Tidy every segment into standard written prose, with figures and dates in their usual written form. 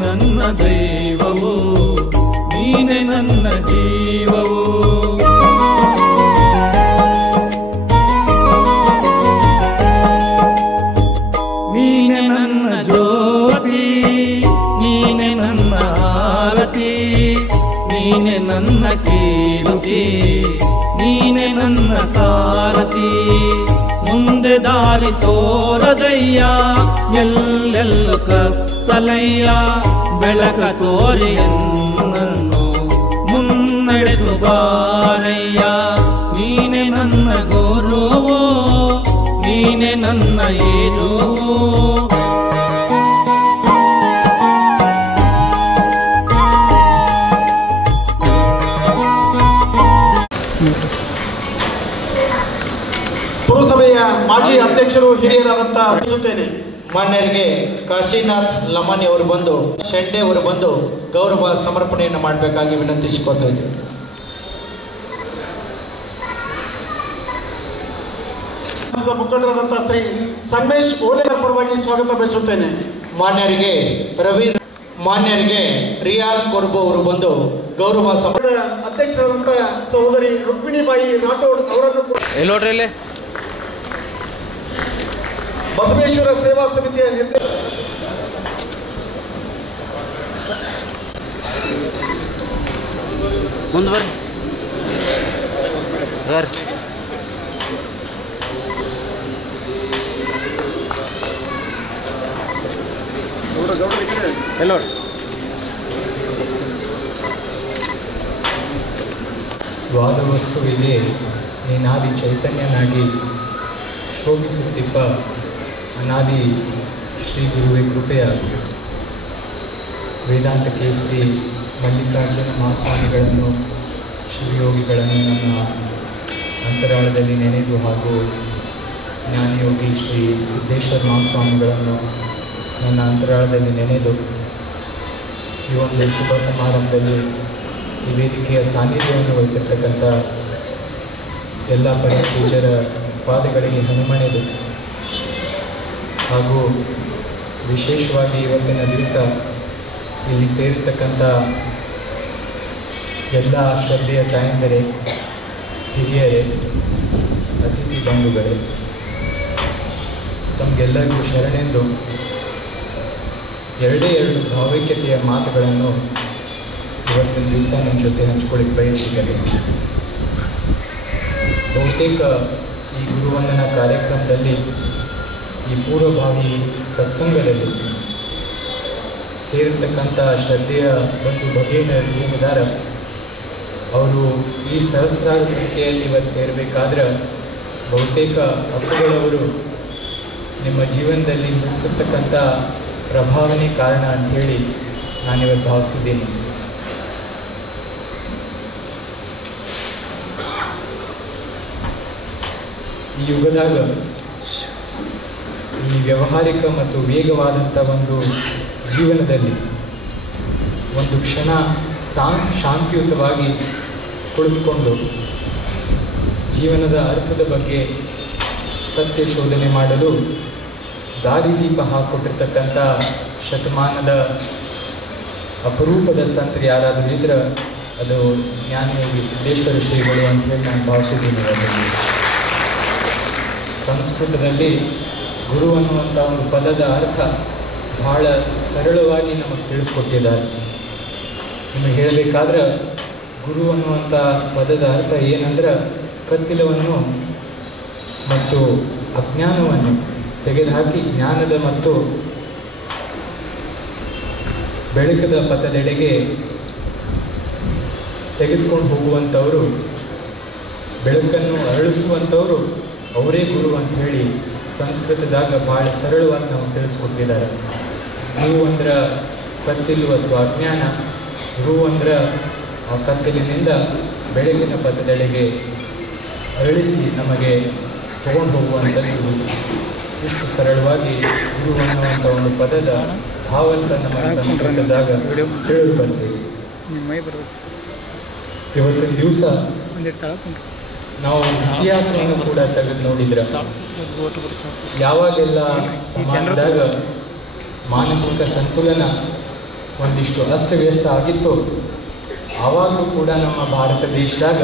ನನ್ನ ದೈವವು, ನೀನೆ ನನ್ನ ಜೀವವು. ನೀನೆ ನನ್ನ ಜ್ಯೋತಿ, ನೀನೆ ನನ್ನ ಆರತಿ, ನೀನೆ ನನ್ನ ಕೀರುತಿ, ನೀನೆ ನನ್ನ ಸಾರಥಿ. ಮುಂದೆ ದಾರಿ ತೋರದಯ್ಯ, ಎಲ್ಲೆಲ್ಲೂ ಕತ್ತಲಯ್ಯ, ಬೆಳಕ ತೋರಿ ನನ್ನನ್ನು ಮುನ್ನಡೆಸು ಬಾರಯ್ಯ. ನೀನೆ ನನ್ನ ಗುರುವು, ನೀನೆ ನನ್ನ ಏರುವು. ಪುರಸಭೆಯ ಮಾಜಿ ಅಧ್ಯಕ್ಷರು ಹಿರಿಯರಾದಂಥ ಅನಿಸುತ್ತೇನೆ. ಮಾನ್ಯರಿಗೆ ಕಾಶಿನಾಥ್ ಲಮಾನಿ ಅವರು ಬಂದು, ಶೆಂಡೆ ಅವರು ಬಂದು ಗೌರವ ಸಮರ್ಪಣೆಯನ್ನು ಮಾಡಬೇಕಾಗಿ ವಿನಂತಿಸಿಕೊಳ್ತಾ ಇದ್ದೀವಿ. ಮುಖಂಡರಾದಂಥ ಶ್ರೀ ಸಂಗಮೇಶ್ ಓಲೆ ಪರವಾಗಿ ಸ್ವಾಗತ ಬಯಸುತ್ತೇನೆ. ಮಾನ್ಯರಿಗೆ ರಿಯಾಲ್ ಕೊರ್ಬು ಅವರು ಬಂದು ಗೌರವ ಅಧ್ಯಕ್ಷರಾದಂಥ ಸಹೋದರಿ ರುಕ್ಮಿಣಿಬಾಯಿ ರಾಠೋಡ್ ಅವರನ್ನು ನೋಡ್ರಿ ಬಸವೇಶ್ವರ ಸೇವಾ ಸಮಿತಿಯ ಮುಂದೆ ಬರ್ರಿ ಸರ್. ಎಲ್ಲೋ ವಾದವಸ್ತುವಿಗೆ ನೀನಾದಿ ಚೈತನ್ಯನಾಗಿ ಶೋಭಿಸುತ್ತಿಪ್ಪ ಅನಾದಿ ಶ್ರೀ ಗುರುವೆ ಕೃಪೆಯಾಗಿ ವೇದಾಂತ ಕೇಸರಿ ಮಲ್ಲಿಕಾರ್ಜುನ ಮಹಾಸ್ವಾಮಿಗಳನ್ನು, ಶಿವಯೋಗಿಗಳನ್ನು ನನ್ನ ಅಂತರಾಳದಲ್ಲಿ ನೆನೆದು ಹಾಗೂ ಜ್ಞಾನಯೋಗಿ ಶ್ರೀ ಸಿದ್ದೇಶ್ವರ ಮಹಾಸ್ವಾಮಿಗಳನ್ನು ನನ್ನ ಅಂತರಾಳದಲ್ಲಿ ನೆನೆದು ಈ ಒಂದು ಶುಭ ಸಮಾರಂಭದಲ್ಲಿ ಈ ವೇದಿಕೆಯ ಸಾನ್ನಿಧ್ಯವನ್ನು ವಹಿಸಿರ್ತಕ್ಕಂಥ ಎಲ್ಲ ಪರಮ ಪೂಜ್ಯರ ಪಾದಗಳಿಗೆ ಹನುಮಣೆದು ಹಾಗೂ ವಿಶೇಷವಾಗಿ ಇವತ್ತಿನ ದಿವಸ ಇಲ್ಲಿ ಸೇರಿರ್ತಕ್ಕಂಥ ಎಲ್ಲ ಶ್ರದ್ಧೆಯ ತಾಯಂದಿರೇ, ಹಿರಿಯರೇ, ಅತಿಥಿ ಬಂಧುಗಳೇ, ತಮಗೆಲ್ಲರಿಗೂ ಶರಣೆಂದು ಎರಡೇ ಭಾವೈಕ್ಯತೆಯ ಮಾತುಗಳನ್ನು ಇವತ್ತಿನ ದಿವಸ ನಿಮ್ಮ ಜೊತೆ ಹಂಚ್ಕೊಳ್ಳಿಕ್ಕೆ ಬಯಸಿದ್ದೇನೆ. ಬಹುತೇಕ ಈ ಗುರುವಂದನಾ ಕಾರ್ಯಕ್ರಮದಲ್ಲಿ, ಈ ಪೂರ್ವಭಾವಿ ಸತ್ಸಂಗದಲ್ಲಿ ಸೇರಿರ್ತಕ್ಕಂಥ ಶ್ರದ್ಧೆಯ ಬಂಧು ಭಗೀರರು ಏನಿದ್ದಾರೆ ಅವರು ಈ ಸಹಸ್ರಾರು ಸಂಖ್ಯೆಯಲ್ಲಿ ಇವತ್ತು ಸೇರಬೇಕಾದ್ರೆ ಬಹುತೇಕ ಅಪ್ಪುಗಳವರು ನಿಮ್ಮ ಜೀವನದಲ್ಲಿ ಮೂಡಿಸಿರ್ತಕ್ಕಂಥ ಪ್ರಭಾವನೆ ಕಾರಣ ಅಂಥೇಳಿ ನಾನಿವತ್ತು ಭಾವಿಸಿದ್ದೀನಿ. ಈ ಯುಗದಾಗ ಈ ವ್ಯಾವಹಾರಿಕ ಮತ್ತು ವೇಗವಾದಂಥ ಒಂದು ಜೀವನದಲ್ಲಿ ಒಂದು ಕ್ಷಣ ಶಾಂತಿಯುತವಾಗಿ ಕುಳಿತುಕೊಂಡು ಜೀವನದ ಅರ್ಥದ ಬಗ್ಗೆ ಸತ್ಯ ಶೋಧನೆ ಮಾಡಲು ದಾರಿದೀಪ ಹಾಕಿಕೊಟ್ಟಿರ್ತಕ್ಕಂಥ ಶತಮಾನದ ಅಪರೂಪದ ಸಂತರು ಯಾರಾದರೂ ಇದ್ರೆ ಅದು ಜ್ಞಾನಯೋಗಿ ಸಿದ್ದೇಶ್ವರ ಶ್ರೀಗಳು ಅಂಥೇಳಿ ನಾನು ಭಾವಿಸಿದ್ದೀನಿ. ಅದರಲ್ಲಿ ಸಂಸ್ಕೃತದಲ್ಲಿ ಗುರು ಅನ್ನುವಂಥ ಒಂದು ಪದದ ಅರ್ಥ ಬಹಳ ಸರಳವಾಗಿ ನಮಗೆ ತಿಳಿಸ್ಕೊಟ್ಟಿದ್ದಾರೆ. ನಿಮಗೆ ಹೇಳಬೇಕಾದ್ರೆ ಗುರು ಅನ್ನುವಂಥ ಪದದ ಅರ್ಥ ಏನಂದ್ರೆ ಕತ್ತಿಲವನ್ನು ಮತ್ತು ಅಜ್ಞಾನವನ್ನು ತೆಗೆದುಹಾಕಿ ಜ್ಞಾನದ ಮತ್ತು ಬೆಳಕದ ಪಥದೆಡೆಗೆ ತೆಗೆದುಕೊಂಡು ಹೋಗುವಂಥವರು, ಬೆಳಕನ್ನು ಅರಳಿಸುವಂಥವರು ಅವರೇ ಗುರು ಅಂತ ಹೇಳಿ ಸಂಸ್ಕೃತದಾಗ ಭಾಳ ಸರಳವಾಗಿ ನಾವು ತಿಳಿಸ್ಕೊಟ್ಟಿದ್ದಾರೆ. ಗುರು ಅಂದ್ರೆ ಕತ್ತಿಲು ಅಥವಾ ಅಜ್ಞಾನ, ಗುರು ಅಂದ್ರೆ ಆ ಕತ್ತಲಿನಿಂದ ಬೆಳಕಿನ ಪಥದೆಡೆಗೆ ಅರಳಿಸಿ ನಮಗೆ ತಗೊಂಡು ಹೋಗುವಂಥದ್ದು. ಇಷ್ಟು ಸರಳವಾಗಿ ಗುರು ಅನ್ನುವಂಥ ಒಂದು ಪದದ ಭಾವಂತ ನಮಗೆ ಸಂಸ್ಕೃತದಾಗ ತಿಳಿದು ಬರ್ತೇವೆ. ಇವತ್ತಿನ ದಿವಸ ನಾವು ಇತಿಹಾಸವನ್ನು ಕೂಡ ತೆಗೆದು ನೋಡಿದ್ರೆ ಯಾವಾಗೆಲ್ಲ ಸಮಾಜದಾಗ ಮಾನಸಿಕ ಸಂತುಲನ ಒಂದಿಷ್ಟು ಅಸ್ತವ್ಯಸ್ತ ಆಗಿತ್ತು. ಆವಾಗಲೂ ಕೂಡ ನಮ್ಮ ಭಾರತ ದೇಶದಾಗ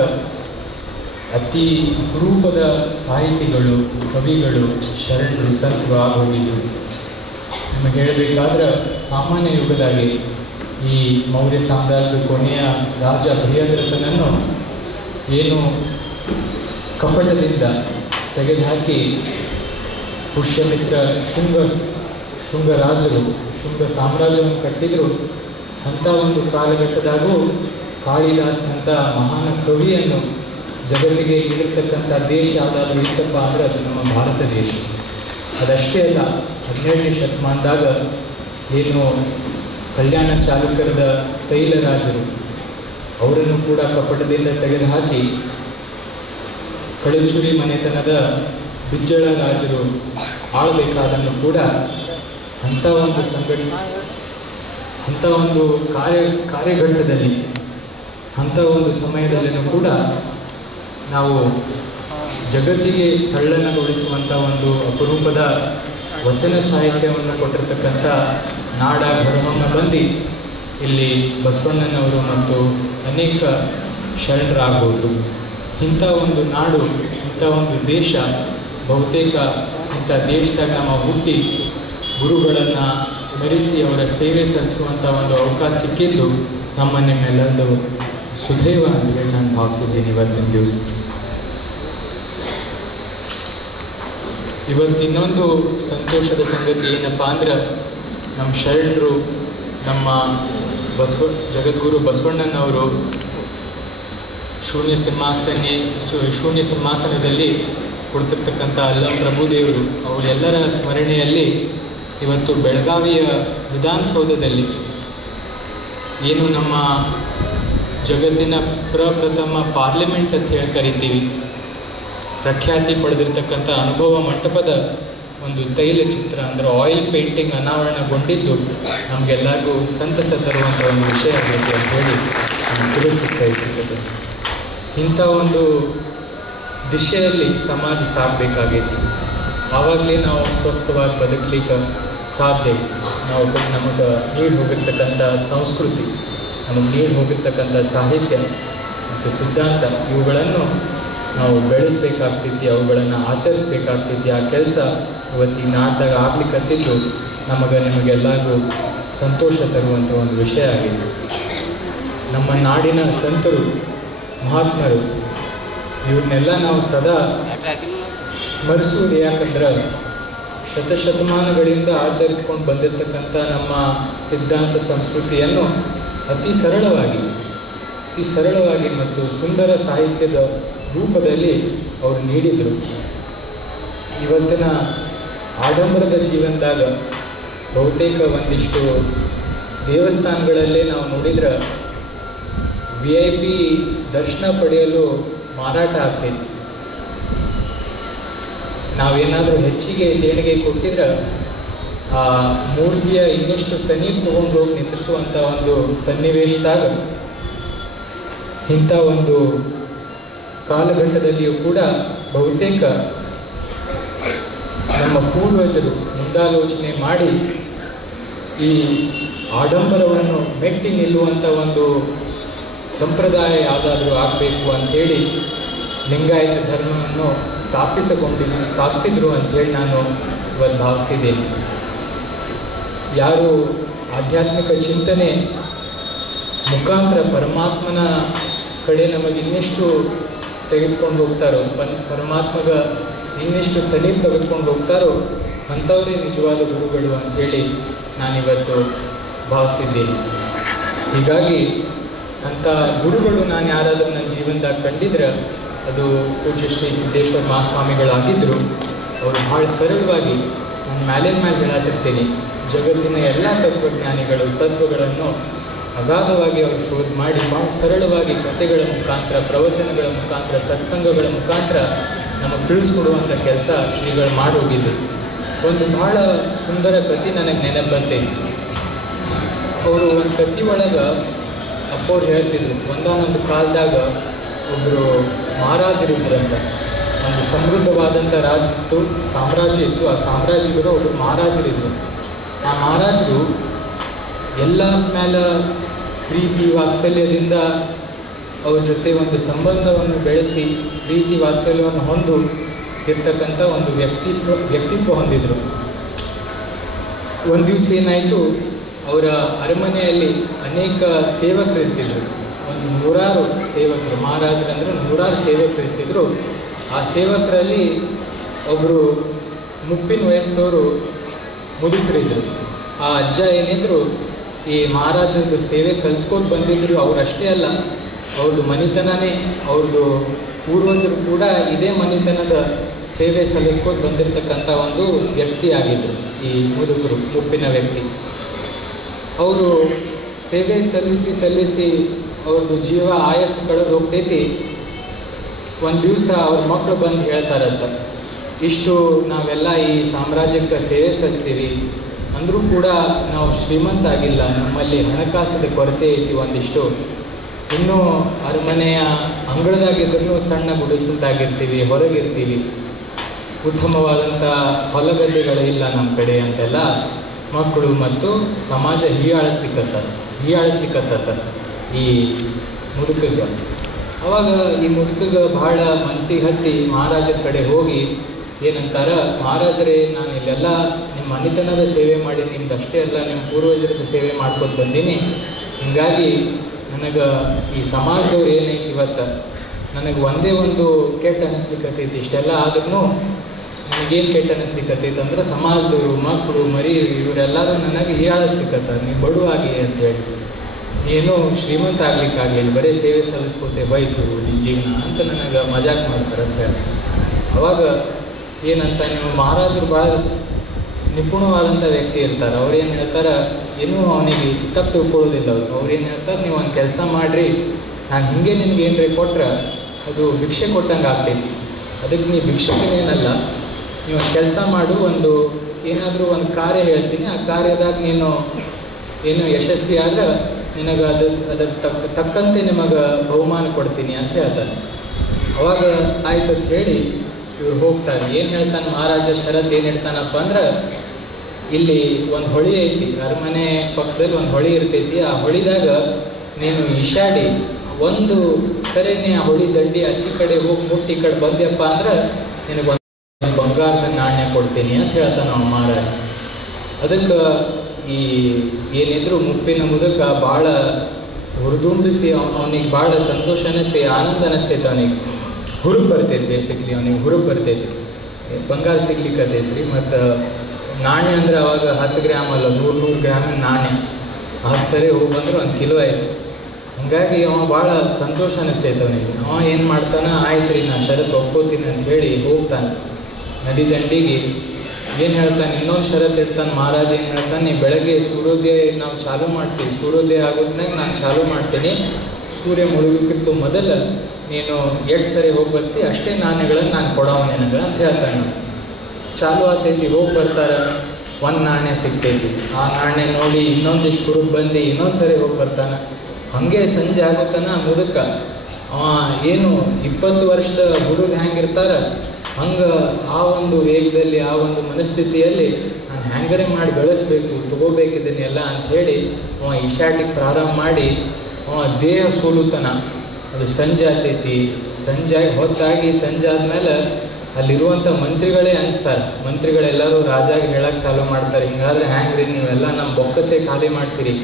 ಅತಿ ಅಪರೂಪದ ಸಾಹಿತಿಗಳು, ಕವಿಗಳು, ಶರಣರು, ಸಂತರು ಆಗೋಗಿದ್ರು. ನಿಮಗೆ ಹೇಳಬೇಕಾದ್ರೆ ಸಾಮಾನ್ಯ ಯುಗದಾಗಿ ಈ ಮೌರ್ಯ ಸಾಮ್ರಾಜ್ಯದ ಕೊನೆಯ ರಾಜ ಬೃಹದ್ರಥನನ್ನು ಏನು ಕಪಟದಿಂದ ತೆಗೆದುಹಾಕಿ ಪುಷ್ಯಮಿತ್ರ ಶೃಂಗರಾಜರು ಶೃಂಗ ಸಾಮ್ರಾಜ್ಯವನ್ನು ಕಟ್ಟಿದರು. ಅಂಥ ಒಂದು ಕಾಲಘಟ್ಟದಾಗೂ ಕಾಳಿದಾಸ್ ಅಂತ ಮಹಾನ್ ಕವಿಯನ್ನು ಜಗತ್ತಿಗೆ ನೀಡಿರ್ತಕ್ಕಂಥ ದೇಶ ಯಾವುದಾದ್ರೂ ಇತ್ತಪ್ಪ ಅಂದರೆ ಅದು ನಮ್ಮ ಭಾರತ ದೇಶ. ಅದಷ್ಟೇ ಅಲ್ಲ, 17ನೇ ಶತಮಾನದಾಗ ಏನು ಕಲ್ಯಾಣ ಚಾಲುಕ್ಯರದ ತೈಲರಾಜರು ಅವರನ್ನು ಕೂಡ ಕಪಟದಿಂದ ತೆಗೆದುಹಾಕಿ ಕಳಚುರಿ ಮನೆತನದ ಬಿಜ್ಜಳ ರಾಜರು ಆಳಬೇಕಾದನ್ನು ಕೂಡ ಅಂಥ ಒಂದು ಕಾರ್ಯಘಟ್ಟದಲ್ಲಿ ಅಂಥ ಒಂದು ಸಮಯದಲ್ಲಿನೂ ಕೂಡ ನಾವು ಜಗತ್ತಿಗೆ ತಳ್ಳನಗೊಳಿಸುವಂಥ ಒಂದು ಅಪರೂಪದ ವಚನ ಸಾಹಿತ್ಯವನ್ನು ಕೊಟ್ಟಿರ್ತಕ್ಕಂಥ ನಾಡ ಹೊರಹೊಮ್ಮ ಬಂದು ಇಲ್ಲಿ ಬಸವಣ್ಣನವರು ಮತ್ತು ಅನೇಕ ಶರಣರಾಗ್ಬೋದು. ಇಂಥ ಒಂದು ನಾಡು, ಇಂಥ ಒಂದು ದೇಶ, ಬಹುತೇಕ ಇಂಥ ದೇಶದಾಗ ನಾವು ಹುಟ್ಟಿ ಗುರುಗಳನ್ನು ಸ್ಮರಿಸಿ ಅವರ ಸೇವೆ ಸಲ್ಲಿಸುವಂಥ ಒಂದು ಅವಕಾಶ ಸಿಕ್ಕಿದ್ದು ನಮ್ಮ ನಿಮ್ಮೆಲ್ಲರದು ಸುದೈವ ಅಂತೇಳಿ ನಾನು ಭಾವಿಸಿದ್ದೀನಿ. ಇವತ್ತಿನ ದಿವಸ ಇವತ್ತು ಇನ್ನೊಂದು ಸಂತೋಷದ ಸಂಗತಿ ಏನಪ್ಪ ಅಂದ್ರೆ, ನಮ್ಮ ಶರಣರು, ನಮ್ಮ ಜಗದ್ಗುರು ಬಸವಣ್ಣನವರು ಶೂನ್ಯ ಸಿಂಹಾಸನದಲ್ಲಿ ಕುಳಿತಿರ್ತಕ್ಕಂಥ ಅಲ್ಲಂ ಪ್ರಭುದೇವರು ಅವರೆಲ್ಲರ ಸ್ಮರಣೆಯಲ್ಲಿ ಇವತ್ತು ಬೆಳಗಾವಿಯ ವಿಧಾನಸೌಧದಲ್ಲಿ ಏನು ನಮ್ಮ ಜಗತ್ತಿನ ಪ್ರಪ್ರಥಮ ಪಾರ್ಲಿಮೆಂಟ್ ಅಂತ ಹೇಳಿ ಕರಿತೀವಿ, ಪ್ರಖ್ಯಾತಿ ಪಡೆದಿರ್ತಕ್ಕಂಥ ಅನುಭವ ಮಂಟಪದ ಒಂದು ತೈಲ ಚಿತ್ರ ಅಂದರೆ ಆಯಿಲ್ ಪೇಂಟಿಂಗ್ ಅನಾವರಣಗೊಂಡಿದ್ದು ನಮಗೆಲ್ಲರಿಗೂ ಸಂತಸ ತರುವಂಥ ಒಂದು ವಿಷಯ ಆಗಬೇಕು ಅಂತ ಹೇಳಿ ನಾನು ತಿಳಿಸುತ್ತೆ. ಇಂಥ ಒಂದು ದಿಶೆಯಲ್ಲಿ ಸಮಾಜ ಸಾಗಬೇಕಾಗಿತ್ತು. ಆವಾಗಲೇ ನಾವು ಸ್ವಸ್ಥವಾಗಿ ಬದುಕಲಿಕ್ಕೆ ಸಾಧ್ಯ. ನಮಗೆ ನೀಡಿ ಹೋಗಿರ್ತಕ್ಕಂಥ ಸಂಸ್ಕೃತಿ, ನಮಗೆ ನೀಡಿ ಹೋಗಿರ್ತಕ್ಕಂಥ ಸಾಹಿತ್ಯ ಮತ್ತು ಸಿದ್ಧಾಂತ ಇವುಗಳನ್ನು ನಾವು ಬೆಳೆಸಬೇಕಾಗ್ತೈತಿ, ಅವುಗಳನ್ನು ಆಚರಿಸ್ಬೇಕಾಗ್ತೈತಿ. ಆ ಕೆಲಸ ಇವತ್ತಿನ ನಾಟದಾಗ ಆಗ್ಲಿಕ್ಕತ್ತಿದ್ದು ನಿಮಗೆಲ್ಲರಿಗೂ ಸಂತೋಷ ತರುವಂಥ ಒಂದು ವಿಷಯ ಆಗಿದೆ. ನಮ್ಮ ನಾಡಿನ ಸಂತರು, ಮಹಾತ್ಮರು ಇವ್ರನ್ನೆಲ್ಲ ನಾವು ಸದಾ ಸ್ಮರಿಸುವುದು ಯಾಕಂದ್ರೆ ಶತಶತಮಾನಗಳಿಂದ ಆಚರಿಸ್ಕೊಂಡು ಬಂದಿರತಕ್ಕಂಥ ನಮ್ಮ ಸಿದ್ಧಾಂತ ಸಂಸ್ಕೃತಿಯನ್ನು ಅತಿ ಸರಳವಾಗಿ ಮತ್ತು ಸುಂದರ ಸಾಹಿತ್ಯದ ರೂಪದಲ್ಲಿ ಅವರು ನೀಡಿದರು. ಇವತ್ತಿನ ಆಡಂಬರದ ಜೀವನದಾಗ ಬಹುತೇಕ ಒಂದಿಷ್ಟು ದೇವಸ್ಥಾನಗಳಲ್ಲೇ ನಾವು ನೋಡಿದ್ರೆ VIP ದರ್ಶನ ಪಡೆಯಲು ಮಾರಾಟ ಆಗ್ತೈತಿ. ನಾವೇನಾದರೂ ಹೆಚ್ಚಿಗೆ ದೇಣಿಗೆ ಕೊಟ್ಟಿದ್ರೆ ಆ ಮೂರ್ತಿಯ ಇನ್ನಷ್ಟು ಸನೀಪ ತಗೊಂಡು ಹೋಗಿ ನಿಂದಿಸುವಂಥ ಒಂದು ಸನ್ನಿವೇಶದಾಗ ಇಂಥ ಒಂದು ಕಾಲಘಟ್ಟದಲ್ಲಿಯೂ ಕೂಡ ಬಹುತೇಕ ನಮ್ಮ ಪೂರ್ವಜರು ಮುಂದಾಲೋಚನೆ ಮಾಡಿ ಈ ಆಡಂಬರವನ್ನು ಮೆಟ್ಟಿ ನಿಲ್ಲುವಂಥ ಒಂದು ಸಂಪ್ರದಾಯ ಯಾವುದಾದ್ರೂ ಆಗಬೇಕು ಅಂಥೇಳಿ ಲಿಂಗಾಯತ ಧರ್ಮವನ್ನು ಸ್ಥಾಪಿಸಿದ್ರು ಅಂಥೇಳಿ ನಾನು ಇವತ್ತು ಭಾವಿಸಿದ್ದೇನೆ. ಯಾರು ಆಧ್ಯಾತ್ಮಿಕ ಚಿಂತನೆ ಮುಖಾಂತರ ಪರಮಾತ್ಮನ ಕಡೆ ನಮಗೆ ಇನ್ನೆಷ್ಟು ತೆಗೆದುಕೊಂಡು ಹೋಗ್ತಾರೋ, ಪರಮಾತ್ಮಗ ಇನ್ನೆಷ್ಟು ಸಲೀಂ ತೆಗೆದುಕೊಂಡು ಹೋಗ್ತಾರೋ ಅಂಥವರೇ ನಿಜವಾದ ಗುರುಗಳು ಅಂಥೇಳಿ ನಾನಿವತ್ತು ಭಾವಿಸಿದ್ದೀನಿ. ಹೀಗಾಗಿ ಅಂಥ ಗುರುಗಳು ನಾನು ಯಾರಾದರೂ ನನ್ನ ಜೀವನದಾಗ ಕಂಡಿದ್ರೆ ಅದು ಪೂಜ್ಯ ಶ್ರೀ ಸಿದ್ದೇಶ್ವರ ಮಹಾಸ್ವಾಮಿಗಳಾಗಿದ್ದರು. ಅವರು ಭಾಳ ಸರಳವಾಗಿ ನಾನು ಮೇಲೆ ಹೇಳತ್ತಿರ್ತೀನಿ, ಜಗತ್ತಿನ ಎಲ್ಲ ತತ್ವಗಳನ್ನು ಅಗಾಧವಾಗಿ ಅವರು ಶೋಧ ಮಾಡಿ ಭಾಳ ಸರಳವಾಗಿ ಕಥೆಗಳ ಮುಖಾಂತರ, ಪ್ರವಚನಗಳ ಮುಖಾಂತರ, ಸತ್ಸಂಗಗಳ ಮುಖಾಂತರ ನಮಗೆ ತಿಳಿಸ್ಕೊಡುವಂಥ ಕೆಲಸ ಶ್ರೀಗಳು ಮಾಡೋಗಿದ್ದು. ಒಂದು ಭಾಳ ಸುಂದರ ಕಥೆ ನನಗೆ ನೆನಪು ಬರ್ತೈತಿ. ಅವರು ಒಂದು ಕಥೆ ಒಳಗೆ ಅಪ್ಪವ್ರು ಹೇಳ್ತಿದ್ರು, ಒಂದೊಂದು ಕಾಲದಾಗ ಒಬ್ಬರು ಮಹಾರಾಜರಿದ್ರಂತ. ಒಂದು ಸಮೃದ್ಧವಾದಂಥ ಸಾಮ್ರಾಜ್ಯ ಇತ್ತು. ಆ ಸಾಮ್ರಾಜ್ಯಗಳು ಒಬ್ಬರು ಮಹಾರಾಜರಿದ್ದರು. ಆ ಮಹಾರಾಜರು ಎಲ್ಲರ ಮೇಲೆ ಪ್ರೀತಿ ವಾತ್ಸಲ್ಯದಿಂದ ಅವ್ರ ಜೊತೆ ಒಂದು ಸಂಬಂಧವನ್ನು ಬೆಳೆಸಿ ಪ್ರೀತಿ ವಾತ್ಸಲ್ಯವನ್ನು ಹೊಂದಿರ್ತಕ್ಕಂಥ ಒಂದು ವ್ಯಕ್ತಿತ್ವ ಹೊಂದಿದ್ರು. ಒಂದು ದಿವಸ ಏನಾಯಿತು, ಅವರ ಅರಮನೆಯಲ್ಲಿ ಅನೇಕ ಸೇವಕರು ಇರ್ತಿದ್ರು. ಒಂದು 100 ಸೇವಕರು, ಮಹಾರಾಜರಂದ್ರೆ 100 ಸೇವಕರು ಇರ್ತಿದ್ರು. ಆ ಸೇವಕರಲ್ಲಿ ಒಬ್ಬರು ಮುಪ್ಪಿನ ವಯಸ್ಸದವರು ಮುದುಕರಿದ್ದರು. ಆ ಅಜ್ಜ ಏನಿದ್ರು ಈ ಮಹಾರಾಜರದ್ದು ಸೇವೆ ಸಲ್ಲಿಸ್ಕೊಂಡು ಬಂದಿದ್ರು. ಅವರಷ್ಟೇ ಅಲ್ಲ, ಅವ್ರದ್ದು ಮನೆತನನೇ, ಅವ್ರದ್ದು ಪೂರ್ವಜರು ಕೂಡ ಇದೇ ಮನೆತನದ ಸೇವೆ ಸಲ್ಲಿಸ್ಕೊಂಡು ಬಂದಿರತಕ್ಕಂಥ ಒಂದು ವ್ಯಕ್ತಿ ಆಗಿದ್ದರು ಈ ಮುದುಕರು, ಮುಪ್ಪಿನ ವ್ಯಕ್ತಿ. ಅವರು ಸೇವೆ ಸಲ್ಲಿಸಿ ಅವ್ರದ್ದು ಜೀವ ಆಯಸ್ಸು ಕಳೆದು ಹೋಗ್ತೈತಿ. ಒಂದು ದಿವಸ ಅವ್ರ ಮಕ್ಕಳು ಬಂದು ಹೇಳ್ತಾರಂತ, ಇಷ್ಟು ನಾವೆಲ್ಲ ಈ ಸಾಮ್ರಾಜ್ಯಕ್ಕೆ ಸೇವೆ ಸಲ್ಲಿಸಿವಿ, ಅಂದರೂ ಕೂಡ ನಾವು ಶ್ರೀಮಂತ ಆಗಿಲ್ಲ, ನಮ್ಮಲ್ಲಿ ಹಣಕಾಸಿನ ಕೊರತೆ ಐತಿ ಒಂದಿಷ್ಟು, ಇನ್ನೂ ಅರಮನೆಯ ಅಂಗಳದಾಗಿದ್ರೂ ಸಣ್ಣ ಗುಡಿಸಲ್ದಾಗಿರ್ತೀವಿ, ಹೊರಗಿರ್ತೀವಿ, ಉತ್ತಮವಾದಂಥ ಹೊಲಗದ್ದೆಗಳಿಲ್ಲ ನಮ್ಮ ಕಡೆ ಅಂತೆಲ್ಲ ಮಕ್ಕಳು ಮತ್ತು ಸಮಾಜ ಹೀಯಾಳಿಸ್ಲಿಕ್ಕತ್ತ ಈ ಮುದುಕಗೆ. ಅವಾಗ ಈ ಮುದುಕಗೆ ಭಾಳ ಮನಸ್ಸಿಗೆ ಹತ್ತಿ ಮಹಾರಾಜರ ಕಡೆ ಹೋಗಿ ಏನಂತಾರ, ಮಹಾರಾಜರೇ, ನಾನು ಇಲ್ಲೆಲ್ಲ ನಿಮ್ಮ ಮನೆತನದ ಸೇವೆ ಮಾಡಿ, ನಿಮ್ದು ಅಷ್ಟೇ ಅಲ್ಲ ನಿಮ್ಮ ಪೂರ್ವಜರದ ಸೇವೆ ಮಾಡ್ಕೊಂಡು ಬಂದೀನಿ. ಹೀಗಾಗಿ ನನಗೆ ಈ ಸಮಾಜದವ್ರು ಏನೈತಿ ಇವತ್ತು ನನಗೆ ಒಂದೇ ಒಂದು ಕೆಟ್ಟ ಅನ್ನಿಸ್ಲಿಕ್ಕತ್ತೈತಿ. ಇಷ್ಟೆಲ್ಲ ಆದ್ರೂ ನನಗೇನು ಕೆಟ್ಟ ಅನ್ನಿಸ್ಲಿಕ್ಕತ್ತೈತೆ ಅಂದ್ರೆ, ಸಮಾಜದವರು ಮಕ್ಕಳು ಮರಿ ಇವರೆಲ್ಲರೂ ನನಗೆ ಹೀಯಾಳಿಸ್ಲಿಕ್ಕತ್ತಾರೆ, ನೀವು ಬಡವಾಗಿ ಅಂತೇಳಿ, ಏನೂ ಶ್ರೀಮಂತ ಆಗ್ಲಿಕ್ಕಾಗಲಿಲ್ಲ, ಬರೀ ಸೇವೆ ಸಲ್ಲಿಸ್ಕೊತೆ ಹೋಯ್ತು ನಿಮ್ಮ ಜೀವನ ಅಂತ ನನಗೆ ಮಜಾಕ್ ಮಾಡ್ತಾರೆ ಅಂತ ಹೇಳಿ. ಅವಾಗ ಏನಂತ, ನೀವು ಮಹಾರಾಜರು ಭಾಳ ನಿಪುಣವಾದಂಥ ವ್ಯಕ್ತಿ ಇರ್ತಾರೆ, ಅವ್ರೇನು ಹೇಳ್ತಾರೆ, ಏನೂ ಅವನಿಗೆ ತಪ್ಪು ತಿಳ್ಕೊಳ್ಳೋದಿಲ್ಲ. ಅವ್ರೇನು ಹೇಳ್ತಾರೆ, ನೀವು ಒಂದು ಕೆಲಸ ಮಾಡಿರಿ, ನಾನು ಹಿಂಗೆ ನಿಮ್ಗೆ ಏನರೇ ಕೊಟ್ರೆ ಅದು ಭಿಕ್ಷೆ ಕೊಟ್ಟಂಗೆ ಆಗ್ತೈತಿ, ಅದಕ್ಕೆ ನೀವು ಭಿಕ್ಷಕನೇನಲ್ಲ, ನೀವು ಒಂದು ಕೆಲಸ ಮಾಡು, ಏನಾದರೂ ಒಂದು ಕಾರ್ಯ ಹೇಳ್ತೀನಿ, ಆ ಕಾರ್ಯದಾಗ ನೀನು ಏನು ಯಶಸ್ವಿ ಆದ್ರೆ ನಿನಗೆ ಅದರ ತಕ್ಕಂತೆ ನಿಮಗೆ ಬಹುಮಾನ ಕೊಡ್ತೀನಿ ಅಂತ ಹೇಳ್ತಾರೆ. ಅವಾಗ ಆಯ್ತು ಅಂತ ಹೇಳಿ ಇವ್ರು ಹೋಗ್ತಾರೆ. ಏನು ಹೇಳ್ತಾನೆ ಮಹಾರಾಜ ಷರತ್ತು ಏನು ಹೇಳ್ತಾನಪ್ಪ ಅಂದ್ರೆ, ಇಲ್ಲಿ ಒಂದು ಹೊಳಿ ಐತಿ, ಅರಮನೆ ಪಕ್ಕದಲ್ಲಿ ಒಂದು ಹೊಳಿ ಇರ್ತೈತಿ, ಆ ಹೊಳಿದಾಗ ನೀನು ಈಶಾಡಿ ಒಂದು ಸರಿನೇ ಆ ಹೊಳಿ ದಂಡಿ ಆಚೆ ಕಡೆ ಹೋಗಿ ಮುಟ್ಟಿ ಈ ಕಡೆ ಬಂದ್ಯಪ್ಪ ಅಂದ್ರೆ ನಿನಗೆ ಒಂದು ಬಂಗಾರದ ನಾಣ್ಯ ಕೊಡ್ತೀನಿ ಅಂತ ಹೇಳ್ತಾನೆ ಅವ್ನು ಮಹಾರಾಜ. ಅದಕ್ಕೆ ಈ ಏನಿದ್ರು ಮುಪ್ಪಿನ ಮುದುಕ ಭಾಳ ಹುರಿದುಂಬಿಸಿ ಅವನಿಗೆ ಭಾಳ ಸಂತೋಷ ಅನಿಸಿ ಆನಂದ ಅನಿಸ್ತೈತೆ, ಅವನಿಗೆ ಹುರುಪು ಬರ್ತೈತಿ, ಬೇಸಿಕ್ಲಿ ಅವನಿಗೆ ಹುರುಪು ಬರ್ತೈತಿ, ಬಂಗಾರ ಸಿಗ್ಲಿಕ್ಕತ್ತೈತ್ರಿ. ಮತ್ತು ನಾಣ್ಯ ಅಂದರೆ ಅವಾಗ 10 ಗ್ರಾಮ್ ಅಲ್ಲ, 100 ಗ್ರಾಮಿನ ನಾಣ್ಯ, ಅದು ಸರಿ ಹೋಗಿ ಬಂದ್ರೆ 1 ಕಿಲೋ ಆಯ್ತು. ಹಂಗಾಗಿ ಅವ ಭಾಳ ಸಂತೋಷ ಅನಿಸ್ತೈತೆ ಅವನಿಗೆ. ಅವ ಏನು ಮಾಡ್ತಾನೆ, ಆಯ್ತು ರೀ ನಾನು ಷರತ್ತು ಒಪ್ಕೋತೀನಿ ಅಂತ ಹೇಳಿ ಹೋಗ್ತಾನೆ ನದಿ ದಂಡಿಗೆ. ಏನು ಹೇಳ್ತಾನೆ, ಇನ್ನೊಂದು ಷರತ್ತು ಇಡ್ತಾನೆ ಮಹಾರಾಜ. ಏನು ಹೇಳ್ತಾನೆ, ನೀ ಬೆಳಗ್ಗೆ ಸೂರ್ಯೋದಯ ನಾವು ಚಾಲೂ ಮಾಡ್ತೀವಿ, ಸೂರ್ಯೋದಯ ಆಗೋದ್ನಾಗ ನಾನು ಚಾಲೂ ಮಾಡ್ತೀನಿ, ಸೂರ್ಯ ಮುಳುಗೋಕ್ಕಿಂತ ಮೊದಲು ನೀನು ಎಷ್ಟು ಸರಿ ಹೋಗಿ ಬರ್ತಿ ಅಷ್ಟೇ ನಾಣ್ಯಗಳನ್ನು ನಾನು ಕೊಡೋವ ನಿನಗೆ ಅಂತ ಹೇಳ್ತಾನೆ. ಚಾಲು ಆಗ್ತೈತಿ, ಹೋಗಿ ಬರ್ತಾರೆ, ಒಂದು ನಾಣ್ಯ ಸಿಗ್ತೈತಿ. ಆ ನಾಣ್ಯ ನೋಡಿ ಇನ್ನೊಂದಿಷ್ಟು ಹುಡುಗ ಬಂದು ಇನ್ನೊಂದು ಸರಿ ಹೋಗಿ ಬರ್ತಾನೆ. ಹಾಗೆ ಸಂಜೆ ಆಗುತ್ತಾನ ಮುದುಕ ಏನು 20 ವರ್ಷದ ಹುಡುಗ ಹೆಂಗಿರ್ತಾರೆ ಹಂಗೆ ಆ ಒಂದು ವೇಗದಲ್ಲಿ, ಆ ಒಂದು ಮನಸ್ಥಿತಿಯಲ್ಲಿ ನಾನು ಹ್ಯಾಂಗರೇ ಮಾಡಿ ಬೆಳೆಸ್ಬೇಕು, ತೊಗೋಬೇಕಿದ್ದನ್ನೆಲ್ಲ ಅಂಥೇಳಿ ಅವ ಈಶಾಟಿಗೆ ಪ್ರಾರಂಭ ಮಾಡಿ ಅವ ದೇಹ ಸೋಲುತ್ತಾನ. ಅದು ಸಂಜೆ ಆಗ್ತೈತಿ, ಸಂಜೆ ಹೊತ್ತಾಗಿ ಸಂಜೆ ಆದಮೇಲೆ ಅಲ್ಲಿರುವಂಥ ಮಂತ್ರಿಗಳೇ ಅನಿಸ್ತಾರೆ. ಮಂತ್ರಿಗಳೆಲ್ಲರೂ ರಾಜಾಗೆ ಹೇಳಕ್ಕೆ ಚಾಲೂ ಮಾಡ್ತಾರೆ, ಹಿಂಗಾದ್ರೆ ಹ್ಯಾಂಗ್ರಿ ನೀವೆಲ್ಲ ನಮ್ಮ ಬೊಕ್ಕಸೇ ಖಾಲಿ ಮಾಡ್ತೀರಿ,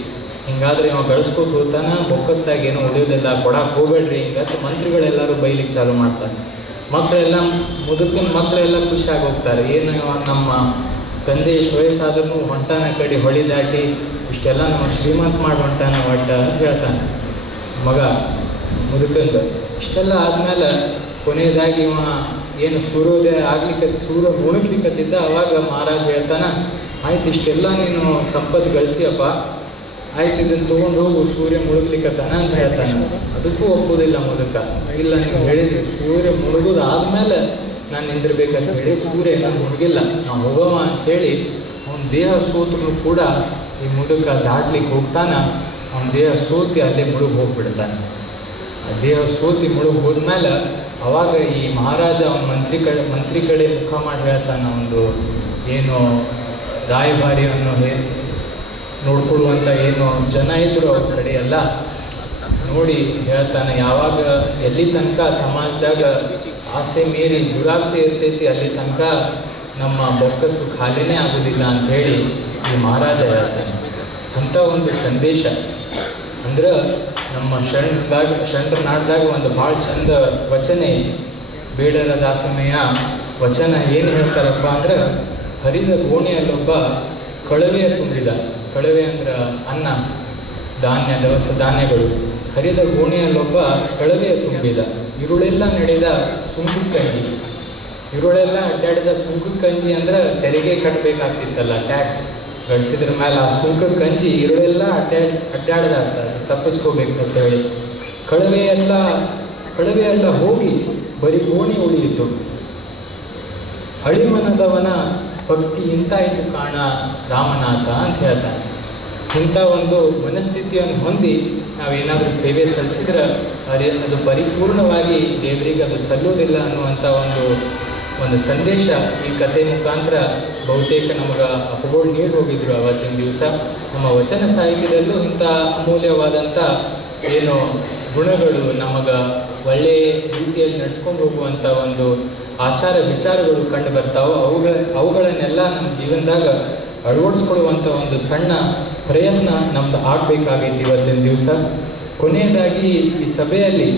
ಹಿಂಗಾದ್ರೆ ಇವ ಗಳಿಸ್ಕೋತ ಹೋಗ್ತಾನ, ಬೊಕ್ಕಸ್ದಾಗ ಏನೂ ಉಳಿಯೋದಿಲ್ಲ, ಕೊಡಕ್ಕೆ ಹೋಗ್ಬೇಡ್ರಿ ಹಿಂಗಂತ ಮಂತ್ರಿಗಳೆಲ್ಲರೂ ಬೈಲಿಕ್ಕೆ ಚಾಲೂ ಮಾಡ್ತಾರೆ. ಮಕ್ಕಳೆಲ್ಲ ಮುದುಕಿನ ಮಕ್ಕಳೆಲ್ಲ ಖುಷಿಯಾಗಿ ಹೋಗ್ತಾರೆ. ಏನು ನಮ್ಮ ತಂದೆ ಇಷ್ಟು ವಯಸ್ಸಾದ್ರೂ ಹೊಂಟಾನ ಕಡೆ ಹೊಳಿ ದಾಟಿ ಇಷ್ಟೆಲ್ಲ ನಮಗೆ ಶ್ರೀಮಂತ ಮಾಡಿ ಹೊಂಟಾನ ಒಟ್ಟ ಅಂತ ಹೇಳ್ತಾನೆ ಮಗ ಮುದುಕಂದು. ಇಷ್ಟೆಲ್ಲ ಆದಮೇಲೆ ಕೊನೆಯದಾಗಿ ಇವ ಏನು ಸೂರ್ಯೋದಯ ಸೂರ್ಯ ಮುಳುಗ್ಲಿಕ್ಕತ್ತಿದ್ದ. ಅವಾಗ ಮಹಾರಾಜ ಹೇಳ್ತಾನೆ, ಆಯ್ತು ಇಷ್ಟೆಲ್ಲ ನೀನು ಸಂಪತ್ತು ಗಳಿಸಿಯಪ್ಪ, ಆಯ್ತು ಇದನ್ನು ತೊಗೊಂಡು ಹೋಗು, ಸೂರ್ಯ ಮುಳುಗ್ಲಿಕ್ಕತ್ತಾನ ಅಂತ ಹೇಳ್ತಾನೆ. ಅದಕ್ಕೂ ಒಪ್ಪೋದಿಲ್ಲ ಮುದುಕ. ಇಲ್ಲ ನೀವು ಹೇಳಿದ್ರಿ ಸೂರ್ಯ ಮುಳುಗೋದು ಆದಮೇಲೆ ನಾನು ನಿಂದಿರ್ಬೇಕಂತ ಹೇಳಿ ಸೂರ್ಯ ನಾನು ಮುಳುಗಿಲ್ಲ, ನಾವು ಹೋಗೋವ ಅಂಥೇಳಿ ಅವನ ದೇಹ ಸೋತರು ಕೂಡ ಈ ಮುದುಕ ದಾಟ್ಲಿಕ್ಕೆ ಹೋಗ್ತಾನೆ. ಅವನ ದೇಹ ಸೋತಿ ಅಲ್ಲೇ ಮುಳುಗಿ ಹೋಗ್ಬಿಡ್ತಾನೆ. ಆ ದೇಹ ಸೋತಿ ಮುಳುಗಿ ಹೋದ್ಮೇಲೆ ಅವಾಗ ಈ ಮಹಾರಾಜ ಅವನ ಮಂತ್ರಿ ಕಡೆ ಮುಖ ಮಾಡಿ ಹೇಳ್ತಾನೆ, ಒಂದು ಏನು ರಾಯಭಾರಿಯನ್ನು ನೋಡ್ಕೊಳ್ಳುವಂಥ ಏನು ಜನ ಇದ್ರು ಅವ್ರ ಕಡೆ ಎಲ್ಲ ನೋಡಿ ಹೇಳ್ತಾನೆ, ಯಾವಾಗ ಎಲ್ಲಿ ತನಕ ಸಮಾಜದಾಗ ಆಸೆ ಮೀರಿ ದುರಾಸೆ ಇರ್ತೈತಿ ಅಲ್ಲಿ ತನಕ ನಮ್ಮ ಬೊಕ್ಕಸು ಖಾಲಿನೇ ಆಗೋದಿಲ್ಲ ಅಂತ ಹೇಳಿ ಈ ಮಹಾರಾಜ ಹೇಳ್ತಾನೆ. ಅಂಥ ಒಂದು ಸಂದೇಶ ಅಂದ್ರೆ ನಮ್ಮ ಶರಣರ ನಾಡ್ದಾಗ ಒಂದು ಭಾಳ ಚಂದ ವಚನ ಐತಿ. ಬೇಡರ ದಾಸಮಯ ವಚನ ಏನು ಹೇಳ್ತಾರಪ್ಪ ಅಂದ್ರೆ, ಹರಿದ ಗೋಣಿಯಲ್ಲೊಬ್ಬ ಕಳವೆಯ ತುಂಬಿದ. ಕಳವೆ ಅಂದ್ರೆ ಅನ್ನ, ಧಾನ್ಯ, ದವಸ ಧಾನ್ಯಗಳು. ಹರಿದ ಗೋಣಿಯಲ್ಲೊಬ್ಬ ಕಳವೆಯ ತುಂಬಿದ. ಇರುಳೆಲ್ಲ ನಡೆದ ಸುಂಕು ಕಂಜಿ. ಇರುಳೆಲ್ಲ ಅಡ್ಡಾಡಿದ ಸುಂಕು ಕಂಜಿ ಅಂದ್ರೆ ತೆರಿಗೆ ಕಟ್ಟಬೇಕಾಗ್ತಿತ್ತಲ್ಲ, ಟ್ಯಾಕ್ಸ್ ಗಳಿಸಿದ್ರ ಮೇಲೆ ಆ ಸುಂಕ ಕಂಜಿ ಇರುಳೆಲ್ಲ ಅಡ್ಡಾಡ್ದಾಗ್ತ ತಪ್ಪಿಸ್ಕೋಬೇಕು ಅಂತ ಹೇಳಿ. ಕಳವೆಯೆಲ್ಲ ಹೋಗಿ ಬರೀ ಗೋಣಿ ಉಳಿಯಿತು. ಅಳಿಮನದವನ ಭಕ್ತಿ ಇಂತಾಯಿತು ಕಾಣ ರಾಮನಾಥ ಅಂತ ಹೇಳ್ತಾನೆ. ಇಂಥ ಒಂದು ಮನಸ್ಥಿತಿಯನ್ನು ಹೊಂದಿ ನಾವೇನಾದರೂ ಸೇವೆ ಸಲ್ಲಿಸಿದ್ರೆ ಅದು ಪರಿಪೂರ್ಣವಾಗಿ ದೇವರಿಗೆ ಅದು ಸಲ್ಲೋದಿಲ್ಲ ಅನ್ನುವಂಥ ಒಂದು ಸಂದೇಶ ಈ ಕಥೆ ಮುಖಾಂತರ ಬಹುತೇಕ ನಮಗೆ ಅಪ್ಪಗಳು ನೀಡಿ ಹೋಗಿದ್ರು ಅವತ್ತಿನ ದಿವಸ. ನಮ್ಮ ವಚನ ಸಾಹಿತ್ಯದಲ್ಲೂ ಇಂಥ ಅಮೂಲ್ಯವಾದಂಥ ಏನು ಗುಣಗಳು ನಮಗೆ ಒಳ್ಳೆಯ ರೀತಿಯಲ್ಲಿ ನಡೆಸ್ಕೊಂಡು ಹೋಗುವಂಥ ಒಂದು ಆಚಾರ ವಿಚಾರಗಳು ಕಂಡು ಬರ್ತಾವೆ. ಅವುಗಳನ್ನೆಲ್ಲ ನಮ್ಮ ಜೀವನದಾಗ ಅಳವಡಿಸ್ಕೊಳ್ಳುವಂಥ ಒಂದು ಸಣ್ಣ ಪ್ರಯತ್ನ ನಮ್ದು ಆಗಬೇಕಾಗೈತಿ ಇವತ್ತಿನ ದಿವಸ. ಕೊನೆಯದಾಗಿ ಈ ಸಭೆಯಲ್ಲಿ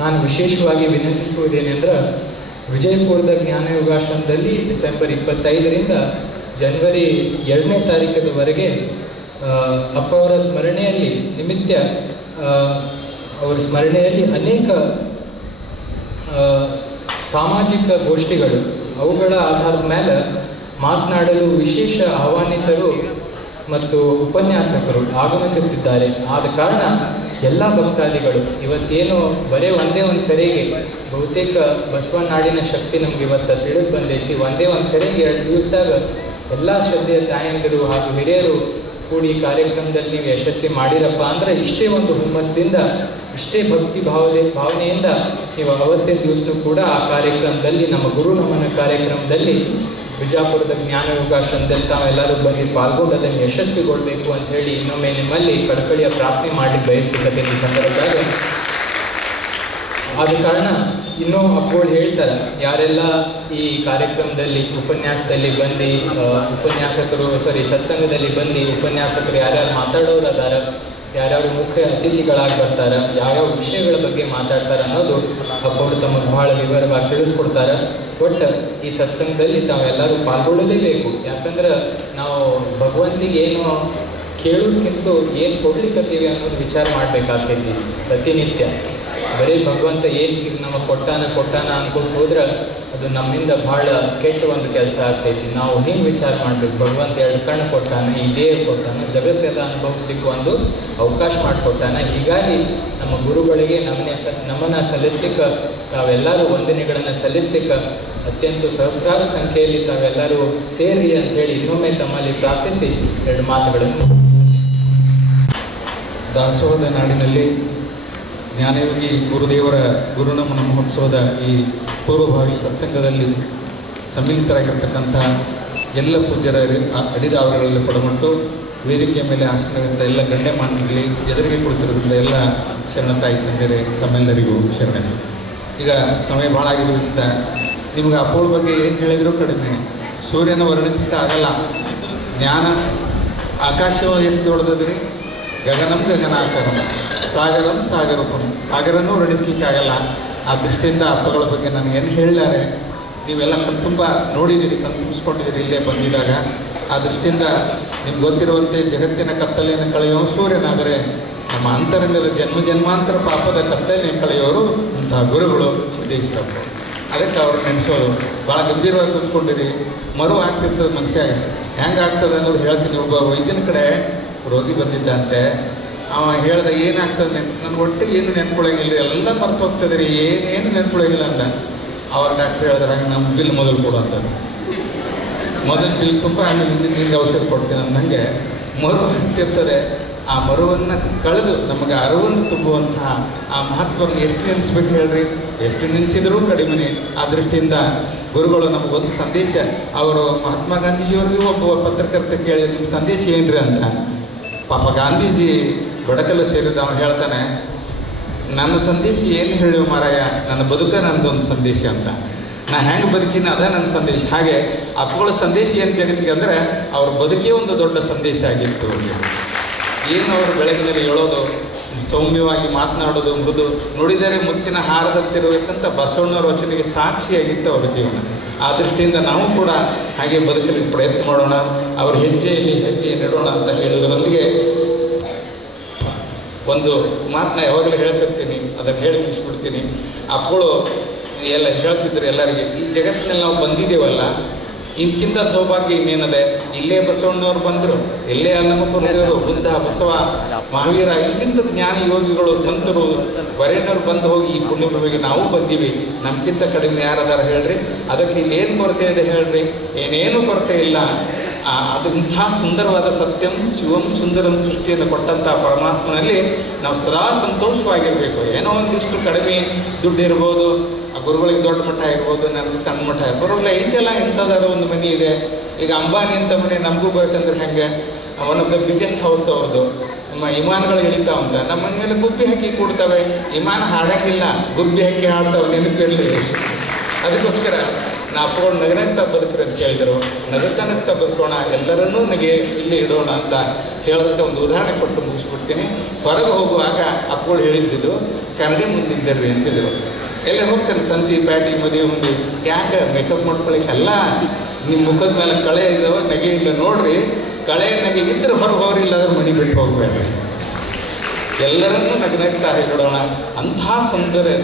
ನಾನು ವಿಶೇಷವಾಗಿ ವಿನಂತಿಸುವುದೇನೆಂದ್ರೆ, ವಿಜಯಪುರದ ಜ್ಞಾನ ಯೋಗಾಶ್ರಮದಲ್ಲಿ ಡಿಸೆಂಬರ್ 25ರಿಂದ ಜನವರಿ 2ನೇ ತಾರೀಕದವರೆಗೆ ಅಪ್ಪ ಅವರ ಸ್ಮರಣೆಯಲ್ಲಿ ನಿಮಿತ್ತ ಅವರ ಸ್ಮರಣೆಯಲ್ಲಿ ಅನೇಕ ಸಾಮಾಜಿಕ ಗೋಷ್ಠಿಗಳು, ಅವುಗಳ ಆಧಾರದ ಮೇಲೆ ಮಾತನಾಡಲು ವಿಶೇಷ ಆಹ್ವಾನಿತರು ಮತ್ತು ಉಪನ್ಯಾಸಕರು ಆಗಮಿಸುತ್ತಿದ್ದಾರೆ. ಆದ ಕಾರಣ ಎಲ್ಲ ಭಕ್ತಾದಿಗಳು ಇವತ್ತೇನು ಬರೀ ಒಂದೇ ಒಂದು ಕರೆಗೆ ಬಹುತೇಕ ಬಸವನಾಡಿನ ಶಕ್ತಿ ನಮ್ಗೆ ಇವತ್ತು ತಿಳಿದು ಬಂದೈತಿ. ಒಂದೇ ಒಂದು ಕರೆಗೆ 2 ದಿವಸದಾಗ ಎಲ್ಲ ಶ್ರದ್ಧೆಯ ತಾಯಂದಿರು ಹಾಗೂ ಹಿರಿಯರು ಕೂಡಿ ಕಾರ್ಯಕ್ರಮದಲ್ಲಿ ನೀವು ಯಶಸ್ವಿ ಮಾಡಿರಪ್ಪ ಅಂದ್ರೆ ಇಷ್ಟೇ ಒಂದು ಹುಮ್ಮಸ್ಸಿಂದ, ಇಷ್ಟೇ ಭಕ್ತಿ ಭಾವನೆಯಿಂದ ನೀವು ಅವತ್ತಿನ ದಿವಸ ಕೂಡ ಆ ಕಾರ್ಯಕ್ರಮದಲ್ಲಿ, ನಮ್ಮ ಗುರು ನಮನ ಕಾರ್ಯಕ್ರಮದಲ್ಲಿ ವಿಜಯಪುರದ ಜ್ಞಾನ ಯೋಗಾಶ್ರಮದಲ್ಲಿ ತಾವೆಲ್ಲರೂ ಬನ್ನಿ ಪಾಲ್ಗೊಂಡು ಅದನ್ನು ಯಶಸ್ವಿಗೊಳ್ಬೇಕು ಅಂತ ಹೇಳಿ ಇನ್ನೊಮ್ಮೆ ನಿಮ್ಮಲ್ಲಿ ಕಳಕಳಿಯ ಪ್ರಾರ್ಥನೆ ಮಾಡಿ ಬಯಸ್ತಿಕತೆ ಈ ಸಂದರ್ಭದಾಗ. ಆದ ಕಾರಣ ಇನ್ನೂ ಅಪ್ಪಗಳು ಹೇಳ್ತಾರೆ, ಯಾರೆಲ್ಲ ಈ ಕಾರ್ಯಕ್ರಮದಲ್ಲಿ ಉಪನ್ಯಾಸದಲ್ಲಿ ಬಂದು ಸತ್ಸಂಗದಲ್ಲಿ ಬಂದು ಉಪನ್ಯಾಸಕರು ಯಾರ್ಯಾರು ಮಾತಾಡೋರು ಅದಾರ, ಯಾರ್ಯಾರು ಮುಖ್ಯ ಅತಿಥಿಗಳಾಗಿ ಬರ್ತಾರೆ, ಯಾವ್ಯಾವ ವಿಷಯಗಳ ಬಗ್ಗೆ ಮಾತಾಡ್ತಾರೆ ಅನ್ನೋದು ಅಪ್ಪವರು ತಮಗೆ ಬಹಳ ವಿವರವಾಗಿ ತಿಳಿಸ್ಕೊಡ್ತಾರೆ. ಒಟ್ಟು ಈ ಸತ್ಸಂಗದಲ್ಲಿ ತಾವೆಲ್ಲರೂ ಪಾಲ್ಗೊಳ್ಳಲೇಬೇಕು. ಯಾಕಂದ್ರೆ ನಾವು ಭಗವಂತಿಗೆ ಏನು ಕೇಳೋದಕ್ಕಿಂತ ಏನು ಕೊಡ್ಲಿಕ್ಕತ್ತೀವಿ ಅನ್ನೋದು ವಿಚಾರ ಮಾಡಬೇಕಾಗ್ತೈತಿ ಪ್ರತಿನಿತ್ಯ. ಬರೀ ಭಗವಂತ ಏನು ನಮಗೆ ಕೊಟ್ಟಾನ ಅನ್ಕೊಂಡು ಹೋದ್ರೆ ಅದು ನಮ್ಮಿಂದ ಭಾಳ ಕೆಟ್ಟ ಒಂದು ಕೆಲಸ ಆಗ್ತೈತಿ. ನಾವು ಹಿಂಗೆ ವಿಚಾರ ಮಾಡಬೇಕು, ಭಗವಂತ 2 ಕಣ್ಣು ಕೊಟ್ಟಾನ, ಈ ದೇಹ ಕೊಟ್ಟಾನ, ಜಗತ್ತೆಲ್ಲ ಅನುಭವಿಸ್ಲಿಕ್ಕೆ ಒಂದು ಅವಕಾಶ ಮಾಡಿಕೊಟ್ಟಾನ. ಹೀಗಾಗಿ ನಮ್ಮ ಗುರುಗಳಿಗೆ ನಮನ ಸಲ್ಲಿಸ್ಲಿಕ್ಕೆ ತಾವೆಲ್ಲರೂ ವಂದನೆಗಳನ್ನು ಸಲ್ಲಿಸ್ಲಿಕ್ಕೆ ಅತ್ಯಂತ ಸಹಸ್ರಾರು ಸಂಖ್ಯೆಯಲ್ಲಿ ತಾವೆಲ್ಲರೂ ಸೇರಿ ಅಂತ ಹೇಳಿ ಇನ್ನೊಮ್ಮೆ ತಮ್ಮಲ್ಲಿ ಪ್ರಾರ್ಥಿಸಿ 2 ಮಾತುಗಳನ್ನು. ದಾಸೋಹದ ನಾಡಿನಲ್ಲಿ ಜ್ಞಾನಯೋಗಿ ಗುರುದೇವರ ಗುರುನಮನ ಮಹೋತ್ಸವದ ಈ ಪೂರ್ವಭಾವಿ ಸತ್ಸಂಗದಲ್ಲಿ ಸಮ್ಮಿಲಿತರಾಗಿರ್ತಕ್ಕಂಥ ಎಲ್ಲ ಪೂಜ್ಯರ ಅಡಿದಾವರಗಳಲ್ಲಿ ಪಡಮಟ್ಟು ವೇದಿಕೆಯ ಮೇಲೆ ಆಸನದಿಂದ ಎಲ್ಲ ಗಣ್ಯಮಾನ್ಯರಲ್ಲಿ ಎದುರಿಗೆ ಕುಳಿತಿರೋದ್ರಿಂದ ಎಲ್ಲ ಶರಣ ತಾಯಿ ತಂದೆಯರೇ ತಮ್ಮೆಲ್ಲರಿಗೂ ಶರಣೆ. ಈಗ ಸಮಯ ಭಾಳ ಆಗಿರೋದ್ರಿಂದ ನಿಮ್ಗೆ ಅಪ್ಪಳ ಬಗ್ಗೆ ಏನು ಹೇಳಿದರೂ ಕಡಿಮೆ. ಸೂರ್ಯನ ವರ್ಣಿಸಲಿಕ್ಕೆ ಆಗಲ್ಲ. ಜ್ಞಾನ ಆಕಾಶ ಎಷ್ಟು ದೊಡ್ಡದ್ರಿ, ಗಗನಂ ಗಗನಾಕಾರಂ, ಸಾಗರಂ ಸಾಗರೂಪಂ, ಸಾಗರನೂ ವರ್ಣಿಸ್ಲಿಕ್ಕೆ ಆಗಲ್ಲ. ಆ ದೃಷ್ಟಿಯಿಂದ ಅಪ್ಪಗಳ ಬಗ್ಗೆ ನಾನು ಏನು ಹೇಳಿದ್ದಾರೆ ನೀವೆಲ್ಲ ಕಣ್ತುಂಬ ನೋಡಿದ್ದೀರಿ, ಕಣ್ತುಂಬಿಸ್ಕೊಂಡಿದ್ದೀರಿ ಇಲ್ಲೇ ಬಂದಿದ್ದಾಗ. ಆ ದೃಷ್ಟಿಯಿಂದ ನಿಮ್ಗೆ ಗೊತ್ತಿರುವಂತೆ ಜಗತ್ತಿನ ಕತ್ತಲೆಯನ್ನು ಕಳೆಯುವ ಸೂರ್ಯನಾದರೆ ನಮ್ಮ ಅಂತರಂಗದ ಜನ್ಮಾಂತರ ಪಾಪದ ಕತ್ತಲೆಯನ್ನು ಕಳೆಯೋರು ಅಂತಹ ಗುರುಗಳು ಸಿದ್ದೇಶ್ವರಪ್ಪ. ಅದಕ್ಕೆ ಅವ್ರು ನೆನೆಸೋದು ಭಾಳ ಗಂಭೀರವಾಗಿ ಕೂತ್ಕೊಂಡಿರಿ. ಮರು ಆಗ್ತಿರ್ತದೆ ಮನುಷ್ಯಾಗ, ಹೆಂಗೆ ಆಗ್ತದೆ ಅನ್ನೋದು ಹೇಳ್ತೀನಿ. ಒಬ್ಬ ವೈದ್ಯನ ಕಡೆ ರೋಗಿ ಬಂದಿದ್ದಂತೆ. ಅವ ಹೇಳ್ದ ಏನಾಗ್ತದೆ ನನ್ನ ಒಟ್ಟಿಗೆ ಏನು ನೆನ್ಕೊಳ್ಳೋಂಗಿಲ್ಲ, ಎಲ್ಲ ಮರ್ತು ಹೋಗ್ತದೆ ರೀ, ಏನೇನು ನೆನ್ಕೊಳ್ಳೋಂಗಿಲ್ಲ ಅಂದ. ಅವ್ರ ಡಾಕ್ಟ್ರ್ ಹೇಳಿದ್ರೆ ನಮ್ಮ ಬಿಲ್ ಮೊದಲು ಕೊಡು ಅಂತ. ಮೊದಲು ಬಿಲ್ ತುಂಬ ಆಮೇಲೆ ಹಿಂದಿನ ಔಷಧ ಕೊಡ್ತೀನಿ ಅಂದಂಗೆ ಮರು ಆಗ್ತಿರ್ತದೆ. ಆ ಮರುವನ್ನು ಕಳೆದು ನಮಗೆ ಅರಿವನ್ನು ತುಂಬುವಂತಹ ಆ ಮಹತ್ವವನ್ನು ಎಷ್ಟು ನೆನೆಸ್ಬೇಕು ಹೇಳ್ರಿ, ಎಷ್ಟು ನೆನೆಸಿದರೂ ಕಡಿಮೆ. ಆ ದೃಷ್ಟಿಯಿಂದ ಗುರುಗಳು ನಮಗೊಂದು ಸಂದೇಶ, ಅವರು ಮಹಾತ್ಮ ಗಾಂಧೀಜಿಯವ್ರಿಗೂ ಒಬ್ಬ ಪತ್ರಕರ್ತ ಕೇಳಿ ನಿಮ್ಮ ಸಂದೇಶ ಏನ್ರಿ ಅಂತ. ಪಾಪ ಗಾಂಧೀಜಿ ಬಡಕಲು ಸೇರಿದ ಅವನು ಹೇಳ್ತಾನೆ, ನನ್ನ ಸಂದೇಶ ಏನು ಹೇಳಿ ಮಾರಾಯ, ನನ್ನ ಬದುಕ ನನ್ನದೊಂದು ಸಂದೇಶ ಅಂತ. ನಾ ಹೆಂಗೆ ಬದುಕಿನ ಅದ ನನ್ನ ಸಂದೇಶ. ಹಾಗೆ ಅಪ್ಪಗಳ ಸಂದೇಶ ಏನು ಜಗತ್ತಿಗೆ ಅಂದರೆ ಅವ್ರ ಬದುಕೇ ಒಂದು ದೊಡ್ಡ ಸಂದೇಶ ಆಗಿತ್ತು. ಏನು ಅವರು ಬೆಳಗಿನಲ್ಲಿ ಹೇಳೋದು, ಸೌಮ್ಯವಾಗಿ ಮಾತನಾಡೋದು, ಮೃದು ನುಡಿದರೆ ಮುತ್ತಿನ ಹಾರದಂತಿರಬೇಕಂತ ಬಸವಣ್ಣವ್ರ ವಚನೆಗೆ ಸಾಕ್ಷಿಯಾಗಿತ್ತು ಅವರ ಜೀವನ. ಆ ದೃಷ್ಟಿಯಿಂದ ನಾವು ಕೂಡ ಹಾಗೆ ಬದುಕಲಿಕ್ಕೆ ಪ್ರಯತ್ನ ಮಾಡೋಣ, ಅವ್ರ ಹೆಜ್ಜೆಯಲ್ಲಿ ಹೆಜ್ಜೆ ನೆಡೋಣ ಅಂತ ಹೇಳೋದ್ರೊಂದಿಗೆ ಒಂದು ಮಾತನ್ನ ಯಾವಾಗಲೂ ಹೇಳ್ತಿರ್ತೀನಿ, ಅದನ್ನು ಹೇಳಿ ಮುಗಿಸ್ಬಿಡ್ತೀನಿ. ಅಪ್ಪಗಳು ಎಲ್ಲ ಹೇಳ್ತಿದ್ರು ಎಲ್ಲರಿಗೆ, ಈ ಜಗತ್ತಿನಲ್ಲಿ ನಾವು ಬಂದಿದ್ದೇವಲ್ಲ, ಇದಕ್ಕಿಂತ ಸೌಭಾಗ್ಯ ಇನ್ನೇನದೆ. ಇಲ್ಲೇ ಬಸವಣ್ಣವ್ರು ಬಂದರು, ಇಲ್ಲೇ ಅಲ್ಲಮಪ್ಪನವರು, ಬುದ್ಧ, ಬಸವ, ಮಹಾವೀರ, ಇಂತಿಂಥ ಜ್ಞಾನಿ ಯೋಗಿಗಳು, ಸಂತರು, ವರೇಣ್ಯರು ಬಂದು ಹೋಗಿ ಈ ಪುಣ್ಯಭೂಮಿಗೆ ನಾವು ಬಂದೀವಿ. ನಮ್ಗಿಂತ ಕಡಿಮೆ ಯಾರದಾರ ಹೇಳ್ರಿ. ಅದಕ್ಕೆ ಇಲ್ಲೇನು ಕೊರತೆ ಇದೆ ಹೇಳ್ರಿ? ಏನೇನು ಕೊರತೆ ಇಲ್ಲ. ಅದಂಥ ಸುಂದರವಾದ ಸತ್ಯಂ ಶಿವಂ ಸುಂದರಂ ಸೃಷ್ಟಿಯನ್ನು ಕೊಟ್ಟಂಥ ಪರಮಾತ್ಮನಲ್ಲಿ ನಾವು ಸದಾ ಸಂತೋಷವಾಗಿರಬೇಕು. ಏನೋ ಒಂದಿಷ್ಟು ಕಡಿಮೆ ದುಡ್ಡು ಇರ್ಬೋದು, ಆ ಗುರುಗಳಿಗೆ ದೊಡ್ಡ ಮಠ ಇರ್ಬೋದು, ನನಗೆ ಸಣ್ಣ ಮಠ ಇರ್ಬೋದು, ಇಲ್ಲ ಐತೆಲ್ಲ ಎಂಥದಾರು ಒಂದು ಮನೆ ಇದೆ. ಈಗ ಅಂಬಾನಿ ಅಂತ ಮನೆ ನಮಗೂ ಬೇಕಂದ್ರೆ ಹೆಂಗೆ, one of the biggest house ಅವ್ರದ್ದು. ನಮ್ಮ ವಿಮಾನಗಳು ಇಳಿತಾವಂತ, ನಮ್ಮ ಮನೆ ಮೇಲೆ ಗುಬ್ಬಿ ಹಾಕಿ ಕೂಡ್ತವೆ. ವಿಮಾನ ಹಾಡಂಗಿಲ್ಲ, ಗುಬ್ಬಿ ಹಾಕಿ ಹಾಡ್ತಾವೆ, ನೆನಪಿರಲಿ. ಅದಕ್ಕೋಸ್ಕರ ನಾ ಅಪ್ಪಗಳು ನಗನಗ್ತಾ ಬದುಕ್ರಿ ಅಂತ ಹೇಳಿದರು. ನಗುತ್ತಾ ಬದುಕೋಣ, ಎಲ್ಲರನ್ನೂ ನಗೆ ಇಲ್ಲಿ ಇಡೋಣ ಅಂತ ಹೇಳೋದಕ್ಕೆ ಒಂದು ಉದಾಹರಣೆ ಕೊಟ್ಟು ಮುಗಿಸ್ಬಿಡ್ತೀನಿ. ಹೊರಗೆ ಹೋಗುವಾಗ ಅಪ್ಪಗಳು ಹೇಳಿದ್ದಿದ್ದು ಕನ್ನಡಿ ಮುಂದಿದ್ದರ್ರಿ ಅಂತಿದ್ರು. ಎಲ್ಲ ಹೋಗ್ತಾರೆ ಸಂತಿ ಪ್ಯಾಟಿ ಮದುವೆ ಮುಂದೆ, ಯಾಕೆ ಮೇಕಪ್ ಮಾಡ್ಕೊಳ್ಳಿಕ್ಕೆ ಅಲ್ಲ, ನಿಮ್ಮ ಮುಖದ ಮೇಲೆ ಕಳೆ ಇದ್ದಾವೆ, ನಗೆ ಇಲ್ಲ ನೋಡ್ರಿ. ಕಳೆ ನಗೆ ಇದ್ರೆ ಹೊರಗೆ ಹೋಗ್ರಿ, ಇಲ್ಲಾಂದ್ರೆ ಮನೆ ಬಿಟ್ಟು ಹೋಗ್ಬೇಡ್ರಿ. ಎಲ್ಲರನ್ನೂ ನಗ್ನಗ್ತಾ ಹೇಳಿಡೋಣ. ಅಂಥ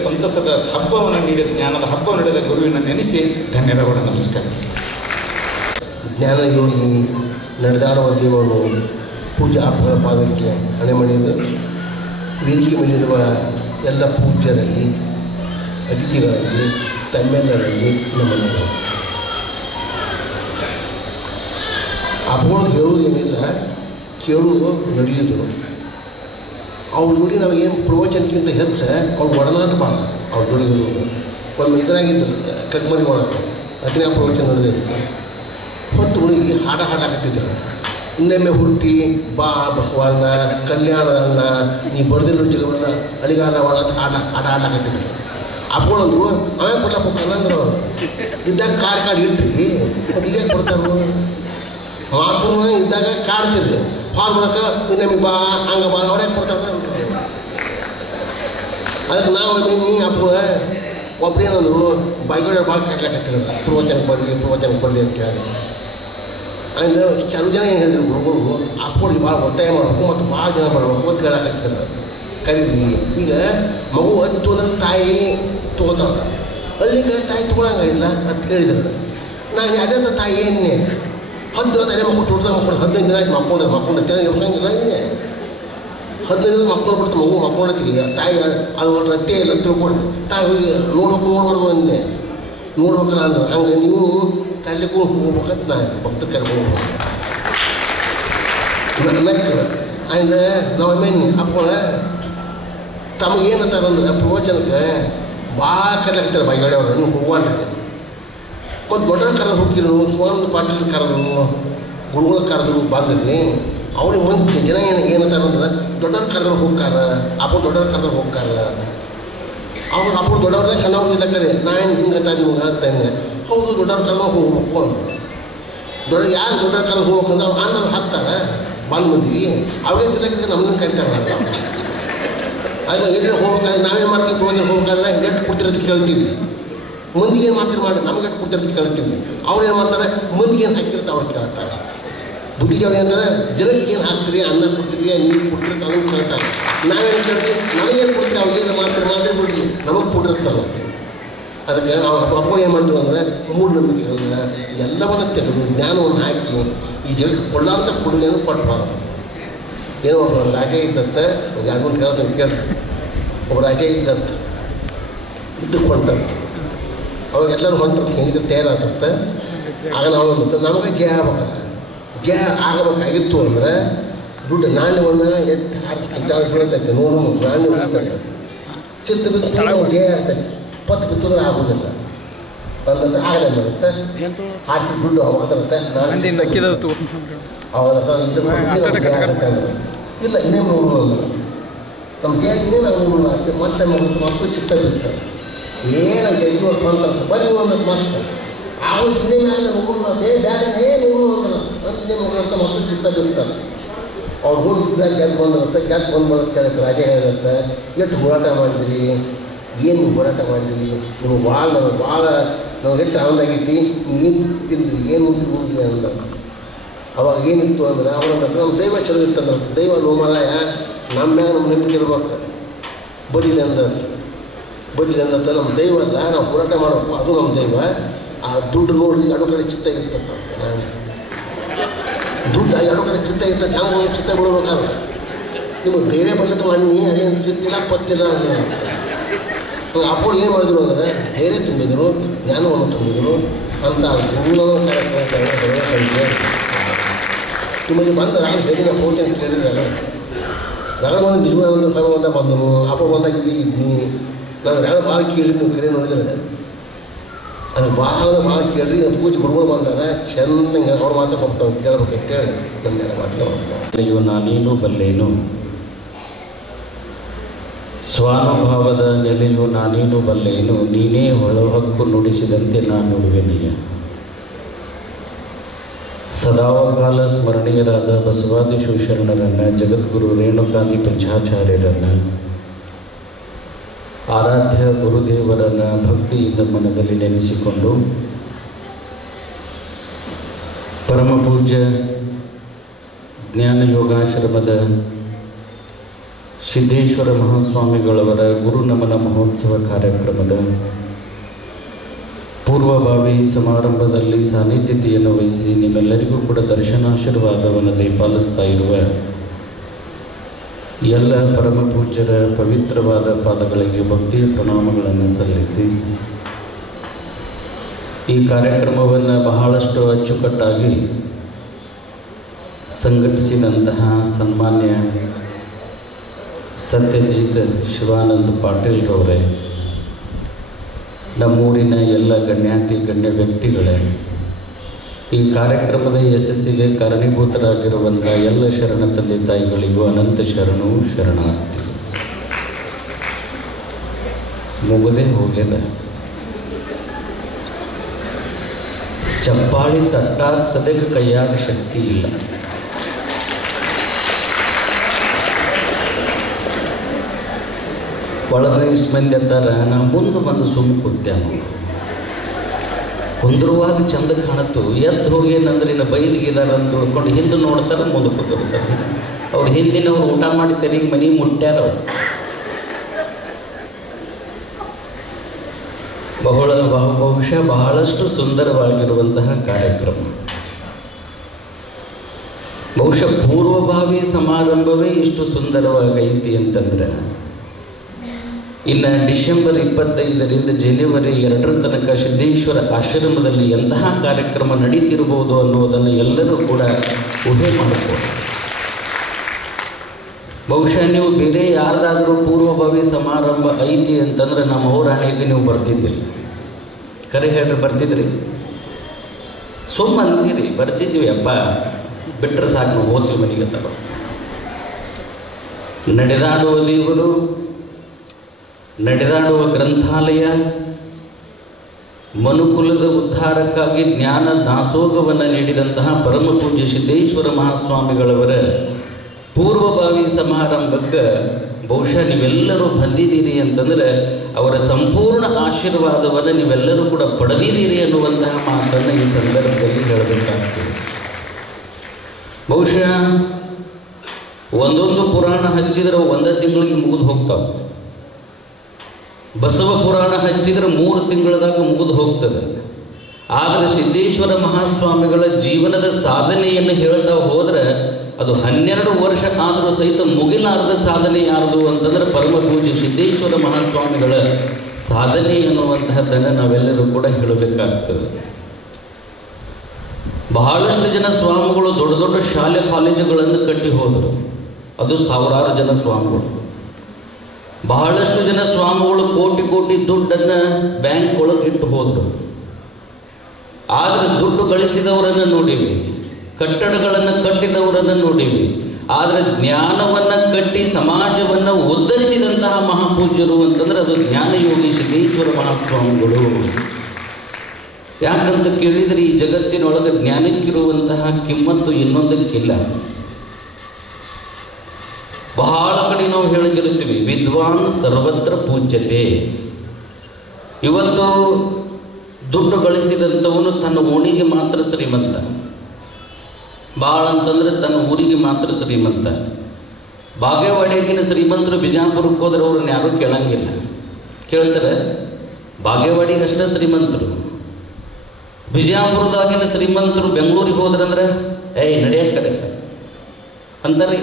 ಸಂತಸದ ಹಬ್ಬವನ್ನು ನೀಡಿದ, ಜ್ಞಾನದ ಹಬ್ಬ ನೀಡಿದ ಗುರುವಿನ ನೆನೆಸಿ ಧನ್ಯವಾದ. ನಮಸ್ಕಾರ. ಜ್ಞಾನಯೋಗಿ ನಡೆದಾಡುವ ದೇವರು ಪೂಜೆ ಅಪ್ಪಗಳ ಪಾದಕ್ಕೆ ಹಣೆಮಣಿದು ವೇದಿಕೆ ಮೇಲಿರುವ ಎಲ್ಲ ಪೂಜ್ಯರಲ್ಲಿ, ಅತಿಥಿಗಳಲ್ಲಿ, ತಮ್ಮೆಲ್ಲರಲ್ಲಿ ನಮ್ಮನ್ನು ಅಪ್ಪಗಳು ಹೇಳುವುದೇನಿಲ್ಲ, ಕೇಳುವುದು, ನಡೆಯುವುದು. ಅವ್ರ ಜೋಡಿ ನಾವು ಏನು ಪ್ರವಚನಕ್ಕಿಂತ ಹೆಚ್ಚ ಅವ್ರು ಒಡನಾಟ ಭಾಳ. ಅವ್ರ ಜೋಡಿ ಒಂದು ಇದರಾಗಿದ್ದರು ಕಗ್ಮರಿ ಒಳಗೆ 15 ಪ್ರವಚನ ನಡೆದಿತ್ತು. ಹೊತ್ತು ಹುಡುಗಿ ಹಾಡಾಕತ್ತಿದ್ರು. ಇನ್ನೊಮ್ಮೆ ಹುಟ್ಟಿ ಬಾ ಬಸವಣ್ಣ, ಕಲ್ಯಾಣದಣ್ಣ, ನೀ ಬಡ್ದಿರೋ ಜಗವನ್ನ ಅಳಿಗಾರವಣ್ಣ ಅಂತ ಆಡಾಕತ್ತಿದ್ರು. ಅಪ್ಪಗಳಂದ್ರು ಆಮೇಲೆ ಕೊಡ್ಲಪ್ಪ ಕನ್ನಂದ್ರು ಅವರು ಇದ್ದಾಗ ಕಾಡು ಇಟ್ರಿ, ಮತ್ತು ಈಗ ಕೊಡ್ತಾರು ಮಾತುನ ಇದ್ದಾಗ ಕಾಡ್ತಿರ್ರಿ. ಹಾಲು ಬರಕ ಇನ್ನೊಮ್ಮೆ ಬಾ ಹಂಗೆ ಬಾ ಅವರೇ ಕೊಡ್ತಾರೆ. ಅದಕ್ಕೆ ನಾವು ನೀ ಅಪ್ಪಗಳ ಒಬ್ರೇನಂದ್ರು ಬಾಯಿಗಳು ಭಾಳ ಕಟ್ಲಾಕತ್ತಿದ್ರು, ಪ್ರವಚನಕ್ಕೆ ಬರಲಿ ಅಂತ ಹೇಳಿ. ಅಂದರೆ ಕೆಲವು ಜನ ಏನು ಹೇಳಿದ್ರು ಗುರುಗಳು, ಅಪ್ಪಳಿಗೆ ಭಾಳ ಒತ್ತಾಯ ಮಾಡಬೇಕು ಮತ್ತು ಭಾಳ ಜನ ಮಾಡಬೇಕು ಅಂತ ಹೇಳಕತ್ತಿದ್ರು. ಕರೀರಿ. ಈಗ ಮಗು ಹತ್ತು ಅಂದ್ರೆ ತಾಯಿ ತೊಗೋತಾಳೆ, ಹಳ್ಳಿಗೆ ತಾಯಿ ತೊಗೊಳಂಗಿಲ್ಲ ಅಂತ ಹೇಳಿದ್ರು. ನಾನು ಅದೇ ತಾಯಿ ಏನೇ 10 ದಿನ ತಾಯಿ ಮಕ್ಕಳು ತೊಡ್ದಾಗ ಮಕ್ಕಳು 15 ದಿನ ಆಯ್ತು ಮಕ್ಕೊಂಡು ಇರ್ಸಂಗಿಲ್ಲ. ಇನ್ನೇ 15 ದಿನ ಮಕ್ಕಳು ಬಿಡ್ತು, ಮಗು ಮಕ್ಕೊಂಡೈತಿ. ತಾಯಿ ಅದು ರತ್ತೆ ಇಲ್ಲ ತಿಳ್ಕೊಡ್ತು. ತಾಯಿ ಹೋಗಿ ನೋಡ್ಬಾರ್ದು ಅನ್ನೆ ನೋಡ್ಬೇಕಲ್ಲ ಅಂದ್ರೆ. ಹಂಗೆ ನೀವು ಕರ್ಲಿಕ್ಕೂ ಹೋಗ್ಬೇಕಂತ ನಾನು ಭಕ್ತರು ಕರ್ಕೊಂಡು ಹೋಗ್ಬೇಕು ನಕ್ಕಳು. ಆಯ್ತು ನಾವೇನು ಅಪ್ಪಳ ತಮಗೇನಂತಾರಂದ್ರೆ ಪ್ರವಚನಕ್ಕೆ ಭಾಳ ಕರ್ಲಾಕ್ತಾರೆ ಬಾಯಿಗಡೆಯವ್ರು. ನೀವು ಹೋಗ್ವಾನ್ರಿ ಮತ್ತು ದೊಡ್ಡವ್ರು ಕರೆದು ಹೋಗ್ತಿರು, ಒಂದು ಪಾಟೀಲ್ ಕರೆದ್ರು, ಗುರುಗಳು ಕರೆದ್ರು ಬಂದ್ರಿ. ಅವ್ರಿಗೆ ಮುಂದೆ ಜನ ಏನಂತಾರಂದ್ರೆ ದೊಡ್ಡವ್ರು ಕರೆದ್ರು ಹೋಗ್ತಾರ, ಅಪ್ಪ ದೊಡ್ಡವ್ರು ಕರೆದ್ರು ಹೋಗ್ತಾರ. ಅವ್ರು ಅಪ್ಪ ದೊಡ್ಡವ್ರನ್ನ ಕಣ್ಣವ್ರು ಇಲ್ಲ ಕರೆ ನಾ ಏನು ಹಿಂಗೆ ನಿಮ್ಗೆ ಹೇಳ್ತೇನೆ. ಹೌದು ದೊಡ್ಡವ್ರು ಕರೆದು ಹೋಗ್ಬೇಕು ಅಂತ. ಯಾರು ದೊಡ್ಡವ್ರು ಕರೆದು ಹೋಗ್ಬೇಕಂದ್ರೆ ಅವ್ರು ಅನ್ನೋದು ಹಾಕ್ತಾರೆ ಬಂದು ಮಂದಿಗೆ. ಅವೇ ಜಿಲ್ಲೆಗೆ ನಮ್ಮನ್ನ ಕರಿತಾರೆ. ಅದನ್ನ ಎಲ್ಲಿ ಹೋಗ್ಬೇಕಾದ್ರೆ ನಾವೇನು ಮಾಡ್ತೀವಿ, ಪ್ರವಚನ ಹೋಗ್ಬೇಕಾದ್ರೆ ಎಷ್ಟು ಕೊಡ್ತಿರೋದು ಕೇಳ್ತೀವಿ. ಮಂದಿಗೆ ಏನು ಮಾಡ್ತೀರಿ ಮಾಡಿ ನಮ್ಗೆ ಎಷ್ಟು ಕೊಡ್ತಿರೋದು ಕೇಳ್ತೀವಿ. ಅವ್ರು ಏನು ಮಾಡ್ತಾರೆ, ಮಂದಿಗೆ ಏನು ಹಾಕಿರ್ತಾರೆ ಅವ್ರು ಕೇಳ್ತಾರೆ. ಬುದ್ಧಿಗೆ ಅವ್ರು ಏನಂತಾರೆ, ಜನಕ್ಕೆ ಏನು ಹಾಕ್ತೀರಿ, ಅನ್ನ ಕೊಡ್ತೀರಿ, ನೀರು ಕೊಡ್ತೀರಿ ಅದನ್ನು ಕೇಳ್ತಾರೆ. ನಾವೇನು ಕೇಳ್ತೀವಿ, ನಮಗೇನು ಕೊಡ್ತೀರಿ, ಅವ್ರಿಗೇನು ಮಾಡ್ತೀರಿ ಬಿಡ್ತೀವಿ, ನಮಗೆ ಕೊಟ್ಟಿರುತ್ತೆ ನಾವು ಹೋಗ್ತೀವಿ. ಅದಕ್ಕೆ ನಾವು ಅಪ್ಪ ಏನು ಮಾಡಿದ್ರು ಅಂದರೆ ಮೂಢನಂಬಿಕೆಗಳನ್ನ ಎಲ್ಲವನ್ನು ತೆಗೆದು ಜ್ಞಾನವನ್ನು ಹಾಕಿ ಈ ಜಗಕ್ಕೆ ಕೊಳ್ಳಾರ್ದ ಕೊಡುಗೆಯನ್ನು ಕೊಟ್ಟಬಾರ್ದು. ಏನೋ ಒಬ್ಬ ರಾಜ ಇದ್ದತ್ತ, ಒಂದು 2-3 ಕೇಳ್ತಾನೆ ಕೇಳ್ರಿ. ಒಬ್ಬ ರಾಜ ಇದ್ದತ್ತ, ಇದ್ದಕ್ಕೆ ಹೊಂಟಂತ. ಅವಾಗ ಎಲ್ಲರೂ ಹೊಂಟಂತ ಹೆಂಗೆ ತಯಾರಾದತ್ತ. ಆಗ ನಾವು ನಮಗೆ ಜಯ ಆಗ್ಬೇಕಲ್ಲ. ಜಯ ಆಗಬೇಕಾಗಿತ್ತು ಅಂದರೆ ದುಡ್ಡು ನಾಣ್ಯವನ್ನು ಎತ್ತಿ ಹಾಕಿ ಬೀಳ್ತೈತೆ ನೋಡು ನಾಣ್ಯ ಬೀಳ್ತೈತೆ ಚಿತ್ತ ಬಿತ್ತು ಜಯ ಆಗ್ತೈತಿ ಪತ್ತು ಬಿತ್ತಂದ್ರೆ ಆಗೋದಿಲ್ಲ ಅಂತಂದ್ರೆ ಆಗಲೇ ಬರುತ್ತೆ ಹಾಕಿ ದುಡ್ಡು ಅದರುತ್ತೆ ಇಲ್ಲ ಇನ್ನೇ ನೋಡು ಅಂದ್ರೆ ನಮ್ಮ ಜಯನೇ ನಾವು ನೋಡೋಣ ಮತ್ತೆ ಮಕ್ಕಳು ಚಿತ್ತ ಬಿಡ್ತಾರೆ ಏನು ಗೆದ್ದು ಅಂತ ಬರೀ ಒಂದು ಮತ್ತೆ ಆವಾಗ ಇನ್ನೇ ಮ್ಯಾಲೆ ನೋಡೋಣ ಬೇರೆ ನೋಡು ಅಂದ್ರೆ ಇನ್ನೇ ನೋಡೋಂಥ ಮಕ್ಕಳು ಚಿತ್ತ ಬಿಡ್ತಾರೆ ಅವ್ರು ಹೋಗಿದ್ದಾಗ ಗೆದ್ದು ಬಂದಿರುತ್ತೆ ಗೆದ್ದು ಬಂದು ಕೇಳುತ್ತೆ ರಾಜ ಹೇಳಿರುತ್ತೆ ಎಷ್ಟು ಹೋರಾಟ ಮಾಡಿದ್ರಿ ಏನು ಹೋರಾಟ ಮಾಡಿದ್ರಿ ನೀವು ಭಾಳ ನಾವು ಎಷ್ಟು ಆನಂದಾಗೈತಿ ನೀವು ಏನು ತಿಂದ್ರಿ ಏನು ಉಂಟ್ರಿ ಅಂದ ಅವಾಗ ಏನಿತ್ತು ಅಂದ್ರೆ ಅವನಂದ್ರೆ ನಮ್ಮ ದೈವ ಚಲೋ ಇರ್ತಂದ್ರೆ ದೈವ ಲೋಮರಾಯ ನಮ್ಮ ಮ್ಯಾಗ ನಮ್ಮ ನಂಬಿಕೆ ಇರ್ಬೇಕು ಬರೀಲಿ ಅಂದತ್ತ ನಮ್ಮ ದೈವ ಅಲ್ಲ ನಾವು ಹೋರಾಟ ಮಾಡಬೇಕು ಅದು ನಮ್ಮ ದೈವ ಆ ದುಡ್ಡು ನೋಡಿ ಅಡು ಕಡೆ ಚಿತ್ತ ಇರ್ತಂತ ನಾನು ದುಡ್ಡು ಎರಡು ಕಡೆ ಚಿತ್ತ ಇರ್ತದೆ ಹ್ಯಾಂಗೆ ಒಂದು ಚಿತ್ತ ಬಿಡ್ಬೇಕಾದ್ರೆ ನಿಮಗೆ ಧೈರ್ಯ ಬರ್ಲಿಕ್ಕೆ ಮಾಡಿ ಅದೇನು ಚಿತ್ತಿಲ್ಲ ಪತ್ತಿಲ್ಲ ಅನ್ನೋ ಅಪ್ಪಳು ಏನು ಮಾಡಿದ್ರು ಅಂದರೆ ಧೈರ್ಯ ತುಂಬಿದರು ಜ್ಞಾನವನ್ನು ತುಂಬಿದರು ಅಂತ ಗುರುಗಳ ಕಾರ್ಯಕ್ರಮ ನಿಮ್ಮಲ್ಲಿ ಬಂದ ರಾಗ ಹೇಳಿನ ಹೋಗ್ತೇನೆ ಕೇಳಿದ್ರೆ ರಾಗ ಬಂದು ನಿಜವಾದ ಫೈವ್ ಬಂದ ಬಂದನು ಅಪ್ಪ ಬಂದಾಗ ಇಲ್ಲಿ ಇದ್ನಿ ನಾನು ರಾಗ ಭಾಳ ಕೇಳಿ ನೀವು ಕರೆ ನೋಡಿದ್ರೆ ಅದು ಭಾಳ ಕೇಳ್ರಿ ಪೂಜೆ ಗುರುಗಳು ಬಂದಾಗ ಚೆನ್ನಾಗಿ ಅವ್ರು ಮಾತು ಕೊಡ್ತಾವೆ ಕೇಳ್ಬೇಕಂತೇಳಿ ನಮ್ಮೆಲ್ಲ ಮಾತು ನಾನೇನು ಬಲ್ಲೇನು ಸ್ವಾನುಭಾವದ ನೆಲೆಯು ನಾನೇನು ಬಲ್ಲೇನು ನೀನೇ ಹೊಳಹಕ್ಕು ನುಡಿಸಿದಂತೆ ನಾನು ನುಡಿವೆನಯ್ಯ. ಸದಾವಕಾಲ ಸ್ಮರಣೀಯರಾದ ಬಸವಾದಿ ಶರಣರನ್ನು ಜಗದ್ಗುರು ರೇಣುಕಾದಿ ಪಂಚಾಚಾರ್ಯರನ್ನು ಆರಾಧ್ಯ ಗುರುದೇವರನ್ನು ಭಕ್ತಿಯಿಂದ ಮನದಲ್ಲಿ ನೆನೆಸಿಕೊಂಡು ಪರಮ ಪೂಜ್ಯ ಜ್ಞಾನ ಯೋಗಾಶ್ರಮದ ಸಿದ್ದೇಶ್ವರ ಮಹಾಸ್ವಾಮಿಗಳವರ ಗುರುನಮನ ಮಹೋತ್ಸವ ಕಾರ್ಯಕ್ರಮದ ಪೂರ್ವಭಾವಿ ಸಮಾರಂಭದಲ್ಲಿ ಸಾನ್ನಿಧ್ಯತೆಯನ್ನು ವಹಿಸಿ ನಿಮ್ಮೆಲ್ಲರಿಗೂ ಕೂಡ ದರ್ಶನಾಶೀರ್ವಾದವನ್ನು ದಯಪಾಲಿಸ್ತಾ ಇರುವ ಎಲ್ಲ ಪರಮ ಪೂಜ್ಯರ ಪವಿತ್ರವಾದ ಪಾದಗಳಿಗೆ ಭಕ್ತಿಯ ಪ್ರಣಾಮಗಳನ್ನು ಸಲ್ಲಿಸಿ ಈ ಕಾರ್ಯಕ್ರಮವನ್ನು ಬಹಳಷ್ಟು ಅಚ್ಚುಕಟ್ಟಾಗಿ ಸಂಘಟಿಸಿದಂತಹ ಸನ್ಮಾನ್ಯ ಸತ್ಯಜಿತ್ ಶಿವಾನಂದ ಪಾಟೀಲ್ರವರೇ, ನಮ್ಮೂರಿನ ಎಲ್ಲ ಗಣ್ಯಾತಿ ಗಣ್ಯ ವ್ಯಕ್ತಿಗಳೇ, ಈ ಕಾರ್ಯಕ್ರಮದ ಯಶಸ್ಸಿಗೆ ಕಾರಣೀಭೂತರಾಗಿರುವಂಥ ಎಲ್ಲ ಶರಣ ತಂದೆ ತಾಯಿಗಳಿಗೂ ಅನಂತ ಶರಣು ಶರಣಾರ್ಥಿ. ಮುಗದೆ ಹೋಗ್ಯದ ಚಪ್ಪಾಳಿ ತಟ್ಟಾಗ ಸದ್ಯಕ್ಕೆ ಕೈಯಾಗ ಶಕ್ತಿ ಇಲ್ಲ. ಒಳಗೆ ಇಷ್ಟು ಮಂದಿ ಅಂತಾರೆ, ನಾವು ಮುಂದೆ ಬಂದು ಸುಮ್ಮನೆ ಕೂತ್ಯಾನು ಕುಂದಿರುವಾಗ ಚಂದ ಕಾಣತ್ತು, ಎದ್ದು ಹೋಗಿ ಏನಂದ್ರೆ ಇನ್ನು ಬೈಲಿಗಿದಾರ ಅಂತ ತಿಳ್ಕೊಂಡು ಹಿಂದೆ ನೋಡ್ತಾರೆ, ಮುಂದೆ ಕೂತಿರ್ತಾರೆ. ಅವ್ರು ಹಿಂದಿನವ್ರು ಊಟ ಮಾಡಿ ತೆರಿಗೆ ಮನೆ ಮುಟ್ಟ್ಯಾರ. ಬಹುಶಃ ಬಹಳಷ್ಟು ಸುಂದರವಾಗಿರುವಂತಹ ಕಾರ್ಯಕ್ರಮ. ಬಹುಶಃ ಪೂರ್ವಭಾವಿ ಸಮಾರಂಭವೇ ಇಷ್ಟು ಸುಂದರವಾಗೈತಿ ಅಂತಂದ್ರೆ ಇನ್ನು ಡಿಸೆಂಬರ್ 25ರಿಂದ ಜನವರಿ 2 ತನಕ ಸಿದ್ದೇಶ್ವರ ಆಶ್ರಮದಲ್ಲಿ ಎಂತಹ ಕಾರ್ಯಕ್ರಮ ನಡೀತಿರ್ಬೋದು ಅನ್ನೋದನ್ನು ಎಲ್ಲರೂ ಕೂಡ ಊಹೆ ಮಾಡಿಕೊಂಡು, ಬಹುಶಃ ನೀವು ಬೇರೆ ಯಾರ್ದಾದರೂ ಪೂರ್ವಭಾವಿ ಸಮಾರಂಭ ಐತಿ ಅಂತಂದ್ರೆ ನಮ್ಮ ಔರಾಣಿಗೆ ನೀವು ಬರ್ತಿದ್ದಿಲ್ಲ. ಕರೆ ಹೇಳ್ರಿ, ಬರ್ತಿದ್ರಿ? ಸುಮ್ಮ ಅಂತೀರಿ, ಬರ್ತಿದ್ವಿ ಅಪ್ಪ, ಬಿಟ್ಟರೆ ಸಾಕು ನಾವು ಓದ್ತೀವಿ ಮನೆಗೆ ತಗೋ. ನಡೆದಾಡುವ ದೇವರು, ನಡೆದಾಡುವ ಗ್ರಂಥಾಲಯ, ಮನುಕುಲದ ಉದ್ಧಾರಕ್ಕಾಗಿ ಜ್ಞಾನ ದಾಸೋಹವನ್ನು ನೀಡಿದಂತಹ ಪರಮ ಪೂಜ್ಯ ಸಿದ್ದೇಶ್ವರ ಮಹಾಸ್ವಾಮಿಗಳವರ ಪೂರ್ವಭಾವಿ ಸಮಾರಂಭಕ್ಕೆ ಬಹುಶಃ ನೀವೆಲ್ಲರೂ ಬಂದಿದ್ದೀರಿ ಅಂತಂದರೆ ಅವರ ಸಂಪೂರ್ಣ ಆಶೀರ್ವಾದವನ್ನು ನೀವೆಲ್ಲರೂ ಕೂಡ ಪಡೆದಿದ್ದೀರಿ ಅನ್ನುವಂತಹ ಮಾತನ್ನು ಈ ಸಂದರ್ಭದಲ್ಲಿ ಹೇಳಬೇಕಾಗ್ತದೆ. ಬಹುಶಃ ಒಂದೊಂದು ಪುರಾಣ ಹಚ್ಚಿದ್ರೆ 1 ತಿಂಗಳಿಗೆ ಮುಗಿದು ಹೋಗ್ತಾವೆ. ಬಸವ ಪುರಾಣ ಹಚ್ಚಿದ್ರೆ 3 ತಿಂಗಳದಾಗ ಮುಗಿದು ಹೋಗ್ತದೆ. ಆದರೆ ಸಿದ್ದೇಶ್ವರ ಮಹಾಸ್ವಾಮಿಗಳ ಜೀವನದ ಸಾಧನೆಯನ್ನು ಹೇಳ್ತಾ ಹೋದರೆ ಅದು 12 ವರ್ಷ ಆದರೂ ಸಹಿತ ಮುಗಿಲಾರದ ಸಾಧನೆ ಯಾರ್ದು ಅಂತಂದ್ರೆ ಪರಮ ಪೂಜ್ಯ ಸಿದ್ದೇಶ್ವರ ಮಹಾಸ್ವಾಮಿಗಳ ಸಾಧನೆ ಎನ್ನುವಂತಹದ್ದನ್ನು ನಾವೆಲ್ಲರೂ ಕೂಡ ಹೇಳಬೇಕಾಗ್ತದೆ. ಬಹಳಷ್ಟು ಜನ ಸ್ವಾಮಿಗಳು ದೊಡ್ಡ ದೊಡ್ಡ ಶಾಲೆ ಕಾಲೇಜುಗಳನ್ನು ಕಟ್ಟಿ ಹೋದರು. ಅದು ಸಾವಿರಾರು ಜನ ಸ್ವಾಮಿಗಳು. ಬಹಳಷ್ಟು ಜನ ಸ್ವಾಮಿಗಳು ಕೋಟಿ ಕೋಟಿ ದುಡ್ಡನ್ನು ಬ್ಯಾಂಕ್ ಒಳಗೆ ಇಟ್ಟು ಹೋದರು. ಆದರೆ ದುಡ್ಡು ಗಳಿಸಿದವರನ್ನು ನೋಡಿವಿ, ಕಟ್ಟಡಗಳನ್ನು ಕಟ್ಟಿದವರನ್ನು ನೋಡಿವಿ. ಆದರೆ ಜ್ಞಾನವನ್ನು ಕಟ್ಟಿ ಸಮಾಜವನ್ನು ಉದ್ಧರಿಸಿದಂತಹ ಮಹಾಪೂಜ್ಯರು ಅಂತಂದರೆ ಅದು ಜ್ಞಾನಯೋಗಿ ಸಿದ್ದೇಶ್ವರ ಮಹಾಸ್ವಾಮಿಗಳು. ಯಾಕಂತ ಕೇಳಿದರೆ ಈ ಜಗತ್ತಿನೊಳಗೆ ಜ್ಞಾನಕ್ಕಿರುವಂತಹ ಕಿಮ್ಮತ್ತು ಇನ್ನೊಂದಕ್ಕಿಲ್ಲ. ಬಹಳ ಕಡೆ ನಾವು ಹೇಳ್ತಿರ್ತೀವಿ, ವಿದ್ವಾನ್ ಸರ್ವತ್ರ ಪೂಜ್ಯತೆ. ಇವತ್ತು ದುಡ್ಡು ಗಳಿಸಿದಂಥವನು ತನ್ನ ಓಣಿಗೆ ಮಾತ್ರ ಶ್ರೀಮಂತ, ಭಾಳ ಅಂತಂದರೆ ತನ್ನ ಊರಿಗೆ ಮಾತ್ರ ಶ್ರೀಮಂತ. ಬಾಗೇವಾಡಿಯಾಗಿನ ಶ್ರೀಮಂತರು ಬಿಜಾಪುರಕ್ಕೆ ಹೋದ್ರೆ ಅವ್ರನ್ನ ಯಾರೂ ಕೇಳಂಗಿಲ್ಲ. ಕೇಳ್ತಾರೆ, ಬಾಗೇವಾಡಿಗೆ ಅಷ್ಟೇ ಶ್ರೀಮಂತರು. ಬಿಜಾಪುರದಾಗಿನ ಶ್ರೀಮಂತರು ಬೆಂಗಳೂರಿಗೆ ಹೋದ್ರಂದ್ರೆ ನಡೆಯ ಕಡೆ ಅಂತಾರೆ.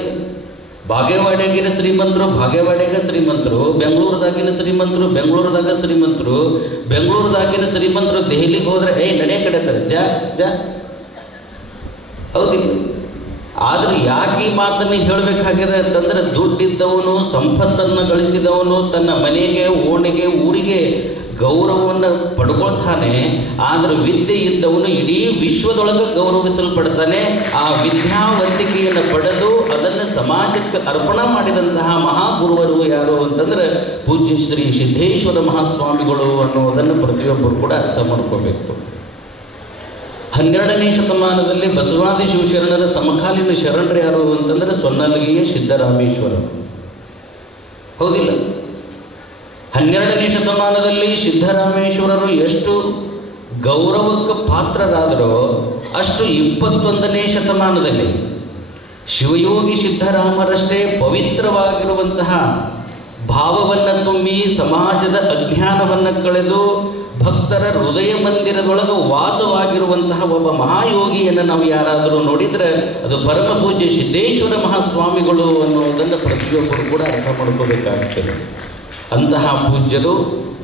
ಬಾಗೇವಾಡಿಯಾಗಿನ ಶ್ರೀಮಂತರು ಬಾಗೇವಾಡಿಯಾಗ ಶ್ರೀಮಂತರು, ಬೆಂಗಳೂರದಾಗಿನ ಶ್ರೀಮಂತರು ಬೆಂಗಳೂರದಾಗ ಶ್ರೀಮಂತರು, ಬೆಂಗಳೂರದಾಗಿನ ಶ್ರೀಮಂತರು ದೆಹಲಿಗೆ ಹೋದ್ರೆ ನಡೆಯ ಕಡೆತಾರೆ ಜಾ ಜಾ. ಹೌದಿಲ್ಲ? ಆದರೆ ಯಾಕೆ ಈ ಮಾತನ್ನು ಹೇಳಬೇಕಾಗಿದೆ ಅಂತಂದರೆ, ದುಡ್ಡಿದ್ದವನು, ಸಂಪತ್ತನ್ನು ಗಳಿಸಿದವನು ತನ್ನ ಮನೆಗೆ, ಓಣಿಗೆ, ಊರಿಗೆ ಗೌರವವನ್ನು ಪಡ್ಕೊಳ್ತಾನೆ. ಆದರೆ ವಿದ್ಯೆ ಇದ್ದವನು ಇಡೀ ವಿಶ್ವದೊಳಗೆ ಗೌರವಿಸಲ್ಪಡ್ತಾನೆ. ಆ ವಿದ್ಯಾವಂತಿಕೆಯನ್ನು ಪಡೆದು ಅದನ್ನು ಸಮಾಜಕ್ಕೆ ಅರ್ಪಣೆ ಮಾಡಿದಂತಹ ಮಹಾಗುರುವರು ಯಾರು ಅಂತಂದರೆ ಪೂಜ್ಯ ಶ್ರೀ ಸಿದ್ದೇಶ್ವರ ಮಹಾಸ್ವಾಮಿಗಳು ಅನ್ನೋದನ್ನು ಪ್ರತಿಯೊಬ್ಬರು ಕೂಡ ಅರ್ಥ ಮಾಡ್ಕೋಬೇಕು. 12ನೇ ಶತಮಾನದಲ್ಲಿ ಬಸವಾದಿ ಶಿವಶರಣರ ಸಮಕಾಲೀನ ಶರಣರು ಯಾರು ಅಂತಂದರೆ ಸೊನ್ನಲಗಿಯ ಸಿದ್ದರಾಮೇಶ್ವರ. ಹೌದಿಲ್ಲ? 12ನೇ ಶತಮಾನದಲ್ಲಿ ಸಿದ್ದರಾಮೇಶ್ವರರು ಎಷ್ಟು ಗೌರವಕ್ಕೆ ಪಾತ್ರರಾದರೋ ಅಷ್ಟು 21ನೇ ಶತಮಾನದಲ್ಲಿ ಶಿವಯೋಗಿ ಸಿದ್ದರಾಮರಷ್ಟೇ ಪವಿತ್ರವಾಗಿರುವಂತಹ ಭಾವವನ್ನು ತುಂಬಿ ಸಮಾಜದ ಅಜ್ಞಾನವನ್ನು ಕಳೆದು ಭಕ್ತರ ಹೃದಯ ಮಂದಿರದೊಳಗೆ ವಾಸವಾಗಿರುವಂತಹ ಒಬ್ಬ ಮಹಾಯೋಗಿಯನ್ನು ನಾವು ಯಾರಾದರೂ ನೋಡಿದರೆ ಅದು ಪರಮ ಪೂಜ್ಯ ಸಿದ್ದೇಶ್ವರ ಮಹಾಸ್ವಾಮಿಗಳು ಅನ್ನೋದನ್ನು ಪ್ರತಿಯೊಬ್ಬರು ಕೂಡ ಅರ್ಥ ಮಾಡ್ಕೋಬೇಕಾಗ್ತದೆ. ಅಂತಹ ಪೂಜ್ಯರು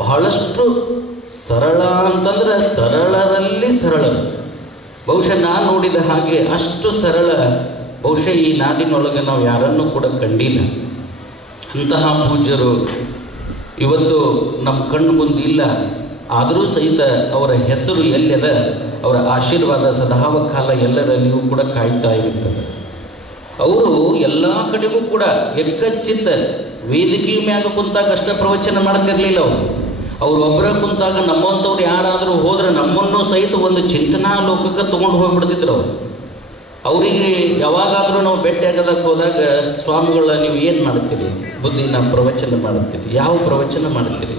ಬಹಳಷ್ಟು ಸರಳ ಅಂತಂದರೆ ಸರಳರಲ್ಲಿ ಸರಳರು. ಬಹುಶಃ ನಾನು ನೋಡಿದ ಹಾಗೆ ಅಷ್ಟು ಸರಳ ಬಹುಶಃ ಈ ನಾಡಿನೊಳಗೆ ನಾವು ಯಾರನ್ನೂ ಕೂಡ ಕಂಡಿಲ್ಲ. ಅಂತಹ ಪೂಜ್ಯರು ಇವತ್ತು ನಮ್ಮ ಕಣ್ಣು ಮುಂದಿಲ್ಲ. ಆದರೂ ಸಹಿತ ಅವರ ಹೆಸರು ಎಲ್ಲದ, ಅವರ ಆಶೀರ್ವಾದ ಸದಾವ ಕಾಲ ಎಲ್ಲರಲ್ಲಿಯೂ ಕೂಡ ಕಾಯ್ತಾ ಇರುತ್ತದೆ. ಅವರು ಎಲ್ಲ ಕಡೆಗೂ ಕೂಡ ಎಕ್ಕಚ್ಚಿತ್ತ ವೇದಿಕೆಯ ಮ್ಯಾಗ ಕುಂತಾಗ ಅಷ್ಟೇ ಪ್ರವಚನ ಮಾಡ್ತಿರ್ಲಿಲ್ಲ. ಅವರು ಒಬ್ಬರ ಕುಂತಾಗ ನಮ್ಮಂಥವ್ರು ಯಾರಾದರೂ ಹೋದ್ರೆ ನಮ್ಮನ್ನು ಸಹಿತ ಒಂದು ಚಿಂತನಾ ಲೋಕಕ್ಕೆ ತೊಗೊಂಡು ಹೋಗ್ಬಿಡ್ತಿದ್ರು ಅವರು. ಅವರಿಗೆ ಯಾವಾಗಾದರೂ ನಾವು ಭೇಟಿಯಾಗೋದಕ್ಕೆ ಹೋದಾಗ, ಸ್ವಾಮಿಗಳ ನೀವು ಏನು ಮಾಡ್ತೀರಿ? ಬುದ್ಧಿ ನಾವು ಪ್ರವಚನ ಮಾಡ್ತೀವಿ. ಯಾವ ಪ್ರವಚನ ಮಾಡ್ತೀರಿ?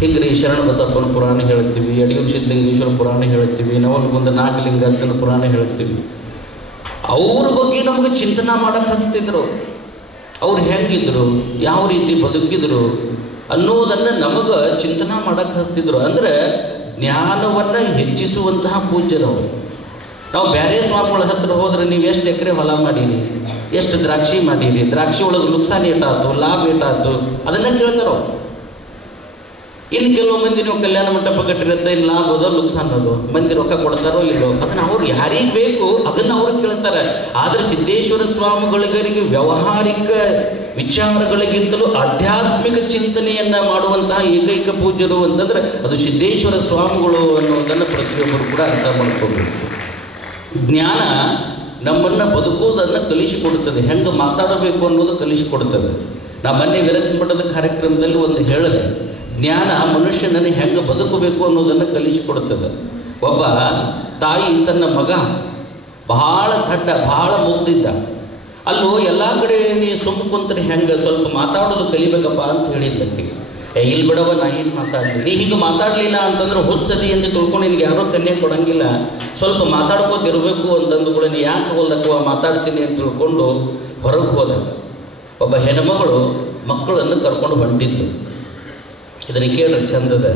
ಹಿಂಗ್ರಿ ಶರಣ ಬಸಪ್ಪನ ಪುರಾಣ ಹೇಳ್ತೀವಿ, ಯಡಿಯೂರು ಸಿದ್ಧಲಿಂಗೇಶ್ವರ ಪುರಾಣ ಹೇಳ್ತೀವಿ, ನವಲಗುಂದ ನಾಗಲಿಂಗಾರ್ಜುನ ಪುರಾಣ ಹೇಳ್ತೀವಿ. ಅವ್ರ ಬಗ್ಗೆ ನಮಗೆ ಚಿಂತನೆ ಮಾಡಕ್ಕೆ ಹಚ್ತಿದ್ರು. ಅವ್ರು ಹೆಂಗಿದ್ರು, ಯಾವ ರೀತಿ ಬದುಕಿದ್ರು ಅನ್ನೋದನ್ನು ನಮಗೆ ಚಿಂತನೆ ಮಾಡಕ್ಕೆ ಹಚ್ತಿದ್ರು. ಅಂದರೆ ಜ್ಞಾನವನ್ನು ಹೆಚ್ಚಿಸುವಂತಹ ಪೂಜ್ಯರವರು. ನಾವು ಬೇರೆ ಸ್ವಾಮಿಗಳ ಹತ್ರ ಹೋದ್ರೆ ನೀವು ಎಷ್ಟು ಎಕರೆ ಹೊಲ ಮಾಡೀರಿ, ಎಷ್ಟು ದ್ರಾಕ್ಷಿ ಮಾಡೀರಿ, ದ್ರಾಕ್ಷಿ ಒಳಗೆ ನುಕ್ಸಾನ ಏಟಾಯ್ತು, ಲಾಭ ಏಟಾಯ್ತು, ಅದನ್ನು ಕೇಳ್ತಾರೋ. ಇನ್ನು ಕೆಲವು ಮಂದಿ ನೀವು ಕಲ್ಯಾಣ ಮಂಟಪ ಕಟ್ಟಿರುತ್ತೆ, ಇನ್ನು ಲಾಭ ಅದೋ ನುಕ್ಸಾನ ಅದು, ಮಂದಿ ರೊಕ್ಕ ಕೊಡ್ತಾರೋ ಇಲ್ಲೋ, ಅದನ್ನು ಅವ್ರು ಯಾರಿಗೆ ಬೇಕು ಅದನ್ನು ಅವ್ರು ಕೇಳ್ತಾರೆ. ಆದರೆ ಸಿದ್ದೇಶ್ವರ ಸ್ವಾಮಿಗಳಿಗೆ ವ್ಯಾವಹಾರಿಕ ವಿಚಾರಗಳಿಗಿಂತಲೂ ಆಧ್ಯಾತ್ಮಿಕ ಚಿಂತನೆಯನ್ನು ಮಾಡುವಂತಹ ಏಕೈಕ ಪೂಜ್ಯರು ಅಂತಂದರೆ ಅದು ಸಿದ್ದೇಶ್ವರ ಸ್ವಾಮಿಗಳು ಅನ್ನೋದನ್ನು ಪ್ರತಿಯೊಬ್ಬರು ಕೂಡ ಅರ್ಥ ಮಾಡ್ಕೋಬೇಕು. ಜ್ಞಾನ ನಮ್ಮನ್ನು ಬದುಕುವುದನ್ನು ಕಲಿಸಿಕೊಡುತ್ತದೆ, ಹೆಂಗೆ ಮಾತಾಡಬೇಕು ಅನ್ನೋದು ಕಲಿಸಿಕೊಡುತ್ತದೆ. ನಾ ಮೊನ್ನೆ ವಿರಕ್ತಿ ಮಠದ ಕಾರ್ಯಕ್ರಮದಲ್ಲಿ ಒಂದು ಹೇಳಿದೆ, ಜ್ಞಾನ ಮನುಷ್ಯನನ್ನು ಹೆಂಗೆ ಬದುಕಬೇಕು ಅನ್ನೋದನ್ನು ಕಲಿಸಿಕೊಡುತ್ತದೆ. ಒಬ್ಬ ತಾಯಿ ತನ್ನ ಮಗ ಬಹಳ ದಡ್ಡ, ಬಹಳ ಮುಗ್ದಿದ್ದ. ಅಲ್ಲೂ ಎಲ್ಲ ಕಡೆ ನೀ ಸುಮ್ಮ ಕುಂತ್ರೆ ಹೆಂಗೆ, ಸ್ವಲ್ಪ ಮಾತಾಡೋದು ಕಲಿಬೇಕಪ್ಪ ಅಂತ ಹೇಳಿದ್ದಕ್ಕೆ. ಇಲ್ಲಿ ಬಿಡವ, ನಾ ಏನು ಮಾತಾಡಲಿ, ನೀ ಹೀಗೆ ಮಾತಾಡಲಿಲ್ಲ ಅಂತಂದ್ರೆ ಹುಚ್ಚದಿ ಅಂತ ತಿಳ್ಕೊಂಡು ನಿನಗೆ ಯಾರೋ ಕನ್ಯೆ ಕೊಡೋಂಗಿಲ್ಲ, ಸ್ವಲ್ಪ ಮಾತಾಡ್ಕೋತಿರ್ಬೇಕು ಅಂತಂದು ಕೂಡ ನೀ ಯಾಕೆ ಹೋದಕ್ಕವ ಮಾತಾಡ್ತೀನಿ ಅಂತ ತಿಳ್ಕೊಂಡು ಹೊರಗೆ ಹೋದ. ಒಬ್ಬ ಹೆಣ್ಮಗಳು ಮಕ್ಕಳನ್ನು ಕರ್ಕೊಂಡು ಹೊಂಟಿದ್ಲು. ಇದನ್ನು ಕೇಳ್ರಿ ಚಂದದ.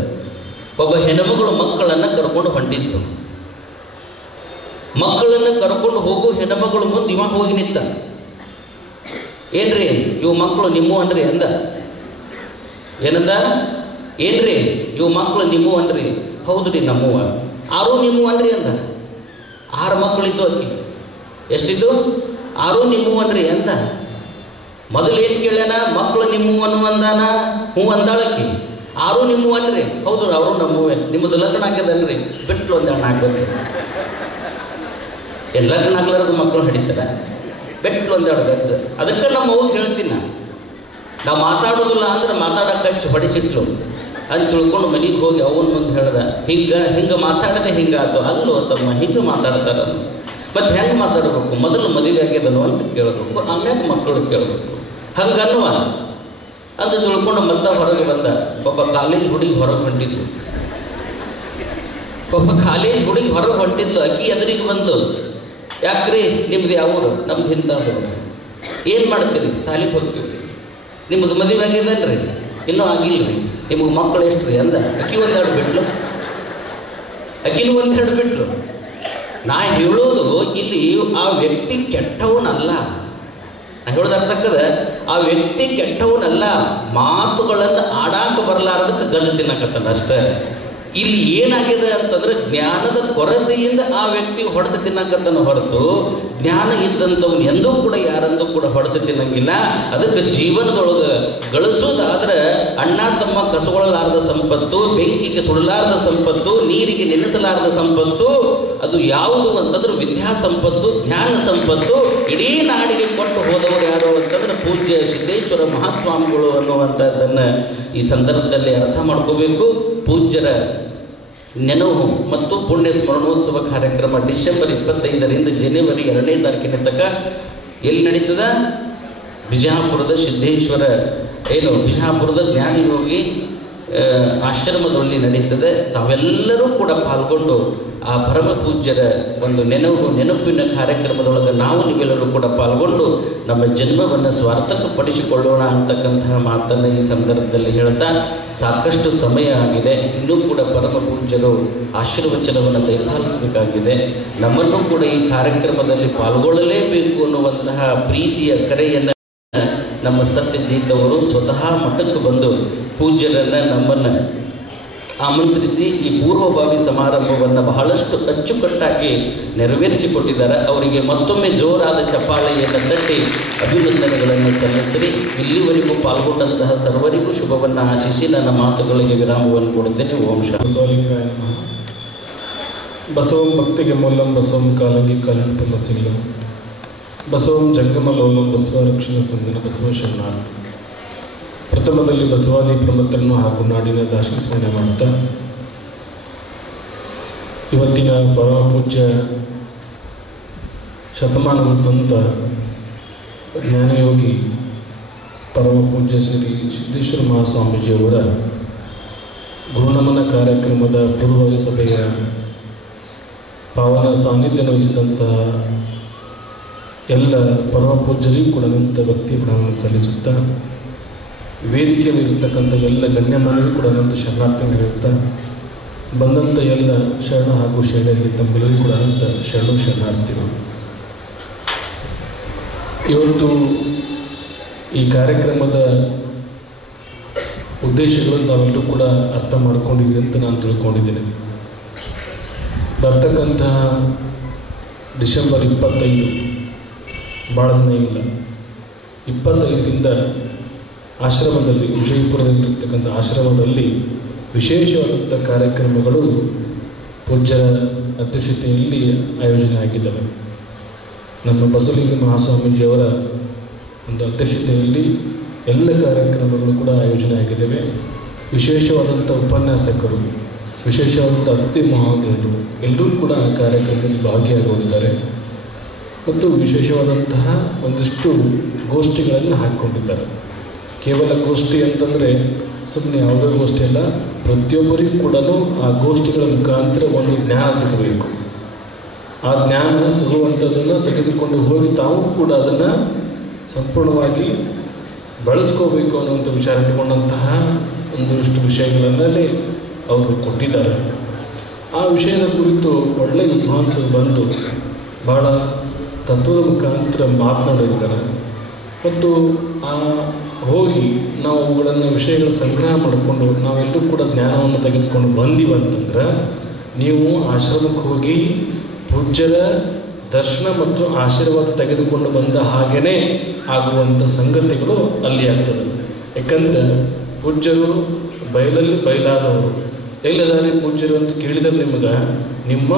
ಒಬ್ಬ ಹೆಣ್ಮಗಳು ಮಕ್ಕಳನ್ನು ಕರ್ಕೊಂಡು ಹೊಂಟಿದ್ಲು. ಮಕ್ಕಳನ್ನು ಕರ್ಕೊಂಡು ಹೋಗೋ ಹೆಣ್ಮಗಳು ಮುಂದೆ ಇವ ಹೋಗಿ ನಿಂತ. ಏನ್ರಿ ಇವು ಮಕ್ಕಳು ನಿಮ್ಮ ಅನ್ರಿ ಅಂದ. ಏನಂದ? ಏನ್ರಿ ಇವು ಮಕ್ಕಳು ನಿಮ್ಮ ಅನ್ರಿ? ಹೌದು ರೀ ನಮ್ಮವ. ಆರು ನಿಮ್ಮ ಅನ್ರಿ ಅಂದ. 6 ಮಕ್ಕಳಿದ್ದು ಆಕಿ. ಎಷ್ಟಿದ್ದು? 6 ನಿಮ್ಮವು ಅನ್ರಿ ಅಂದ. ಮೊದಲು ಏನು ಕೇಳ್ಯಾನ? ಮಕ್ಕಳು ನಿಮ್ಮವು ಅನ್ನು ಅಂದಾನ. ಹ್ಞೂ ಅಂದಾಳಕ್ಕಿ. 6 ನಿಮ್ಮವು ಅನ್ರಿ. ಹೌದು, ಅವರು ನಮ್ಮವೇ. ನಿಮ್ಮದು ಲಗ್ನ ಆಗ್ಯದನ್ರಿ. ಬಿಟ್ಲು ಒಂದು 4 ವರ್ಷ. ಏನು ಲಗ್ನ ಆಗ್ಲಾರದು ಮಕ್ಕಳು ಹಿಡಿತಾರ? ಬೆಟ್ಲು ಒಂದು 2 ಗಜ್ಜ. ಅದಕ್ಕೆ ನಮ್ಮ ಅವ್ಗೆ ಹೇಳ್ತೀನಿ ನಾವು ಮಾತಾಡೋದಿಲ್ಲ ಅಂದ್ರೆ ಮಾತಾಡೋಕೆ ಹಚ್ಚಿ ಹೊಡಿಸಿಟ್ಲು ಅಂತ ತಿಳ್ಕೊಂಡು ಮನೆಗೆ ಹೋಗಿ ಅವನ ಮುಂದೆ ಹೇಳ್ದ, ಹಿಂಗೆ ಮಾತಾಡದೆ ಹಿಂಗಾತು. ಅಲ್ಲೋ ತಮ್ಮ, ಹಿಂಗೆ ಮಾತಾಡ್ತಾರ. ಮತ್ತು ಹೆಂಗೆ ಮಾತಾಡಬೇಕು? ಮೊದಲು ಮದುವೆ ಆಗ್ಯದನು ಅಂತ ಕೇಳಬೇಕು, ಆಮ್ಯಾಗ ಮಕ್ಕಳು ಕೇಳಬೇಕು. ಹಂಗನ್ನುವ ಅಂತ ತಿಳ್ಕೊಂಡು ಮತ್ತೆ ಹೊರಗೆ ಬಂದ. ಪಾಪ ಕಾಲೇಜ್ ಹುಡುಗಿ ಹೊರಗೆ ಹೊಂಟಿದ್ಲು. ಹೊರಗೆ ಹೊಂಟಿದ್ಲು. ಅಕ್ಕಿ ಎದುರಿಗೆ ಬಂದು, ಯಾಕ್ರಿ ನಿಮ್ದು ಯಾವರು? ನಮ್ದು ಇಂಥದ್ದು. ಏನು ಮಾಡ್ತೀರಿ? ಸಾಲಿಗೆ ಹೋಗ್ತೀವಿ. ನಿಮ್ಮದು ಮದುವೆ ಆಗ್ಯದನ್ರಿ? ಇನ್ನೂ ಆಗಿಲ್ಲ ರೀ. ನಿಮಗೆ ಮಕ್ಕಳು ಎಷ್ಟು ರೀ ಅಂದ. ಅಕ್ಕಿ 1-2 ಬಿಟ್ಲು. ಅಕ್ಕಿನೂ 1-2 ಬಿಟ್ಲು. ನಾ ಹೇಳೋದು ಇಲ್ಲಿ ಆ ವ್ಯಕ್ತಿ ಕೆಟ್ಟವನಲ್ಲ. ನಾ ಹೇಳೋದು ಅರ್ಥಕ್ಕದ, ಆ ವ್ಯಕ್ತಿ ಕೆಟ್ಟವನಲ್ಲ. ಮಾತುಗಳನ್ನು ಆಡಾಕ ಬರಲಾರದಕ್ಕೆ ಗಜ ತಿನ್ನಕತ್ತಾನ ಅಷ್ಟೇ. ಇಲ್ಲಿ ಏನಾಗಿದೆ ಅಂತಂದ್ರೆ ಜ್ಞಾನದ ಕೊರತೆಯಿಂದ ಆ ವ್ಯಕ್ತಿ ಹೊಡೆತ ತಿನ್ನಕತ್ತನ ಹೊರತು ಜ್ಞಾನ ಇದ್ದಂಥವ್ನು ಎಂದೂ ಕೂಡ ಯಾರಂದೂ ಕೂಡ ಹೊಡೆತ ತಿನ್ನಂಗಿಲ್ಲ. ಅದಕ್ಕೆ ಜೀವನದೊಳಗೆ ಗಳಿಸೋದಾದ್ರೆ ಅಣ್ಣ ತಮ್ಮ ಕಸಗೊಳ್ಳಲಾರದ ಸಂಪತ್ತು, ಬೆಂಕಿಗೆ ಸುಡಲಾರದ ಸಂಪತ್ತು, ನೀರಿಗೆ ನೆನೆಸಲಾರದ ಸಂಪತ್ತು ಅದು ಯಾವುದು ಅಂತಂದ್ರೆ ವಿದ್ಯಾ ಸಂಪತ್ತು, ಜ್ಞಾನ ಸಂಪತ್ತು. ಇಡೀ ನಾಡಿಗೆ ಕೊಟ್ಟು ಹೋದವರು ಯಾರು ಅಂತಂದ್ರೆ ಪೂಜ್ಯ ಸಿದ್ದೇಶ್ವರ ಮಹಾಸ್ವಾಮಿಗಳು ಅನ್ನುವಂಥದ್ದನ್ನು ಈ ಸಂದರ್ಭದಲ್ಲಿ ಅರ್ಥ ಮಾಡ್ಕೋಬೇಕು. ಪೂಜ್ಯರ ನೆನಹು ಮತ್ತು ಪುಣ್ಯ ಸ್ಮರಣೋತ್ಸವ ಕಾರ್ಯಕ್ರಮ ಡಿಸೆಂಬರ್ 25ರಿಂದ ಜನವರಿ 2ನೇ ತಾರೀಕಿನ ತನಕ ಎಲ್ಲಿ ನಡೀತದ? ಬಿಜಾಪುರದ ಸಿದ್ದೇಶ್ವರ ಬಿಜಾಪುರದ ಜ್ಞಾನಯೋಗಿ ಆಶ್ರಮದಲ್ಲಿ ನಡೀತದೆ. ತಾವೆಲ್ಲರೂ ಕೂಡ ಪಾಲ್ಗೊಂಡು ಆ ಪರಮ ಪೂಜ್ಯರ ಒಂದು ನೆನಪಿನ ಕಾರ್ಯಕ್ರಮದೊಳಗೆ ನೀವೆಲ್ಲರೂ ಕೂಡ ಪಾಲ್ಗೊಂಡು ನಮ್ಮ ಜನ್ಮವನ್ನು ಸಾರ್ಥಕಪಡಿಸಿಕೊಳ್ಳೋಣ ಅಂತಕ್ಕಂತಹ ಮಾತನ್ನು ಈ ಸಂದರ್ಭದಲ್ಲಿ ಹೇಳ್ತಾ, ಸಾಕಷ್ಟು ಸಮಯ ಆಗಿದೆ. ಇನ್ನೂ ಕೂಡ ಪರಮ ಪೂಜ್ಯರು ಆಶೀರ್ವಚನವನ್ನು ದಯಪಾಲಿಸಬೇಕಾಗಿದೆ. ನಮ್ಮನ್ನು ಕೂಡ ಈ ಕಾರ್ಯಕ್ರಮದಲ್ಲಿ ಪಾಲ್ಗೊಳ್ಳಲೇಬೇಕು ಅನ್ನುವಂತಹ ಪ್ರೀತಿಯ ಕರೆಯನ್ನು ನಮ್ಮ ಸತ್ಯಜೀತ್ ಅವರು ಸ್ವತಃ ಮಠಕ್ಕೆ ಬಂದು ಪೂಜ್ಯರನ್ನು ನಮ್ಮನ್ನು ಆಮಂತ್ರಿಸಿ ಈ ಪೂರ್ವಭಾವಿ ಸಮಾರಂಭವನ್ನು ಬಹಳಷ್ಟು ಅಚ್ಚುಕಟ್ಟಾಗಿ ನೆರವೇರಿಸಿಕೊಟ್ಟಿದ್ದಾರೆ. ಅವರಿಗೆ ಮತ್ತೊಮ್ಮೆ ಜೋರಾದ ಚಪ್ಪಾಳೆಯನ್ನು ತಟ್ಟಿ ಅಭಿನಂದನೆಗಳನ್ನು ಸಲ್ಲಿಸಿರಿ. ಇಲ್ಲಿವರೆಗೂ ಪಾಲ್ಗೊಂಡಂತಹ ಸರ್ವರಿಗೂ ಶುಭವನ್ನು ಆಶಿಸಿ ನನ್ನ ಮಾತುಗಳಿಗೆ ವಿರಾಮವನ್ನು ಕೊಡುತ್ತೇನೆ. ಓಂ ಶಾಂತಿ. ಬಸವಲಿಂಗಾಯ ನಮಃ. ಬಸವಂ ಭಕ್ತಿಗೆ ಮೂಲಂ ಬಸವಂ ಕಾಲಂಗಿ ಕಾಲಂಟಮ ಸಿಲ್ಲಂ ಬಸವಂ ಜಂಗಮಲೋಲಂ ಬಸವ ರಕ್ಷಣ ಸಂಗನ ಬಸವ ಶರಣಾರ್ಥಿ. ಪ್ರಥಮದಲ್ಲಿ ಬಸವಾದಿ ಪ್ರಮುಖರನ್ನು ಹಾಗೂ ನಾಡಿನ ದಾರ್ಶನಿಕ ಸ್ಮರಣೆ ಮಾಡುತ್ತಾ, ಇವತ್ತಿನ ಪರಮ ಪೂಜ್ಯ ಶತಮಾನದ ಸಂತ ಜ್ಞಾನಯೋಗಿ ಪರಮ ಪೂಜ್ಯ ಶ್ರೀ ಸಿದ್ದೇಶ್ವರ ಮಹಾಸ್ವಾಮೀಜಿಯವರ ಗುರುನಮನ ಕಾರ್ಯಕ್ರಮದ ಪೂರ್ವಭಾವಿ ಸಭೆಯ ಪಾವನ ಸಾನ್ನಿಧ್ಯ ವಹಿಸಿದಂತಹ ಎಲ್ಲ ಪರಮ ಪೂಜ್ಯರಿಗೂ ಕೂಡ ನಿಂತ ಭಕ್ತಿ ಪ್ರಣಾಮವನ್ನು ಸಲ್ಲಿಸುತ್ತಾ, ವೇದಿಕೆಯಲ್ಲಿರತಕ್ಕಂಥ ಎಲ್ಲ ಗಣ್ಯಮಾನ್ಯರಿಗೂ ಕೂಡ ಅನಂತ ಶರಣಾರ್ಥಿಗಳನ್ನು ಹೇಳುತ್ತಾ, ಬಂದಂಥ ಎಲ್ಲ ಶರಣ ಹಾಗೂ ಶರಣರಿಗೆ ತಮ್ಮೆಲ್ಲರಿಗೂ ಕೂಡ ಅನಂತ ಶರಣಾರ್ಥಿಗಳು. ಇವತ್ತು ಈ ಕಾರ್ಯಕ್ರಮದ ಉದ್ದೇಶಗಳನ್ನು ತಾವೆಲ್ಲರೂ ಕೂಡ ಅರ್ಥ ಮಾಡ್ಕೊಂಡಿದ್ದೀವಿ ಅಂತ ನಾನು ತಿಳ್ಕೊಂಡಿದ್ದೇನೆ. ಬರ್ತಕ್ಕಂತಹ ಡಿಸೆಂಬರ್ 25 ಭಾಳ ದಿನ ಇಲ್ಲ, 25ರಿಂದ ಆಶ್ರಮದಲ್ಲಿ ವಿಜಯಪುರದಲ್ಲಿರ್ತಕ್ಕಂಥ ಆಶ್ರಮದಲ್ಲಿ ವಿಶೇಷವಾದಂಥ ಕಾರ್ಯಕ್ರಮಗಳು ಪೂಜ್ಯರ ಅಧ್ಯಕ್ಷತೆಯಲ್ಲಿ ಆಯೋಜನೆ ಆಗಿದ್ದಾವೆ. ನಮ್ಮ ಬಸವಲಿಂಗ ಮಹಾಸ್ವಾಮೀಜಿಯವರ ಒಂದು ಅಧ್ಯಕ್ಷತೆಯಲ್ಲಿ ಎಲ್ಲ ಕಾರ್ಯಕ್ರಮಗಳು ಕೂಡ ಆಯೋಜನೆ ಆಗಿದ್ದಾವೆ. ವಿಶೇಷವಾದಂಥ ಉಪನ್ಯಾಸಕರು, ವಿಶೇಷವಾದಂಥ ಅತಿಥಿ ಮಹೋದಯರು ಎಲ್ಲರೂ ಕೂಡ ಆ ಕಾರ್ಯಕ್ರಮದಲ್ಲಿ ಭಾಗಿಯಾಗುತ್ತಿದ್ದಾರೆ ಮತ್ತು ವಿಶೇಷವಾದಂತಹ ಒಂದಿಷ್ಟು ಗೋಷ್ಠಿಗಳನ್ನು ಹಾಕಿಕೊಂಡಿದ್ದಾರೆ. ಕೇವಲ ಗೋಷ್ಠಿ ಅಂತಂದರೆ ಸುಮ್ಮನೆ ಯಾವುದೋ ಗೋಷ್ಠಿ ಅಲ್ಲ, ಪ್ರತಿಯೊಬ್ಬರಿಗೂ ಕೂಡ ಆ ಗೋಷ್ಠಿಗಳ ಮುಖಾಂತರ ಒಂದು ಜ್ಞಾನ ಸಿಗಬೇಕು. ಆ ಜ್ಞಾನ ಸಿಗುವಂಥದ್ದನ್ನು ತೆಗೆದುಕೊಂಡು ಹೋಗಿ ತಾವು ಕೂಡ ಅದನ್ನು ಸಂಪೂರ್ಣವಾಗಿ ಬಳಸ್ಕೋಬೇಕು ಅನ್ನುವಂಥ ವಿಚಾರ ಇಟ್ಟುಕೊಂಡಂತಹ ಒಂದಷ್ಟು ವಿಷಯಗಳನ್ನಲ್ಲಿ ಅವರು ಕೊಟ್ಟಿದ್ದಾರೆ. ಆ ವಿಷಯದ ಕುರಿತು ಒಳ್ಳೆಯ ವಿದ್ವಾಂಸರು ಬಂದು ಭಾಳ ತತ್ವದ ಮುಖಾಂತರ ಮಾತನಾಡಿದ್ದಾರೆ ಮತ್ತು ಹೋಗಿ ನಾವು ಅವುಗಳನ್ನು ವಿಷಯಗಳ ಸಂಗ್ರಹ ಮಾಡಿಕೊಂಡು ನಾವೆಲ್ಲರೂ ಕೂಡ ಜ್ಞಾನವನ್ನು ತೆಗೆದುಕೊಂಡು ಬಂದೀವಿ ಅಂತಂದ್ರೆ, ನೀವು ಆಶ್ರಮಕ್ಕೆ ಹೋಗಿ ಪೂಜ್ಯರ ದರ್ಶನ ಮತ್ತು ಆಶೀರ್ವಾದ ತೆಗೆದುಕೊಂಡು ಬಂದ ಹಾಗೆಯೇ ಆಗುವಂಥ ಸಂಗತಿಗಳು ಅಲ್ಲಿ ಆಗ್ತದೆ. ಯಾಕಂದ್ರೆ ಪೂಜ್ಯರು ಬಯಲಲ್ಲಿ ಬಯಲಾದವರು. ಎಲ್ಲದಾರಿ ಪೂಜ್ಯರು ಅಂತ ಕೇಳಿದರೆ ನಿಮಗೆ ನಿಮ್ಮ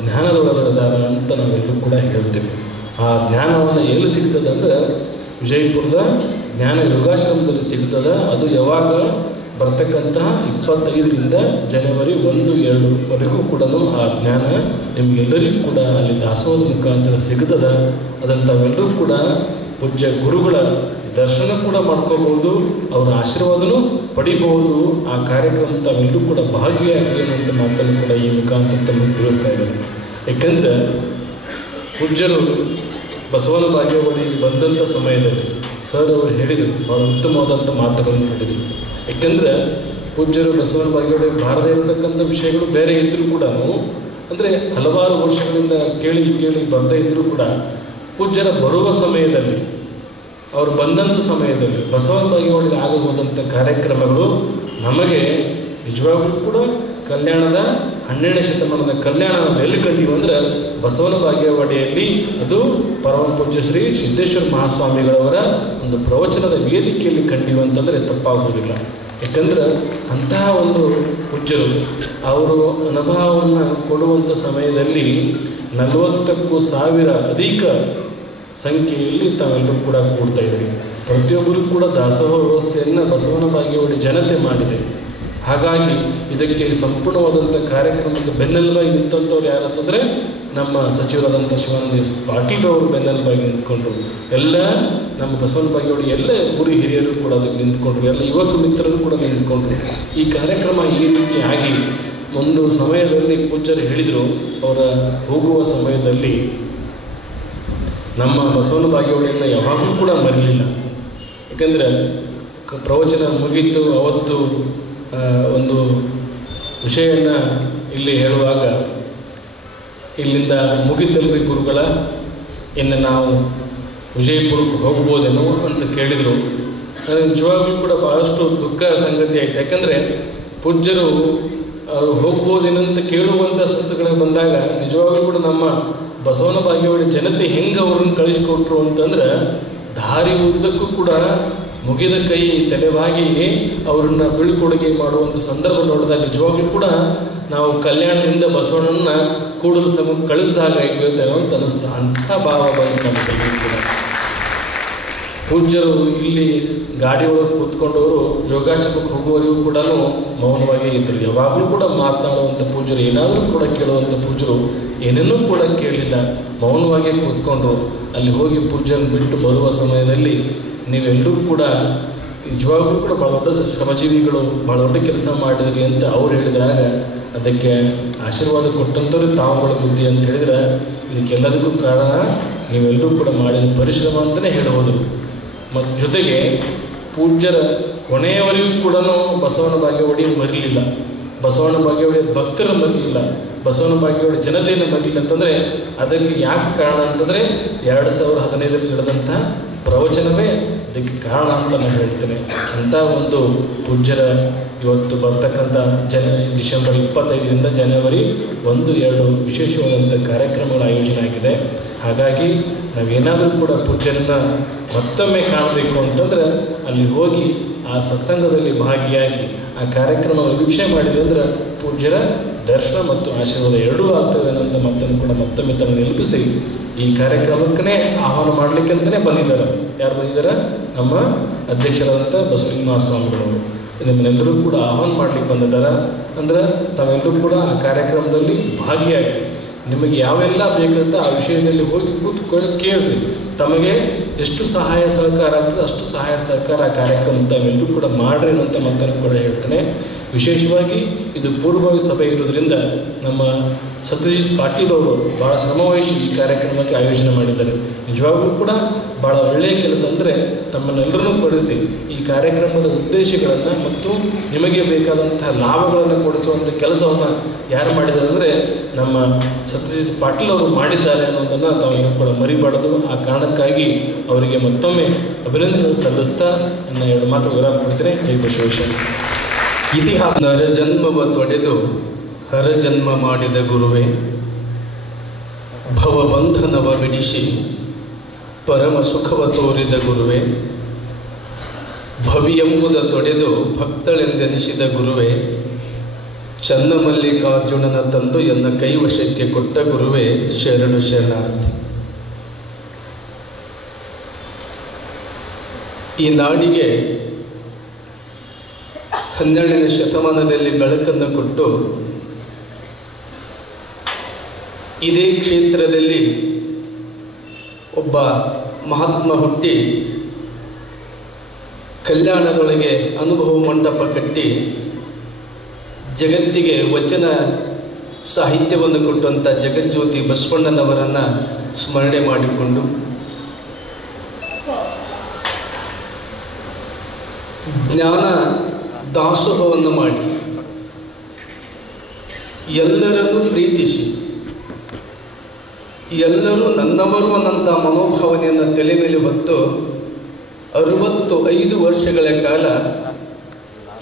ಜ್ಞಾನದೊಳಗದಾರ ಅಂತ ನಾವೆಲ್ಲರೂ ಕೂಡ ಹೇಳ್ತೀವಿ. ಆ ಜ್ಞಾನವನ್ನು ಎಲ್ಲಿ ಸಿಗ್ತದೆ ಅಂದ್ರೆ ವಿಜಯಪುರದ ಜ್ಞಾನ ಯೋಗಾಶ್ರಮದಲ್ಲಿ ಸಿಗ್ತದೆ. ಅದು ಯಾವಾಗ ಬರ್ತಕ್ಕಂತಹ 25ರಿಂದ ಜನವರಿ 1-2ವರೆಗೂ ಕೂಡ ಆ ಜ್ಞಾನ ನಿಮಗೆಲ್ಲರಿಗೂ ಕೂಡ ಅಲ್ಲಿ ದಾಸೋಹದ ಮುಖಾಂತರ ಸಿಗ್ತದೆ. ಅದನ್ನು ತಾವೆಲ್ಲರೂ ಕೂಡ ಪೂಜ್ಯ ಗುರುಗಳ ದರ್ಶನ ಕೂಡ ಮಾಡ್ಕೋಬಹುದು, ಅವರ ಆಶೀರ್ವಾದನೂ ಪಡಿಬಹುದು. ಆ ಕಾರ್ಯಕ್ರಮ ತಾವೆಲ್ಲರೂ ಕೂಡ ಭಾಗಿಯಾಗಿ ಅಂತ ಮಾತನ್ನು ಕೂಡ ಈ ಮುಖಾಂತರ ತಮಗೆ ತಿಳಿಸ್ತಾ ಇದ್ದಾರೆ. ಯಾಕಂದ್ರೆ ಪೂಜ್ಯರು ಬಸವನ ಬಾಗೇವಾಡಿಗೆ ಬಂದಂಥ ಸಮಯದಲ್ಲಿ ಸರ್ ಅವರು ಹೇಳಿದರು, ಭಾಳ ಉತ್ತಮವಾದಂಥ ಮಾತುಗಳನ್ನು ಹೇಳಿದರು. ಯಾಕಂದ್ರೆ ಪೂಜ್ಯರು ಬಸವನ ಬಾಗೇವಾಡಿ ಬಾರದೇ ಇರತಕ್ಕಂಥ ವಿಷಯಗಳು ಬೇರೆ ಇದ್ದರೂ ಕೂಡ ಅಂದರೆ ಹಲವಾರು ವರ್ಷಗಳಿಂದ ಕೇಳಿ ಬರ್ತಾ ಇದ್ದರೂ ಕೂಡ ಪೂಜ್ಯರ ಬರುವ ಸಮಯದಲ್ಲಿ, ಅವರು ಬಂದಂಥ ಸಮಯದಲ್ಲಿ ಬಸವನ ಬಾಗೇವಾಡಿಗೆ ಆಗ ಹೋದಂಥ ಕಾರ್ಯಕ್ರಮಗಳು ನಮಗೆ ನಿಜವಾಗ್ಲೂ ಕೂಡ ಕಲ್ಯಾಣದ 12ನೇ ಶತಮಾನದ ಕಲ್ಯಾಣ ಎಲ್ಲಿ ಕಂಡಿವು ಅಂದ್ರೆ ಬಸವನ ಬಾಗೇವಾಡಿಯಲ್ಲಿ. ಅದು ಪರಮ ಪೂಜ್ಯ ಶ್ರೀ ಸಿದ್ದೇಶ್ವರ ಮಹಾಸ್ವಾಮಿಗಳವರ ಒಂದು ಪ್ರವಚನದ ವೇದಿಕೆಯಲ್ಲಿ ಕಂಡಿವು ಅಂತಂದರೆ ತಪ್ಪಾಗುವುದಿಲ್ಲ. ಯಾಕಂದ್ರೆ ಅಂತಹ ಒಂದು ಪೂಜ್ಯರು ಅವರು ಅನುಭವವನ್ನು ಕೊಡುವಂಥ ಸಮಯದಲ್ಲಿ 40ಕ್ಕೂ ಸಾವಿರ ಅಧಿಕ ಸಂಖ್ಯೆಯಲ್ಲಿ ತಾವೆಲ್ಲರೂ ಕೂಡ ಕೂಡ್ತಾ ಇದ್ದೀವಿ. ಪ್ರತಿಯೊಬ್ಬರೂ ಕೂಡ ದಾಸೋಹ ವ್ಯವಸ್ಥೆಯನ್ನು ಬಸವನ ಬಾಗೇವಾಡಿ ಜನತೆ ಮಾಡಿದೆ. ಹಾಗಾಗಿ ಇದಕ್ಕೆ ಸಂಪೂರ್ಣವಾದಂಥ ಕಾರ್ಯಕ್ರಮದ ಬೆನ್ನೆಲುಬಾಗಿ ನಿಂತಂಥವ್ರು ಯಾರಂತಂದರೆ ನಮ್ಮ ಸಚಿವರಾದಂಥ ಶಿವಾನಂದ ಎಸ್ ಪಾಟೀಲ್ ಅವರು ಬೆನ್ನೆಲುಬಾಗಿ ನಿಂತ್ಕೊಂಡ್ರು. ಎಲ್ಲ ನಮ್ಮ ಬಸವನ ಬಾಗೇವಾಡಿ ಎಲ್ಲ ಗುರು ಹಿರಿಯರು ಕೂಡ ಅದಕ್ಕೆ ನಿಂತ್ಕೊಂಡ್ರು, ಎಲ್ಲ ಯುವಕ ಮಿತ್ರರು ಕೂಡ ನಿಂತ್ಕೊಂಡ್ರು. ಈ ಕಾರ್ಯಕ್ರಮ ಈ ರೀತಿ ಆಗಿ ಒಂದು ಸಮಯದಲ್ಲಿ ಪೂಜ್ಯರು ಹೇಳಿದರು, ಅವರ ಹೋಗುವ ಸಮಯದಲ್ಲಿ ನಮ್ಮ ಬಸವನ ಬಾಗೇವಾಡಿಯನ್ನು ಯಾವಾಗಲೂ ಕೂಡ ಮರಲಿಲ್ಲ. ಯಾಕಂದರೆ ಪ್ರವಚನ ಮುಗೀತು, ಅವತ್ತು ಒಂದು ವಿಷಯವನ್ನು ಇಲ್ಲಿ ಹೇಳುವಾಗ ಇಲ್ಲಿಂದ ಮುಗಿತಲ್ರಿ ಗುರುಗಳ, ಇನ್ನು ನಾವು ವಿಜಯಪುರಕ್ಕೆ ಹೋಗ್ಬೋದೇನೋ ಅಂತ ಕೇಳಿದರು. ನನಗೆ ನಿಜವಾಗ್ಲೂ ಕೂಡ ಭಾಳಷ್ಟು ದುಃಖ ಸಂಗತಿ ಆಯಿತು. ಯಾಕಂದರೆ ಪೂಜ್ಯರು ಅವರು ಹೋಗ್ಬೋದೇನಂತ ಕೇಳುವಂಥ ಸಂತಗಳಿಗೆ ಬಂದಾಗ ನಿಜವಾಗ್ಲೂ ಕೂಡ ನಮ್ಮ ಬಸವನ ಬಾಗೇವಾಡಿ ಜನತೆ ಹೆಂಗೆ ಅವ್ರನ್ನ ಕಳಿಸ್ಕೊಟ್ರು ಅಂತಂದ್ರೆ ದಾರಿ ಉದ್ದಕ್ಕೂ ಕೂಡ ಮುಗಿದ ಕೈ ತಲೆಬಾಗಿ ಅವ್ರನ್ನ ಬೀಳ್ಕೊಡುಗೆ ಮಾಡುವಂಥ ಸಂದರ್ಭ ನೋಡಿದಾಗ ನಿಜವಾಗ್ಲೂ ಕೂಡ ನಾವು ಕಲ್ಯಾಣದಿಂದ ಬಸವಣ್ಣನ ಕೂಡಲು ಕಳಿಸಿದಾಗ ಇರ್ತೇವೆ ಅಂತ ಅನ್ನಿಸ್ತಾ ಅಂಥ ಭಾವ ಬಂದು ನಮಗೆ ಕೂಡ. ಪೂಜ್ಯರು ಇಲ್ಲಿ ಗಾಡಿ ಒಳಗೆ ಕೂತ್ಕೊಂಡವರು ಯೋಗಾಶ್ರಮಕ್ಕೆ ಹೋಗುವವರೆಗೂ ಕೂಡ ಮೌನವಾಗಿ ಇದ್ದರು. ಯಾವಾಗಲೂ ಕೂಡ ಮಾತನಾಡುವಂಥ ಪೂಜ್ಯರು, ಏನಾದರೂ ಕೂಡ ಕೇಳುವಂಥ ಪೂಜ್ಯರು ಏನೇನೂ ಕೂಡ ಕೇಳಲಿಲ್ಲ, ಮೌನವಾಗಿ ಕೂತ್ಕೊಂಡ್ರು. ಅಲ್ಲಿ ಹೋಗಿ ಪೂಜ್ಯನ ಬಿಟ್ಟು ಬರುವ ಸಮಯದಲ್ಲಿ ನೀವೆಲ್ಲರೂ ಕೂಡ ನಿಜವಾಗ್ಲೂ ಕೂಡ ಭಾಳ ದೊಡ್ಡ ಶ್ರಮಜೀವಿಗಳು, ಭಾಳ ದೊಡ್ಡ ಕೆಲಸ ಮಾಡಿದ್ರಿ ಅಂತ ಅವ್ರು ಹೇಳಿದಾಗ ಅದಕ್ಕೆ ಆಶೀರ್ವಾದ ಕೊಟ್ಟಂಥವ್ರು ತಾವುಗಳ ಬುದ್ಧಿ ಅಂತ ಹೇಳಿದ್ರೆ ಇದಕ್ಕೆಲ್ಲದಕ್ಕೂ ಕಾರಣ ನೀವೆಲ್ಲರೂ ಕೂಡ ಮಾಡಿದ ಪರಿಶ್ರಮ ಅಂತಲೇ ಹೇಳ್ಬೋದು. ಮತ್ತು ಜೊತೆಗೆ ಪೂಜ್ಯರ ಕೊನೆಯವರೆಗೂ ಕೂಡ ಬಸವನ ಬಾಗೇವಾಡಿ ಮರಿಲಿಲ್ಲ, ಬಸವನ ಬಾಗೇವಾಡಿ ಭಕ್ತರ ಮರಿಲಿಲ್ಲ, ಬಸವನ ಬಾಗೇವಾಡಿ ಜನತೆಯನ್ನು ಮರಿಲಿಲ್ಲ ಅಂತಂದರೆ ಅದಕ್ಕೆ ಯಾಕೆ ಕಾರಣ ಅಂತಂದರೆ 2015ರಲ್ಲಿ ನಡೆದಂಥ ಪ್ರವಚನವೇ ಅದಕ್ಕೆ ಕಾರಣ ಅಂತ ನಾನು ಹೇಳ್ತೇನೆ. ಅಂಥ ಒಂದು ಪೂಜ್ಯರ ಇವತ್ತು ಬರ್ತಕ್ಕಂಥ ಡಿಸೆಂಬರ್ 25ರಿಂದ ಜನವರಿ 1-2 ವಿಶೇಷವಾದಂಥ ಕಾರ್ಯಕ್ರಮಗಳ ಆಯೋಜನೆ ಆಗಿದೆ. ಹಾಗಾಗಿ ನಾವೇನಾದರೂ ಕೂಡ ಪೂಜ್ಯರನ್ನ ಮತ್ತೊಮ್ಮೆ ಕಾಣಬೇಕು ಅಂತಂದ್ರೆ ಅಲ್ಲಿ ಹೋಗಿ ಆ ಸತ್ಸಂಗದಲ್ಲಿ ಭಾಗಿಯಾಗಿ ಆ ಕಾರ್ಯಕ್ರಮ ವೀಕ್ಷಣೆ ಮಾಡಿದ್ವಿ ಅಂದ್ರೆ ಪೂಜ್ಯರ ದರ್ಶನ ಮತ್ತು ಆಶೀರ್ವಾದ ಎರಡೂ ಆಗ್ತದೆ ಅನ್ನೋಂಥ ಮಾತನ್ನು ಕೂಡ ಮತ್ತೊಮ್ಮೆ ತಮ್ಮ ನೆನಪಿಸಿ ಈ ಕಾರ್ಯಕ್ರಮಕ್ಕೇ ಆಹ್ವಾನ ಮಾಡಲಿಕ್ಕಂತಲೇ ಬಂದಿದ್ದಾರೆ. ಯಾರು ಬಂದಿದ್ದಾರೆ? ನಮ್ಮ ಅಧ್ಯಕ್ಷರಾದಂಥ ಬಸವಲಿಂಗ ಮಹಾಸ್ವಾಮಿಗಳವರು ನಿಮ್ಮನ್ನೆಲ್ಲರೂ ಕೂಡ ಆಹ್ವಾನ ಮಾಡ್ಲಿಕ್ಕೆ ಬಂದಿದ್ದಾರೆ. ಅಂದ್ರೆ ತಾವೆಲ್ಲರೂ ಕೂಡ ಆ ಕಾರ್ಯಕ್ರಮದಲ್ಲಿ ಭಾಗಿಯಾಗಿ ನಿಮಗೆ ಯಾವೆಲ್ಲ ಬೇಕಂತ ಆ ವಿಷಯದಲ್ಲಿ ಹೋಗಿ ಕೂತ್ಕೊಂಡು ಕೇಳ್ರಿ. ತಮಗೆ ಎಷ್ಟು ಸಹಾಯ ಸಹಕಾರ ಆಗ್ತದೆ ಅಷ್ಟು ಸಹಾಯ ಸಹಕಾರ ಆ ಕಾರ್ಯಕ್ರಮ ತಾವೆಲ್ಲರೂ ಕೂಡ ಮಾಡ್ರಿ ಅನ್ನೋಂಥ ಮಾತನ್ನು ಕೂಡ ಹೇಳ್ತೇನೆ. ವಿಶೇಷವಾಗಿ ಇದು ಪೂರ್ವಭಾವಿ ಸಭೆ ಇರೋದ್ರಿಂದ ನಮ್ಮ ಸತ್ಯಜಿತ್ ಪಾಟೀಲ್ ಅವರು ಭಾಳ ಶ್ರಮವಹಿಸಿ ಈ ಕಾರ್ಯಕ್ರಮಕ್ಕೆ ಆಯೋಜನೆ ಮಾಡಿದ್ದಾರೆ. ನಿಜವಾಗ್ಲೂ ಕೂಡ ಭಾಳ ಒಳ್ಳೆಯ ಕೆಲಸ. ಅಂದರೆ ತಮ್ಮನ್ನೆಲ್ಲರನ್ನೂ ಕೊಡಿಸಿ ಈ ಕಾರ್ಯಕ್ರಮದ ಉದ್ದೇಶಗಳನ್ನು ಮತ್ತು ನಿಮಗೆ ಬೇಕಾದಂತಹ ಲಾಭಗಳನ್ನು ಕೊಡಿಸುವಂಥ ಕೆಲಸವನ್ನು ಯಾರು ಮಾಡಿದ್ದಾರೆ ಅಂದರೆ ನಮ್ಮ ಸತ್ಯಜಿತ್ ಪಾಟೀಲ್ ಅವರು ಮಾಡಿದ್ದಾರೆ ಅನ್ನೋದನ್ನು ತಾವೆಲ್ಲರೂ ಕೂಡ ಮರಿಬಾರ್ದು. ಆ ಕಾರಣಕ್ಕಾಗಿ ಅವರಿಗೆ ಮತ್ತೊಮ್ಮೆ ಅಭಿನಂದನೆಗಳು ಸಲ್ಲಿಸ್ತಾ ನನ್ನ 2 ಮಾತು ವಿರಾಮ ಕೊಡ್ತೇನೆ. ಜೈ ಬಸವೇಶ್ವರ. ಇತಿಹಾಸ ನರಜನ್ಮವ ತೊಡೆದು ಹರಜನ್ಮ ಮಾಡಿದ ಗುರುವೇ, ಭವಬಂಧನವ ಬಿಡಿಸಿ ಪರಮ ಸುಖವ ತೋರಿದ ಗುರುವೆ, ಭವಿಯೆಂಬುದ ತೊಡೆದು ಭಕ್ತಳೆಂದೆನಿಸಿದ ಗುರುವೆ, ಚನ್ನಮಲ್ಲಿಕಾರ್ಜುನನ ತಂದು ಎನ್ನ ಕೈವಶಕ್ಕೆ ಕೊಟ್ಟ ಗುರುವೆ, ಶರಣು ಶರಣಾರ್ಥಿ. ಈ ನಾಡಿಗೆ 12ನೇ ಶತಮಾನದಲ್ಲಿ ಬೆಳಕನ್ನು ಕೊಟ್ಟು ಇದೇ ಕ್ಷೇತ್ರದಲ್ಲಿ ಒಬ್ಬ ಮಹಾತ್ಮ ಹುಟ್ಟಿ ಕಲ್ಯಾಣದೊಳಗೆ ಅನುಭವ ಮಂಟಪ ಕಟ್ಟಿ ಜಗತ್ತಿಗೆ ವಚನ ಸಾಹಿತ್ಯವನ್ನು ಕೊಟ್ಟಂಥ ಜಗಜ್ಯೋತಿ ಬಸವಣ್ಣನವರನ್ನು ಸ್ಮರಣೆ ಮಾಡಿಕೊಂಡು ಜ್ಞಾನ ದಾಸೋಹವನ್ನು ಮಾಡಿ ಎಲ್ಲರನ್ನೂ ಪ್ರೀತಿಸಿ ಎಲ್ಲರೂ ನನ್ನವರು ಅನ್ನಂಥ ಮನೋಭಾವನೆಯನ್ನು ತಲೆ ಮೇಲೆ ಹೊತ್ತು 65 ವರ್ಷಗಳ ಕಾಲ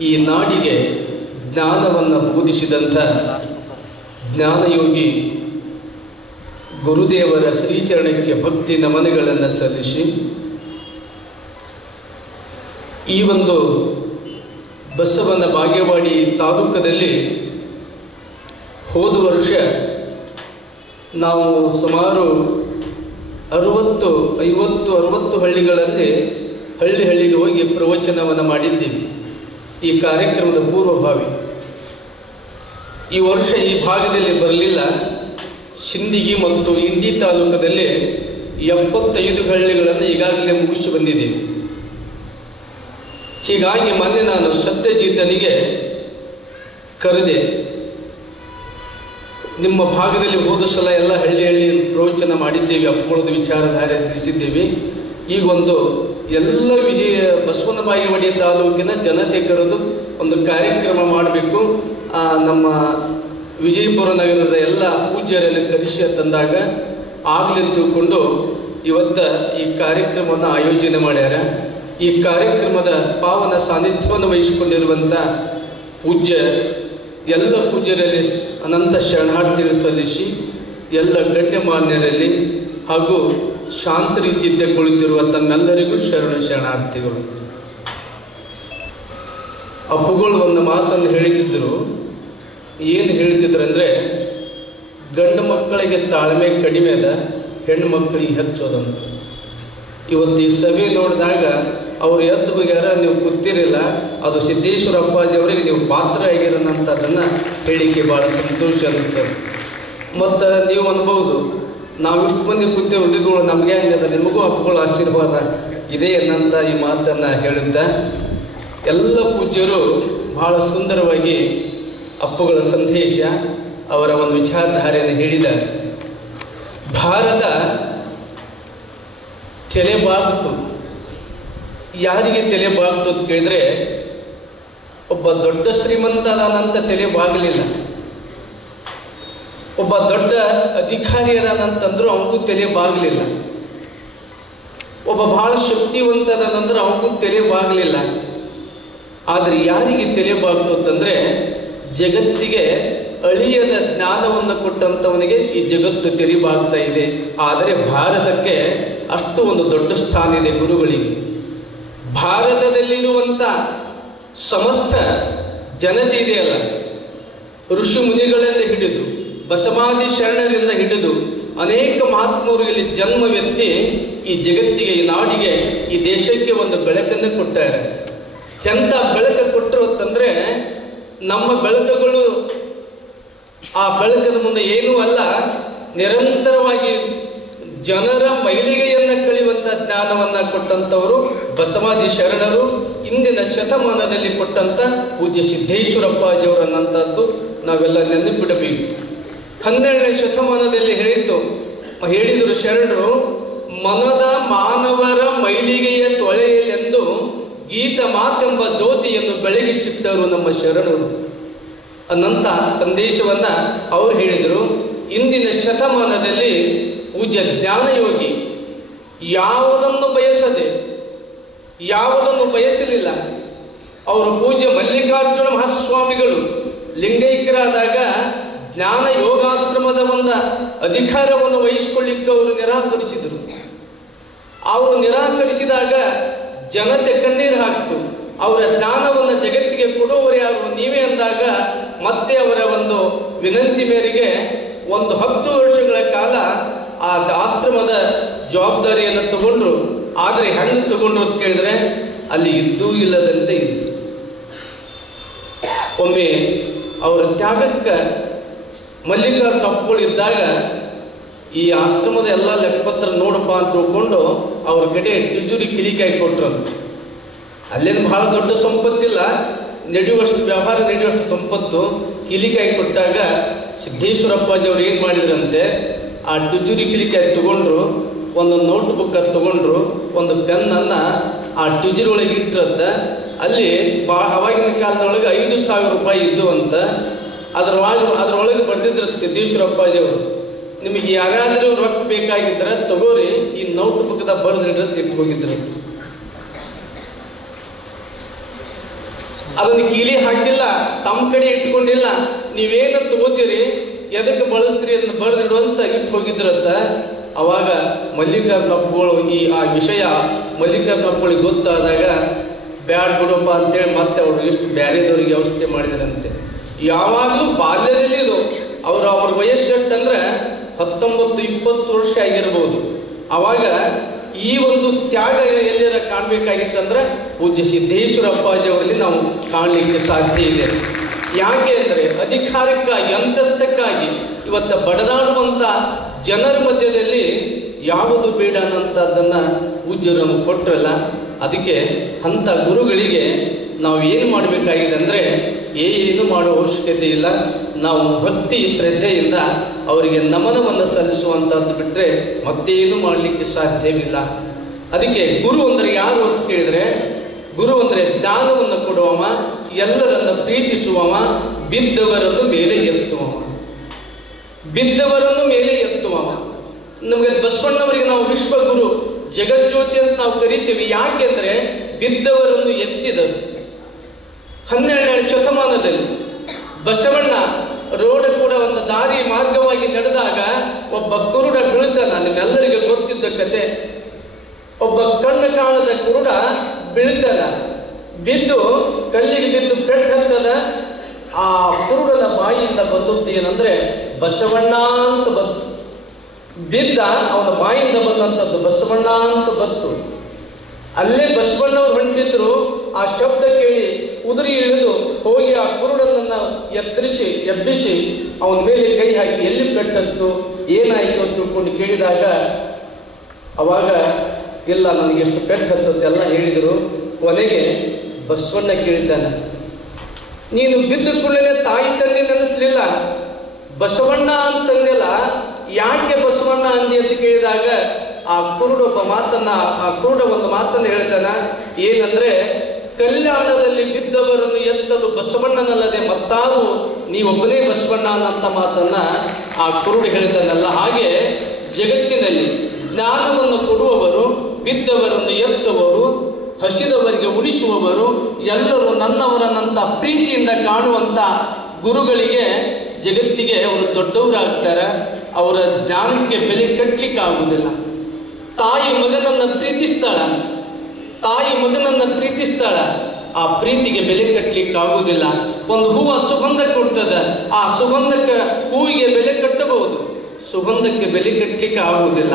ಈ ನಾಡಿಗೆ ಜ್ಞಾನವನ್ನು ಬೋಧಿಸಿದಂಥ ಜ್ಞಾನಯೋಗಿ ಗುರುದೇವರ ಶ್ರೀಚರಣಕ್ಕೆ ಭಕ್ತಿ ನಮನಗಳನ್ನು ಸಲ್ಲಿಸಿ ಈ ಒಂದು ಬಸವನ ಬಾಗೇವಾಡಿ ತಾಲೂಕದಲ್ಲಿ ಹೋದ ವರ್ಷ ನಾವು ಸುಮಾರು 60 ಹಳ್ಳಿಗಳಲ್ಲಿ ಹಳ್ಳಿಗೆ ಹೋಗಿ ಪ್ರವಚನವನ್ನು ಮಾಡಿದ್ದೀವಿ. ಈ ಕಾರ್ಯಕ್ರಮದ ಪೂರ್ವಭಾವಿ ಈ ವರ್ಷ ಈ ಭಾಗದಲ್ಲಿ ಬರಲಿಲ್ಲ. ಸಿಂದಗಿ ಮತ್ತು ಇಂಡಿ ತಾಲೂಕದಲ್ಲಿ 75 ಹಳ್ಳಿಗಳನ್ನು ಈಗಾಗಲೇ ಮುಗಿಸಿ ಬಂದಿದ್ದೀವಿ. ಹೀಗಾಗಿ ಮೊನ್ನೆ ನಾನು ಸತ್ಯಜಿತನಿಗೆ ಕರೆದೆ. ನಿಮ್ಮ ಭಾಗದಲ್ಲಿ ಹೋದ ಸಲ ಎಲ್ಲ ಹಳ್ಳಿ ಪ್ರವಚನ ಮಾಡಿದ್ದೇವೆ, ಅಪ್ಪುಗಳದ್ದು ವಿಚಾರಧಾರೆ ತಿಳಿಸಿದ್ದೇವೆ. ಈಗೊಂದು ಎಲ್ಲ ಬಸವನ ಬಾಗೇವಾಡಿ ತಾಲೂಕಿನ ಜನತೆ ಕರೆದು ಒಂದು ಕಾರ್ಯಕ್ರಮ ಮಾಡಬೇಕು, ನಮ್ಮ ವಿಜಯಪುರ ನಗರದ ಎಲ್ಲ ಪೂಜ್ಯರನ್ನು ಕರೆಸಿ ತಂದಾಗ ಆಗಲಿ ತಿಳ್ಕೊಂಡು ಇವತ್ತು ಈ ಕಾರ್ಯಕ್ರಮವನ್ನು ಆಯೋಜನೆ ಮಾಡ್ಯಾರ. ಈ ಕಾರ್ಯಕ್ರಮದ ಪಾವನ ಸಾನ್ನಿಧ್ಯವನ್ನು ವಹಿಸಿಕೊಂಡಿರುವಂಥ ಎಲ್ಲ ಪೂಜ್ಯರಲ್ಲಿ ಅನಂತ ಶರಣಾರ್ಥಿಗಳು ಸಲ್ಲಿಸಿ ಎಲ್ಲ ಗಣ್ಯಮಾನ್ಯರಲ್ಲಿ ಹಾಗೂ ಶಾಂತ ರೀತಿಯಿಂದ ಕುಳಿತಿರುವ ತಮ್ಮೆಲ್ಲರಿಗೂ ಶರಣಾರ್ಥಿಗಳು. ಅಪ್ಪುಗಳು ಒಂದು ಮಾತನ್ನು ಹೇಳ್ತಿದ್ರು. ಏನು ಹೇಳ್ತಿದ್ರು ಅಂದರೆ, ಗಂಡು ಮಕ್ಕಳಿಗೆ ತಾಳ್ಮೆ ಕಡಿಮೆ ಅದ, ಹೆಣ್ಣು ಮಕ್ಕಳಿಗೆ ಹೆಚ್ಚೋದಂತ. ಇವತ್ತು ಈ ಸಭೆ ನೋಡಿದಾಗ ಅವರು ಎದ್ದು ಹೋಗ್ಯಾರ, ನೀವು ಗೊತ್ತಿರಲಿಲ್ಲ, ಅದು ಸಿದ್ದೇಶ್ವರ ಅಪ್ಪಾಜಿ ಅವರಿಗೆ ನೀವು ಪಾತ್ರ ಆಗಿರೋಂಥದ್ದನ್ನು ಹೇಳಿಕೆ ಭಾಳ ಸಂತೋಷ ಅನ್ನಿಸ್ತದೆ. ಮತ್ತು ನೀವು ಅನ್ಬೋದು, ನಾವು ಇಷ್ಟು ಮಂದಿ ಕೂತೇವೆ ಹುಡುಗರು, ನಮಗೆ ಹಂಗದ, ನಿಮಗೂ ಅಪ್ಪುಗಳ ಆಶೀರ್ವಾದ ಇದೆ ಅನ್ನಂಥ ಈ ಮಾತನ್ನು ಹೇಳುತ್ತಾ ಎಲ್ಲ ಪೂಜ್ಯರು ಬಹಳ ಸುಂದರವಾಗಿ ಅಪ್ಪುಗಳ ಸಂದೇಶ, ಅವರ ಒಂದು ವಿಚಾರಧಾರೆಯನ್ನು ಹೇಳಿದ್ದಾರೆ. ಭಾರತ ತಲೆಬಾಗ್ತು. ಯಾರಿಗೆ ತಲೆಬಾಗ್ತು ಅಂತ ಕೇಳಿದ್ರೆ, ಒಬ್ಬ ದೊಡ್ಡ ಶ್ರೀಮಂತ ಅದಾನಂತ ತಲೆಬಾಗಲಿಲ್ಲ, ಒಬ್ಬ ದೊಡ್ಡ ಅಧಿಕಾರಿ ಅದಾನಂತಂದ್ರೂ ಅವನಿಗೂ ತಲೆಬಾಗಲಿಲ್ಲ, ಒಬ್ಬ ಬಹಳ ಶಕ್ತಿವಂತ ಅದಾನಂದ್ರೆ ಅವನಿಗೂ ತಲೆಬಾಗಲಿಲ್ಲ. ಆದರೆ ಯಾರಿಗೆ ತಲೆಬಾಗ್ತು ಅಂತಂದರೆ, ಜಗತ್ತಿಗೆ ಅಳಿಯದ ಜ್ಞಾನವನ್ನು ಕೊಟ್ಟಂಥವನಿಗೆ ಈ ಜಗತ್ತು ತೆರಿಬಾಗ್ತಾ ಇದೆ. ಆದರೆ ಭಾರತಕ್ಕೆ ಅಷ್ಟು ಒಂದು ದೊಡ್ಡ ಸ್ಥಾನ ಇದೆ ಗುರುಗಳಿಗೆ. ಭಾರತದಲ್ಲಿರುವಂಥ ಸಮಸ್ತ ಜನತೆ ಇದೆಯಲ್ಲ, ಋಷಿ ಮುನಿಗಳಿಂದ ಹಿಡಿದು ಬಸವಾದಿ ಶರಣರಿಂದ ಹಿಡಿದು ಅನೇಕ ಮಹಾತ್ಮರು ಇಲ್ಲಿ ಜನ್ಮವೆತ್ತಿ ಈ ಜಗತ್ತಿಗೆ, ಈ ನಾಡಿಗೆ, ಈ ದೇಶಕ್ಕೆ ಒಂದು ಬೆಳಕನ್ನು ಕೊಟ್ಟಾರೆ. ಎಂಥ ಬೆಳಕು ಕೊಟ್ಟರು ಅಂತಂದರೆ, ನಮ್ಮ ಬೆಳಕುಗಳು ಆ ಬೆಳಕದ ಮುಂದೆ ಏನೂ ಅಲ್ಲ, ನಿರಂತರವಾಗಿ ಜನರ ಮೈಲಿಗೆಯನ್ನು ಕಳೆಯುವಂಥ ಜ್ಞಾನವನ್ನು ಕೊಟ್ಟಂಥವರು ಬಸವಾದಿ ಶರಣರು. ಇಂದಿನ ಶತಮಾನದಲ್ಲಿ ಕೊಟ್ಟಂಥ ಪೂಜ್ಯ ಸಿದ್ದೇಶ್ವರಪ್ಪಾಜಿಯವರು ಅನ್ನಂಥದ್ದು ನಾವೆಲ್ಲ ನೆನಪಿಡಬೇಕು. 12ನೇ ಶತಮಾನದಲ್ಲಿ ಹೇಳಿದರು ಶರಣರು, ಮನದ ಮಾನವರ ಮೈಲಿಗೆಯ ತೊಳೆಯಲೆಂದು ಗೀತ ಮಾತೆಂಬ ಜ್ಯೋತಿಯನ್ನು ಬೆಳಗಿಸಿಟ್ಟರು ನಮ್ಮ ಶರಣರು ಅನ್ನಂಥ ಸಂದೇಶವನ್ನು ಅವರು ಹೇಳಿದರು. ಇಂದಿನ ಶತಮಾನದಲ್ಲಿ ಪೂಜ್ಯ ಜ್ಞಾನಯೋಗಿ ಯಾವುದನ್ನು ಬಯಸಲಿಲ್ಲ. ಅವರು ಪೂಜ್ಯ ಮಲ್ಲಿಕಾರ್ಜುನ ಮಹಾಸ್ವಾಮಿಗಳು ಲಿಂಗೈಕ್ಯರಾದಾಗ ಜ್ಞಾನ ಯೋಗಾಶ್ರಮದ ಒಂದು ಅಧಿಕಾರವನ್ನು ವಹಿಸಿಕೊಳ್ಳಿಕ್ಕೆ ಅವರು ನಿರಾಕರಿಸಿದರು. ಅವರು ನಿರಾಕರಿಸಿದಾಗ ಜನತೆ ಕಣ್ಣೀರು ಹಾಕ್ತು. ಅವರ ಜ್ಞಾನವನ್ನು ಜಗತ್ತಿಗೆ ಕೊಡುವವರು ಯಾರು, ನೀವೇ ಅಂದಾಗ ಮತ್ತೆ ಅವರ ಒಂದು ವಿನಂತಿ ಮೇರೆಗೆ 10 ವರ್ಷಗಳ ಕಾಲ ಆ ಆಶ್ರಮದ ಜವಾಬ್ದಾರಿಯನ್ನು ತಗೊಂಡ್ರು. ಆದರೆ ಹೆಂಗೆ ತಗೊಂಡ್ರು ಅಂತ ಕೇಳಿದ್ರೆ ಅಲ್ಲಿ ಇದ್ದೂ ಇಲ್ಲದಂತೆ ಇತ್ತು. ಒಮ್ಮೆ ಅವರ ತ್ಯಾಗಕ್ಕೆ ಮಲ್ಲಿಕಾರ್ಜುನ ಅಪ್ಪಗಳಿದ್ದಾಗ ಈ ಆಶ್ರಮದ ಎಲ್ಲ ಲೆಕ್ಕಪತ್ರ ನೋಡಪ್ಪ ಅಂತ ತಿಳ್ಕೊಂಡು ಅವ್ರ ಕಡೆ ತಿಜೂರಿ ಕಿಲಿಕಾಯಿ ಕೊಟ್ರು. ಅಲ್ಲೇನು ಬಹಳ ದೊಡ್ಡ ಸಂಪತ್ತಿಲ್ಲ, ನಡೆಯುವಷ್ಟು ವ್ಯವಹಾರ ನಡೆಯುವಷ್ಟು ಸಂಪತ್ತು. ಕಿಲಿಕಾಯಿ ಕೊಟ್ಟಾಗ ಸಿದ್ದೇಶ್ವರಪ್ಪಾಜಿ ಅವ್ರು ಏನು ಮಾಡಿದ್ರಂತೆ, ಆ ತಿಜೂರಿ ಕಿಲಿಕಾಯಿ ತಗೊಂಡ್ರು, ಒಂದು ನೋಟ್ ಬುಕ್ ತಗೊಂಡ್ರು, ಒಂದು ಪೆನ್ನನ್ನು ಆ ತಿಜೂರಿ ಒಳಗೆ ಇಟ್ಟಿರಂತ. ಅಲ್ಲಿ ಅವಾಗಿನ ಕಾಲದೊಳಗೆ 5,000 ರೂಪಾಯಿ ಇದ್ದು ಅಂತ. ಅದರೊಳಗೆ ಬರೆದಿದ್ರ ಸಿದ್ದೇಶ್ವರಪ್ಪಾಜಿ ಅವರು, ನಿಮಗೆ ಯಾರಾದರೂ ರೊಕ್ಕ ಬೇಕಾಗಿದ್ರೆ ತಗೋರಿ, ಈ ನೋಟ್ ಬುಕ್ದಾಗ ಬರೆದಿಡ್ರಂತ ಇಟ್ಟು ಹೋಗಿದ್ರು. ಅದನ್ನು ಕೀಲಿ ಹಾಕಿಲ್ಲ, ತಮ್ಮ ಕಡೆ ಇಟ್ಕೊಂಡಿಲ್ಲ. ನೀವೇನು ತಗೋತೀರಿ, ಎದಕ್ಕೆ ಬಳಸ್ತೀರಿ ಅದನ್ನು ಬರೆದಿಡುವಂತ ಇಟ್ಟು ಹೋಗಿದ್ರಂತ. ಅವಾಗ ಮಲ್ಲಿಕಾರ್ಜುನ ಅಪ್ಪಗಳು ಆ ವಿಷಯ ಮಲ್ಲಿಕಾರ್ಜುನ ಅಪ್ಪಗಳಿಗೆ ಗೊತ್ತಾದಾಗ ಬ್ಯಾಡ್ ಬಿಡಪ್ಪ ಅಂತೇಳಿ ಮತ್ತೆ ಅವರು ಎಷ್ಟು ಬ್ಯಾರೆದವ್ರಿಗೆ ಔಷಧಿ ಮಾಡಿದ್ರಂತೆ. ಯಾವಾಗಲೂ ಬಾಲ್ಯದಲ್ಲಿ ಇದು ಅವ್ರ ವಯಸ್ಸು ಎಷ್ಟಂದ್ರೆ 19-20 ವರ್ಷ ಆಗಿರ್ಬೋದು. ಅವಾಗ ಈ ಒಂದು ತ್ಯಾಗ ಎಲ್ಲರ ಕಾಣಬೇಕಾಗಿತ್ತಂದ್ರೆ ಪೂಜ್ಯ ಸಿದ್ದೇಶ್ವರಪ್ಪಾಜಿ ಅವರಲ್ಲಿ ನಾವು ಕಾಣಲಿಕ್ಕೆ ಸಾಧ್ಯ ಇದೆ. ಯಾಕೆ ಅಂದರೆ ಅಧಿಕಾರಕ್ಕಾಗಿ, ಅಂತಸ್ತಕ್ಕಾಗಿ ಇವತ್ತು ಬಡದಾಡುವಂಥ ಜನರ ಮಧ್ಯದಲ್ಲಿ ಯಾವುದು ಬೇಡ ಅನ್ನೋಂಥದ್ದನ್ನು ಪೂಜ್ಯರು ನಮಗೆ ಕೊಟ್ಟರಲ್ಲ. ಅದಕ್ಕೆ ಅಂಥ ಗುರುಗಳಿಗೆ ನಾವು ಏನು ಮಾಡಬೇಕಾಗಿದೆ ಅಂದರೆ ಏನು ಮಾಡುವ ಅವಶ್ಯಕತೆ ಇಲ್ಲ. ನಾವು ಭಕ್ತಿ ಶ್ರದ್ಧೆಯಿಂದ ಅವರಿಗೆ ನಮನವನ್ನು ಸಲ್ಲಿಸುವಂಥದ್ದು ಬಿಟ್ಟರೆ ಮತ್ತೇನು ಮಾಡಲಿಕ್ಕೆ ಸಾಧ್ಯವಿಲ್ಲ. ಅದಕ್ಕೆ ಗುರು ಅಂದರೆ ಯಾರು ಅಂತ ಕೇಳಿದರೆ, ಗುರು ಅಂದರೆ ಜ್ಞಾನವನ್ನು ಕೊಡುವವ, ಎಲ್ಲರನ್ನು ಪ್ರೀತಿಸುವವ, ಬಿದ್ದವರನ್ನು ಮೇಲೆ ಎತ್ತುವವ. ಬಿದ್ದವರನ್ನು ಮೇಲೆ ಎತ್ತುವವ. ನಮಗೆ ಬಸವಣ್ಣವರಿಗೆ ನಾವು ವಿಶ್ವಗುರು, ಜಗಜ್ಯೋತಿ ಅಂತ ನಾವು ಕರಿತೀವಿ. ಯಾಕೆಂದರೆ ಬಿದ್ದವರನ್ನು ಎತ್ತಿದರು. 12ನೇ ಶತಮಾನದಲ್ಲಿ ಬಸವಣ್ಣ ರೋಡ್ ಕೂಡ ಒಂದು ದಾರಿ ಮಾರ್ಗವಾಗಿ ನಡೆದಾಗ ಒಬ್ಬ ಕುರುಡ ಬೀಳ್ತಾನ. ನಿಮ್ಮೆಲ್ಲರಿಗೆ ಗೊತ್ತಿದ್ದ ಕತೆ. ಒಬ್ಬ ಕಣ್ಣು ಕಾಣದ ಕುರುಡ ಬೀಳ್ತಾನ. ಬಿದ್ದು ಕಲ್ಲಿಗೆ ಬಿದ್ದು ಪೆಟ್ಟದ. ಆ ಕುರುಡನ ಬಾಯಿಯಿಂದ ಬಂದದ್ದು ಏನಂದ್ರೆ ಬಸವಣ್ಣ ಅಂತ ಬಂತು. ಬಿದ್ದ, ಅವನ ಬಾಯಿಂದ ಬಂದಂಥದ್ದು ಬಸವಣ್ಣ ಅಂತ ಬಂತು. ಅಲ್ಲೇ ಬಸವಣ್ಣವ್ರು ಹೊಂಟಿದ್ರು. ಆ ಶಬ್ದ ಕೇಳಿ ಉದುರಿ ಇಳಿದು ಹೋಗಿ ಆ ಕುರುಡನನ್ನು ಎಬ್ಬಿಸಿ ಅವನ ಮೇಲೆ ಕೈ ಹಾಕಿ ಎಲ್ಲಿ ಪೆಟ್ಟದ್ದು, ಏನಾಯಿತು ಅಂತ ತಿಳ್ಕೊಂಡು ಕೇಳಿದಾಗ ಅವಾಗ ಇಲ್ಲ ನನಗೆ ಎಷ್ಟು ಪೆಟ್ಟು ಹತ್ತಂತೆಲ್ಲ ಹೇಳಿದರು. ಕೊನೆಗೆ ಬಸವಣ್ಣ ಕೇಳಿದ್ದಾನೆ, ನೀನು ಬಿದ್ದ ಕೂಡಲೇ ತಾಯಿ ತಂದೆ ನೆನೆಸ್ಲಿಲ್ಲ, ಬಸವಣ್ಣ ಅಂತಂದೆಲ್ಲ, ಯಾಕೆ ಬಸವಣ್ಣ ಅಂದಿ ಅಂತ ಕೇಳಿದಾಗ ಆ ಕುರುಡ ಒಂದು ಮಾತನ್ನು ಹೇಳ್ತಾನ. ಏನಂದ್ರೆ, ಕಲ್ಯಾಣದಲ್ಲಿ ಬಿದ್ದವರನ್ನು ಎತ್ತಲು ಬಸವಣ್ಣನಲ್ಲದೆ ಮತ್ತಾರು ನೀವೊಬ್ಬನೇ ಬಸವಣ್ಣ ಅನ್ನಂತ ಮಾತನ್ನ ಆ ಕುರುಡು ಹೇಳ್ತಾನಲ್ಲ. ಹಾಗೆ ಜಗತ್ತಿನಲ್ಲಿ ಜ್ಞಾನವನ್ನು ಕೊಡುವವರು, ಬಿದ್ದವರನ್ನು ಎತ್ತುವವರು, ಹಸಿದವರಿಗೆ ಉಣಿಸುವವರು, ಎಲ್ಲರೂ ನನ್ನವರನ್ನಂತ ಪ್ರೀತಿಯಿಂದ ಕಾಣುವಂತ ಗುರುಗಳಿಗೆ ಜಗತ್ತಿಗೆ ಅವರು ದೊಡ್ಡವರಾಗ್ತಾರೆ. ಅವರ ಜ್ಞಾನಕ್ಕೆ ಬೆಲೆ ಕಟ್ಟಲಿಕ್ಕೆ ಆಗುವುದಿಲ್ಲ. ತಾಯಿ ಮಗನನ್ನು ಪ್ರೀತಿಸ್ತಾಳ, ಆ ಪ್ರೀತಿಗೆ ಬೆಲೆ ಕಟ್ಟಲಿಕ್ಕೆ ಆಗುವುದಿಲ್ಲ. ಒಂದು ಹೂವು ಸುಗಂಧ ಕೊಡ್ತದೆ, ಆ ಹೂವಿಗೆ ಬೆಲೆ ಕಟ್ಟಬಹುದು, ಸುಗಂಧಕ್ಕೆ ಬೆಲೆ ಕಟ್ಟಲಿಕ್ಕೆ ಆಗುವುದಿಲ್ಲ.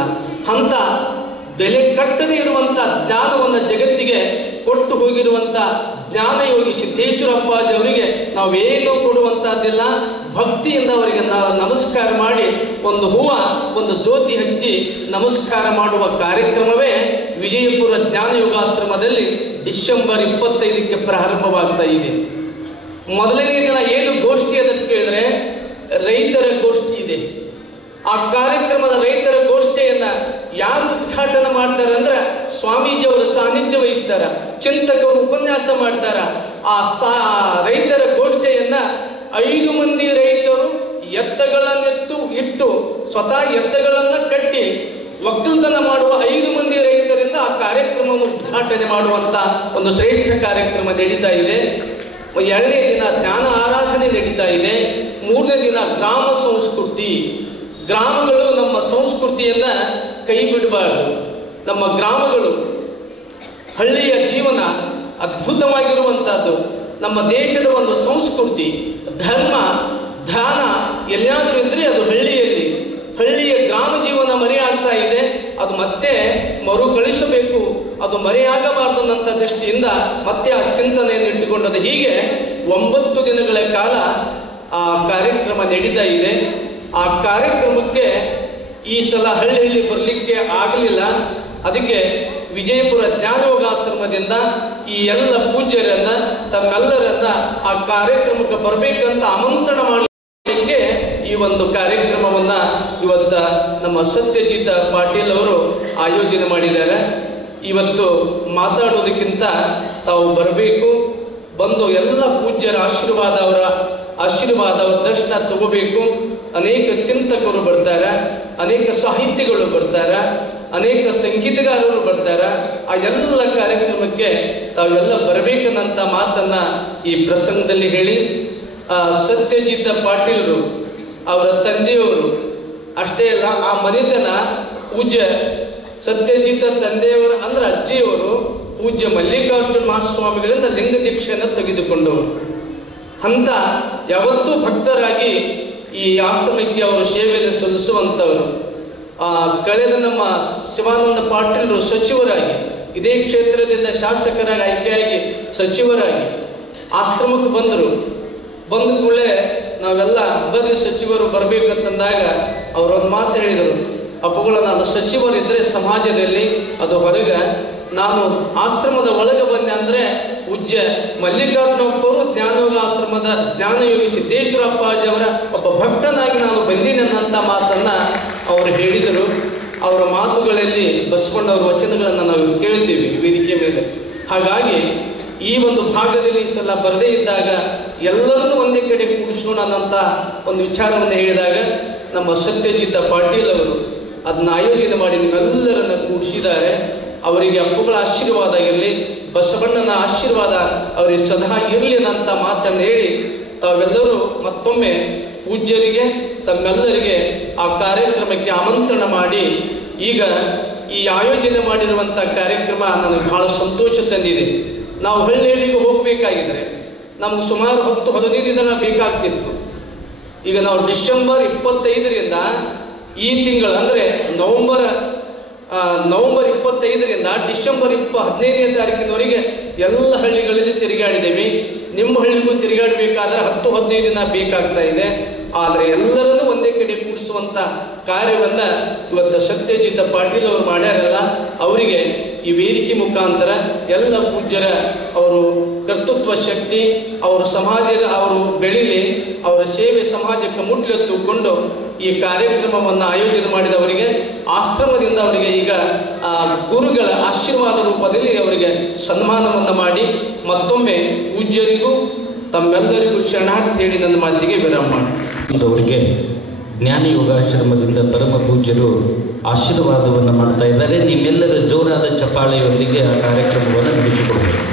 ಅಂತ ಬೆಲೆ ಕಟ್ಟದೇ ಇರುವಂತ ಜ್ಞಾನವನ್ನು ಜಗತ್ತಿಗೆ ಕೊಟ್ಟು ಹೋಗಿರುವಂತ ಜ್ಞಾನಯೋಗಿ ಸಿದ್ದೇಶ್ವರಪ್ಪಾಜಿ ಅವರಿಗೆ ನಾವೇನೂ ಕೊಡುವಂತಹದ್ದಿಲ್ಲ. ಭಕ್ತಿಯಿಂದ ಅವರಿಗೆ ನಮಸ್ಕಾರ ಮಾಡಿ ಒಂದು ಒಂದು ಜ್ಯೋತಿ ಹಚ್ಚಿ ನಮಸ್ಕಾರ ಮಾಡುವ ಕಾರ್ಯಕ್ರಮವೇ ವಿಜಯಪುರ ಜ್ಞಾನಯೋಗಾಶ್ರಮದಲ್ಲಿ ಡಿಸೆಂಬರ್ 25ಕ್ಕೆ ಪ್ರಾರಂಭವಾಗ್ತಾ ಇದೆ. ಮೊದಲನೇ ದಿನ ಏನು ಗೋಷ್ಠಿ ಅಂತ ಕೇಳಿದ್ರೆ ರೈತರ ಗೋಷ್ಠಿ ಇದೆ. ಆ ಕಾರ್ಯಕ್ರಮದ ರೈತರ ಗೋಷ್ಠಿಯನ್ನ ಯಾರು ಉದ್ಘಾಟನೆ ಮಾಡ್ತಾರೆ ಅಂದ್ರೆ ಸ್ವಾಮೀಜಿಯವರು ಸಾನ್ನಿಧ್ಯ ವಹಿಸ್ತಾರ, ಚಿಂತಕರು ಉಪನ್ಯಾಸ ಮಾಡ್ತಾರ. ಆ ರೈತರ ಗೋಷ್ಠಿಯನ್ನ 5 ಮಂದಿ ರೈತರು ಇಟ್ಟು ಸ್ವತಃ ಎತ್ತುಗಳನ್ನ ಕಟ್ಟಿ ಒಕ್ಕಲ್ತನ ಮಾಡುವ 5 ಮಂದಿ ರೈತರಿಂದ ಆ ಕಾರ್ಯಕ್ರಮವನ್ನು ಉದ್ಘಾಟನೆ ಮಾಡುವಂತ ಒಂದು ಶ್ರೇಷ್ಠ ಕಾರ್ಯಕ್ರಮ ನಡೀತಾ ಇದೆ. 2ನೇ ದಿನ ಜ್ಞಾನ ಆರಾಧನೆ ನಡೀತಾ ಇದೆ. 3ನೇ ದಿನ ಗ್ರಾಮ ಸಂಸ್ಕೃತಿ. ಗ್ರಾಮಗಳು ನಮ್ಮ ಸಂಸ್ಕೃತಿಯನ್ನ ಕೈ ಬಿಡಬಾರ್ದು. ನಮ್ಮ ಗ್ರಾಮಗಳು, ಹಳ್ಳಿಯ ಜೀವನ ಅದ್ಭುತವಾಗಿರುವಂತಹದ್ದು. ನಮ್ಮ ದೇಶದ ಒಂದು ಸಂಸ್ಕೃತಿ, ಧರ್ಮ, ಧ್ಯಾನ ಎಲ್ಲಾದರೂ ಇದ್ರೆ ಅದು ಹಳ್ಳಿಯಲ್ಲಿ. ಹಳ್ಳಿಯ ಗ್ರಾಮ ಜೀವನ ಮರೆಯಾಗ್ತಾ ಇದೆ. ಅದು ಮತ್ತೆ ಮರುಕಳಿಸಬೇಕು, ಅದು ಮರೆಯಾಗಬಾರದು ಅನ್ನೋ ದೃಷ್ಟಿಯಿಂದ ಮತ್ತೆ ಆ ಚಿಂತನೆಯನ್ನು ಇಟ್ಟುಕೊಂಡದ್ದು. ಹೀಗೆ 9 ದಿನಗಳ ಕಾಲ ಆ ಕಾರ್ಯಕ್ರಮ ನಡೀತಾ ಇದೆ. ಆ ಕಾರ್ಯಕ್ರಮಕ್ಕೆ ಈ ಸಲ ಹಳ್ಳಿ ಬರಲಿಕ್ಕೆ ಆಗಲಿಲ್ಲ. ಅದಕ್ಕೆ ವಿಜಯಪುರ ಜ್ಞಾನಯೋಗಾಶ್ರಮದಿಂದ ಈ ಎಲ್ಲ ಪೂಜ್ಯರನ್ನ, ತಮ್ಮೆಲ್ಲರನ್ನ ಆ ಕಾರ್ಯಕ್ರಮಕ್ಕೆ ಬರಬೇಕಂತ ಆಮಂತ್ರಣ ಮಾಡಲಿಕ್ಕೆ ಈ ಒಂದು ಕಾರ್ಯಕ್ರಮವನ್ನ ಇವತ್ತ ನಮ್ಮ ಸತ್ಯಜಿತ್ ಪಾಟೀಲ್ ಅವರು ಆಯೋಜನೆ ಮಾಡಿದ್ದಾರೆ. ಇವತ್ತು ಮಾತಾಡೋದಕ್ಕಿಂತ ತಾವು ಬರಬೇಕು, ಬಂದು ಎಲ್ಲ ಪೂಜ್ಯರ ಆಶೀರ್ವಾದ, ಅವರ ದರ್ಶನ ತಗೋಬೇಕು. ಅನೇಕ ಚಿಂತಕರು ಬರ್ತಾರೆ, ಅನೇಕ ಸಾಹಿತಿಗಳು ಬರ್ತಾರೆ, ಅನೇಕ ಸಂಗೀತಗಾರರು ಬರ್ತಾರೆ. ಆ ಎಲ್ಲ ಕಾರ್ಯಕ್ರಮಕ್ಕೆ ತಾವೆಲ್ಲ ಬರಬೇಕನ್ನಂತ ಮಾತನ್ನ ಈ ಪ್ರಸಂಗದಲ್ಲಿ ಹೇಳಿ, ಸತ್ಯಜಿತ್ ಪಾಟೀಲ್ರು ಅವರ ತಂದೆಯವರು ಅಷ್ಟೇ ಅಲ್ಲ, ಆ ಮನೆತನ ಪೂಜ್ಯ ಸತ್ಯಜಿತ್ ತಂದೆಯವರು ಅಂದ್ರೆ ಅಜ್ಜಿಯವರು ಪೂಜ್ಯ ಮಲ್ಲಿಕಾರ್ಜುನ ಮಹಾಸ್ವಾಮಿಗಳಿಂದ ಲಿಂಗ ದೀಕ್ಷೆಯನ್ನು ತೆಗೆದುಕೊಂಡವರು. ಅಂತ ಯಾವತ್ತೂ ಭಕ್ತರಾಗಿ ಈ ಆಶ್ರಮಕ್ಕೆ ಅವರು ಸೇವೆಯನ್ನು ಸಲ್ಲಿಸುವಂಥವರು. ಕಳೆದ ನಮ್ಮ ಶಿವಾನಂದ ಪಾಟೀಲರು ಸಚಿವರಾಗಿ, ಇದೇ ಕ್ಷೇತ್ರದಿಂದ ಶಾಸಕರಾಗಿ ಆಯ್ಕೆಯಾಗಿ ಸಚಿವರಾಗಿ ಆಶ್ರಮಕ್ಕೆ ಬಂದರು. ಬಂದ ಕೂಡಲೇ ನಾವೆಲ್ಲ ಬರ್ರಿ ಸಚಿವರು ಬರಬೇಕಂತಂದಾಗ ಅವರೊಂದು ಮಾತು ಹೇಳಿದರು, ಅಪ್ಪುಗಳ ನಾನು ಸಚಿವರಿದ್ದರೆ ಸಮಾಜದಲ್ಲಿ, ಅದು ಹೊರಗೆ, ನಾನು ಆಶ್ರಮದ ಒಳಗೆ ಬಂದೆ ಅಂದರೆ ಪೂಜ್ಯ ಮಲ್ಲಿಕಾರ್ಜುನಪ್ಪರು ಜ್ಞಾನಯೋಗ ಆಶ್ರಮದ ಜ್ಞಾನಯೋಗಿ ಸಿದ್ದೇಶ್ವರ ಅಪ್ಪಾಜಿಯವರ ಒಬ್ಬ ಭಕ್ತನಾಗಿ ನಾನು ಬಂದೀನಿ ಅನ್ನಂಥ ಮಾತನ್ನು ಅವರು ಹೇಳಿದರು. ಅವರ ಮಾತುಗಳಲ್ಲಿ ಬಸವಣ್ಣವರ ವಚನಗಳನ್ನು ನಾವು ಕೇಳ್ತೀವಿ ವೇದಿಕೆ ಮೇಲೆ. ಹಾಗಾಗಿ ಈ ಒಂದು ಭಾಗದಲ್ಲಿ ಈ ಸಲ ಬರದೇ ಇದ್ದಾಗ ಎಲ್ಲರನ್ನೂ ಒಂದೇ ಕಡೆ ಕೂಡಿಸೋಣ ಅನ್ನಂಥ ಒಂದು ವಿಚಾರವನ್ನು ಹೇಳಿದಾಗ ನಮ್ಮ ಸತ್ಯಜಿತ್ ಪಾಟೀಲ್ ಅವರು ಅದನ್ನ ಆಯೋಜನೆ ಮಾಡಿ ನಿಮ್ಮೆಲ್ಲರನ್ನ ಕೂಡಿಸಿದ್ದಾರೆ. ಅವರಿಗೆ ಅಪ್ಪುಗಳ ಆಶೀರ್ವಾದ ಇರಲಿ, ಬಸವಣ್ಣನ ಆಶೀರ್ವಾದ ಅವರಿಗೆ ಸದಾ ಇರಲಿ ಅನ್ನಂಥ ಮಾತನ್ನು ಹೇಳಿ ತಾವೆಲ್ಲರೂ ಮತ್ತೊಮ್ಮೆ ಪೂಜ್ಯರಿಗೆ, ತಮ್ಮೆಲ್ಲರಿಗೆ ಆ ಕಾರ್ಯಕ್ರಮಕ್ಕೆ ಆಮಂತ್ರಣ ಮಾಡಿ, ಈಗ ಈ ಆಯೋಜನೆ ಮಾಡಿರುವಂಥ ಕಾರ್ಯಕ್ರಮ ನನಗೆ ಬಹಳ ಸಂತೋಷ ತಂದಿದೆ. ನಾವು ಹಳ್ಳಿಗೆ ಹೋಗಬೇಕಾಗಿದ್ರೆ ನಮ್ಗೆ ಸುಮಾರು 10-15 ದಿನ ಬೇಕಾಗ್ತಿತ್ತು. ಈಗ ನಾವು ಡಿಸೆಂಬರ್ 25ರಿಂದ ಈ ತಿಂಗಳು ಅಂದರೆ ನವೆಂಬರ್ 25ರಿಂದ ಡಿಸೆಂಬರ್ 15ನೇ ತಾರೀಕಿನವರೆಗೆ ಎಲ್ಲ ಹಳ್ಳಿಗಳಲ್ಲಿ ತಿರುಗಾಡಿದ್ದೇವೆ. ನಿಮ್ಮ ಹಳ್ಳಿಗೂ ತಿರುಗಾಡಬೇಕಾದ್ರೆ 10-15 ದಿನ ಬೇಕಾಗ್ತಾ ಇದೆ. ಆದರೆ ಎಲ್ಲರನ್ನೂ ಒಂದೇ ಕಡೆ ಕೂಡಿಸುವಂಥ ಕಾರ್ಯವನ್ನು ಇವತ್ತು ಸತ್ಯಜಿತ್ ಪಾಟೀಲ್ ಅವರು ಮಾಡ್ಯಾರಲ್ಲ, ಅವರಿಗೆ ಈ ವೇದಿಕೆ ಮುಖಾಂತರ ಎಲ್ಲ ಪೂಜ್ಯರ ಅವರು ಕರ್ತೃತ್ವ ಶಕ್ತಿ, ಅವರ ಸಮಾಜದ ಅವರು ಬೆಳೀಲಿ, ಅವರ ಸೇವೆ ಸಮಾಜಕ್ಕೆ ಮುಟ್ಲೆತ್ತುಕೊಂಡು ಈ ಕಾರ್ಯಕ್ರಮವನ್ನು ಆಯೋಜನೆ ಮಾಡಿದವರಿಗೆ ಆಶ್ರಮದಿಂದ ಅವರಿಗೆ ಈಗ ಗುರುಗಳ ಆಶೀರ್ವಾದ ರೂಪದಲ್ಲಿ ಅವರಿಗೆ ಸನ್ಮಾನವನ್ನು ಮಾಡಿ ಮತ್ತೊಮ್ಮೆ ಪೂಜ್ಯರಿಗೂ ತಮ್ಮೆಲ್ಲರಿಗೂ ಶರಣಾರ್ಥಿ ಹೇಳಿ ನನ್ನ ಮಾತಿಗೆ ವಿರಾಮ ಮಾಡಿ ಅವರಿಗೆ ಜ್ಞಾನ ಯೋಗಾಶ್ರಮದಿಂದ ಪರಮ ಪೂಜ್ಯರು ಆಶೀರ್ವಾದವನ್ನು ಮಾಡ್ತಾ ಇದ್ದಾರೆ. ನಿಮ್ಮೆಲ್ಲರ ಜೋರಾದ ಚಪ್ಪಾಳೆಯೊಂದಿಗೆ ಆ ಕಾರ್ಯಕ್ರಮವನ್ನು ನಡೆಸಿಕೊಡಬೇಕು.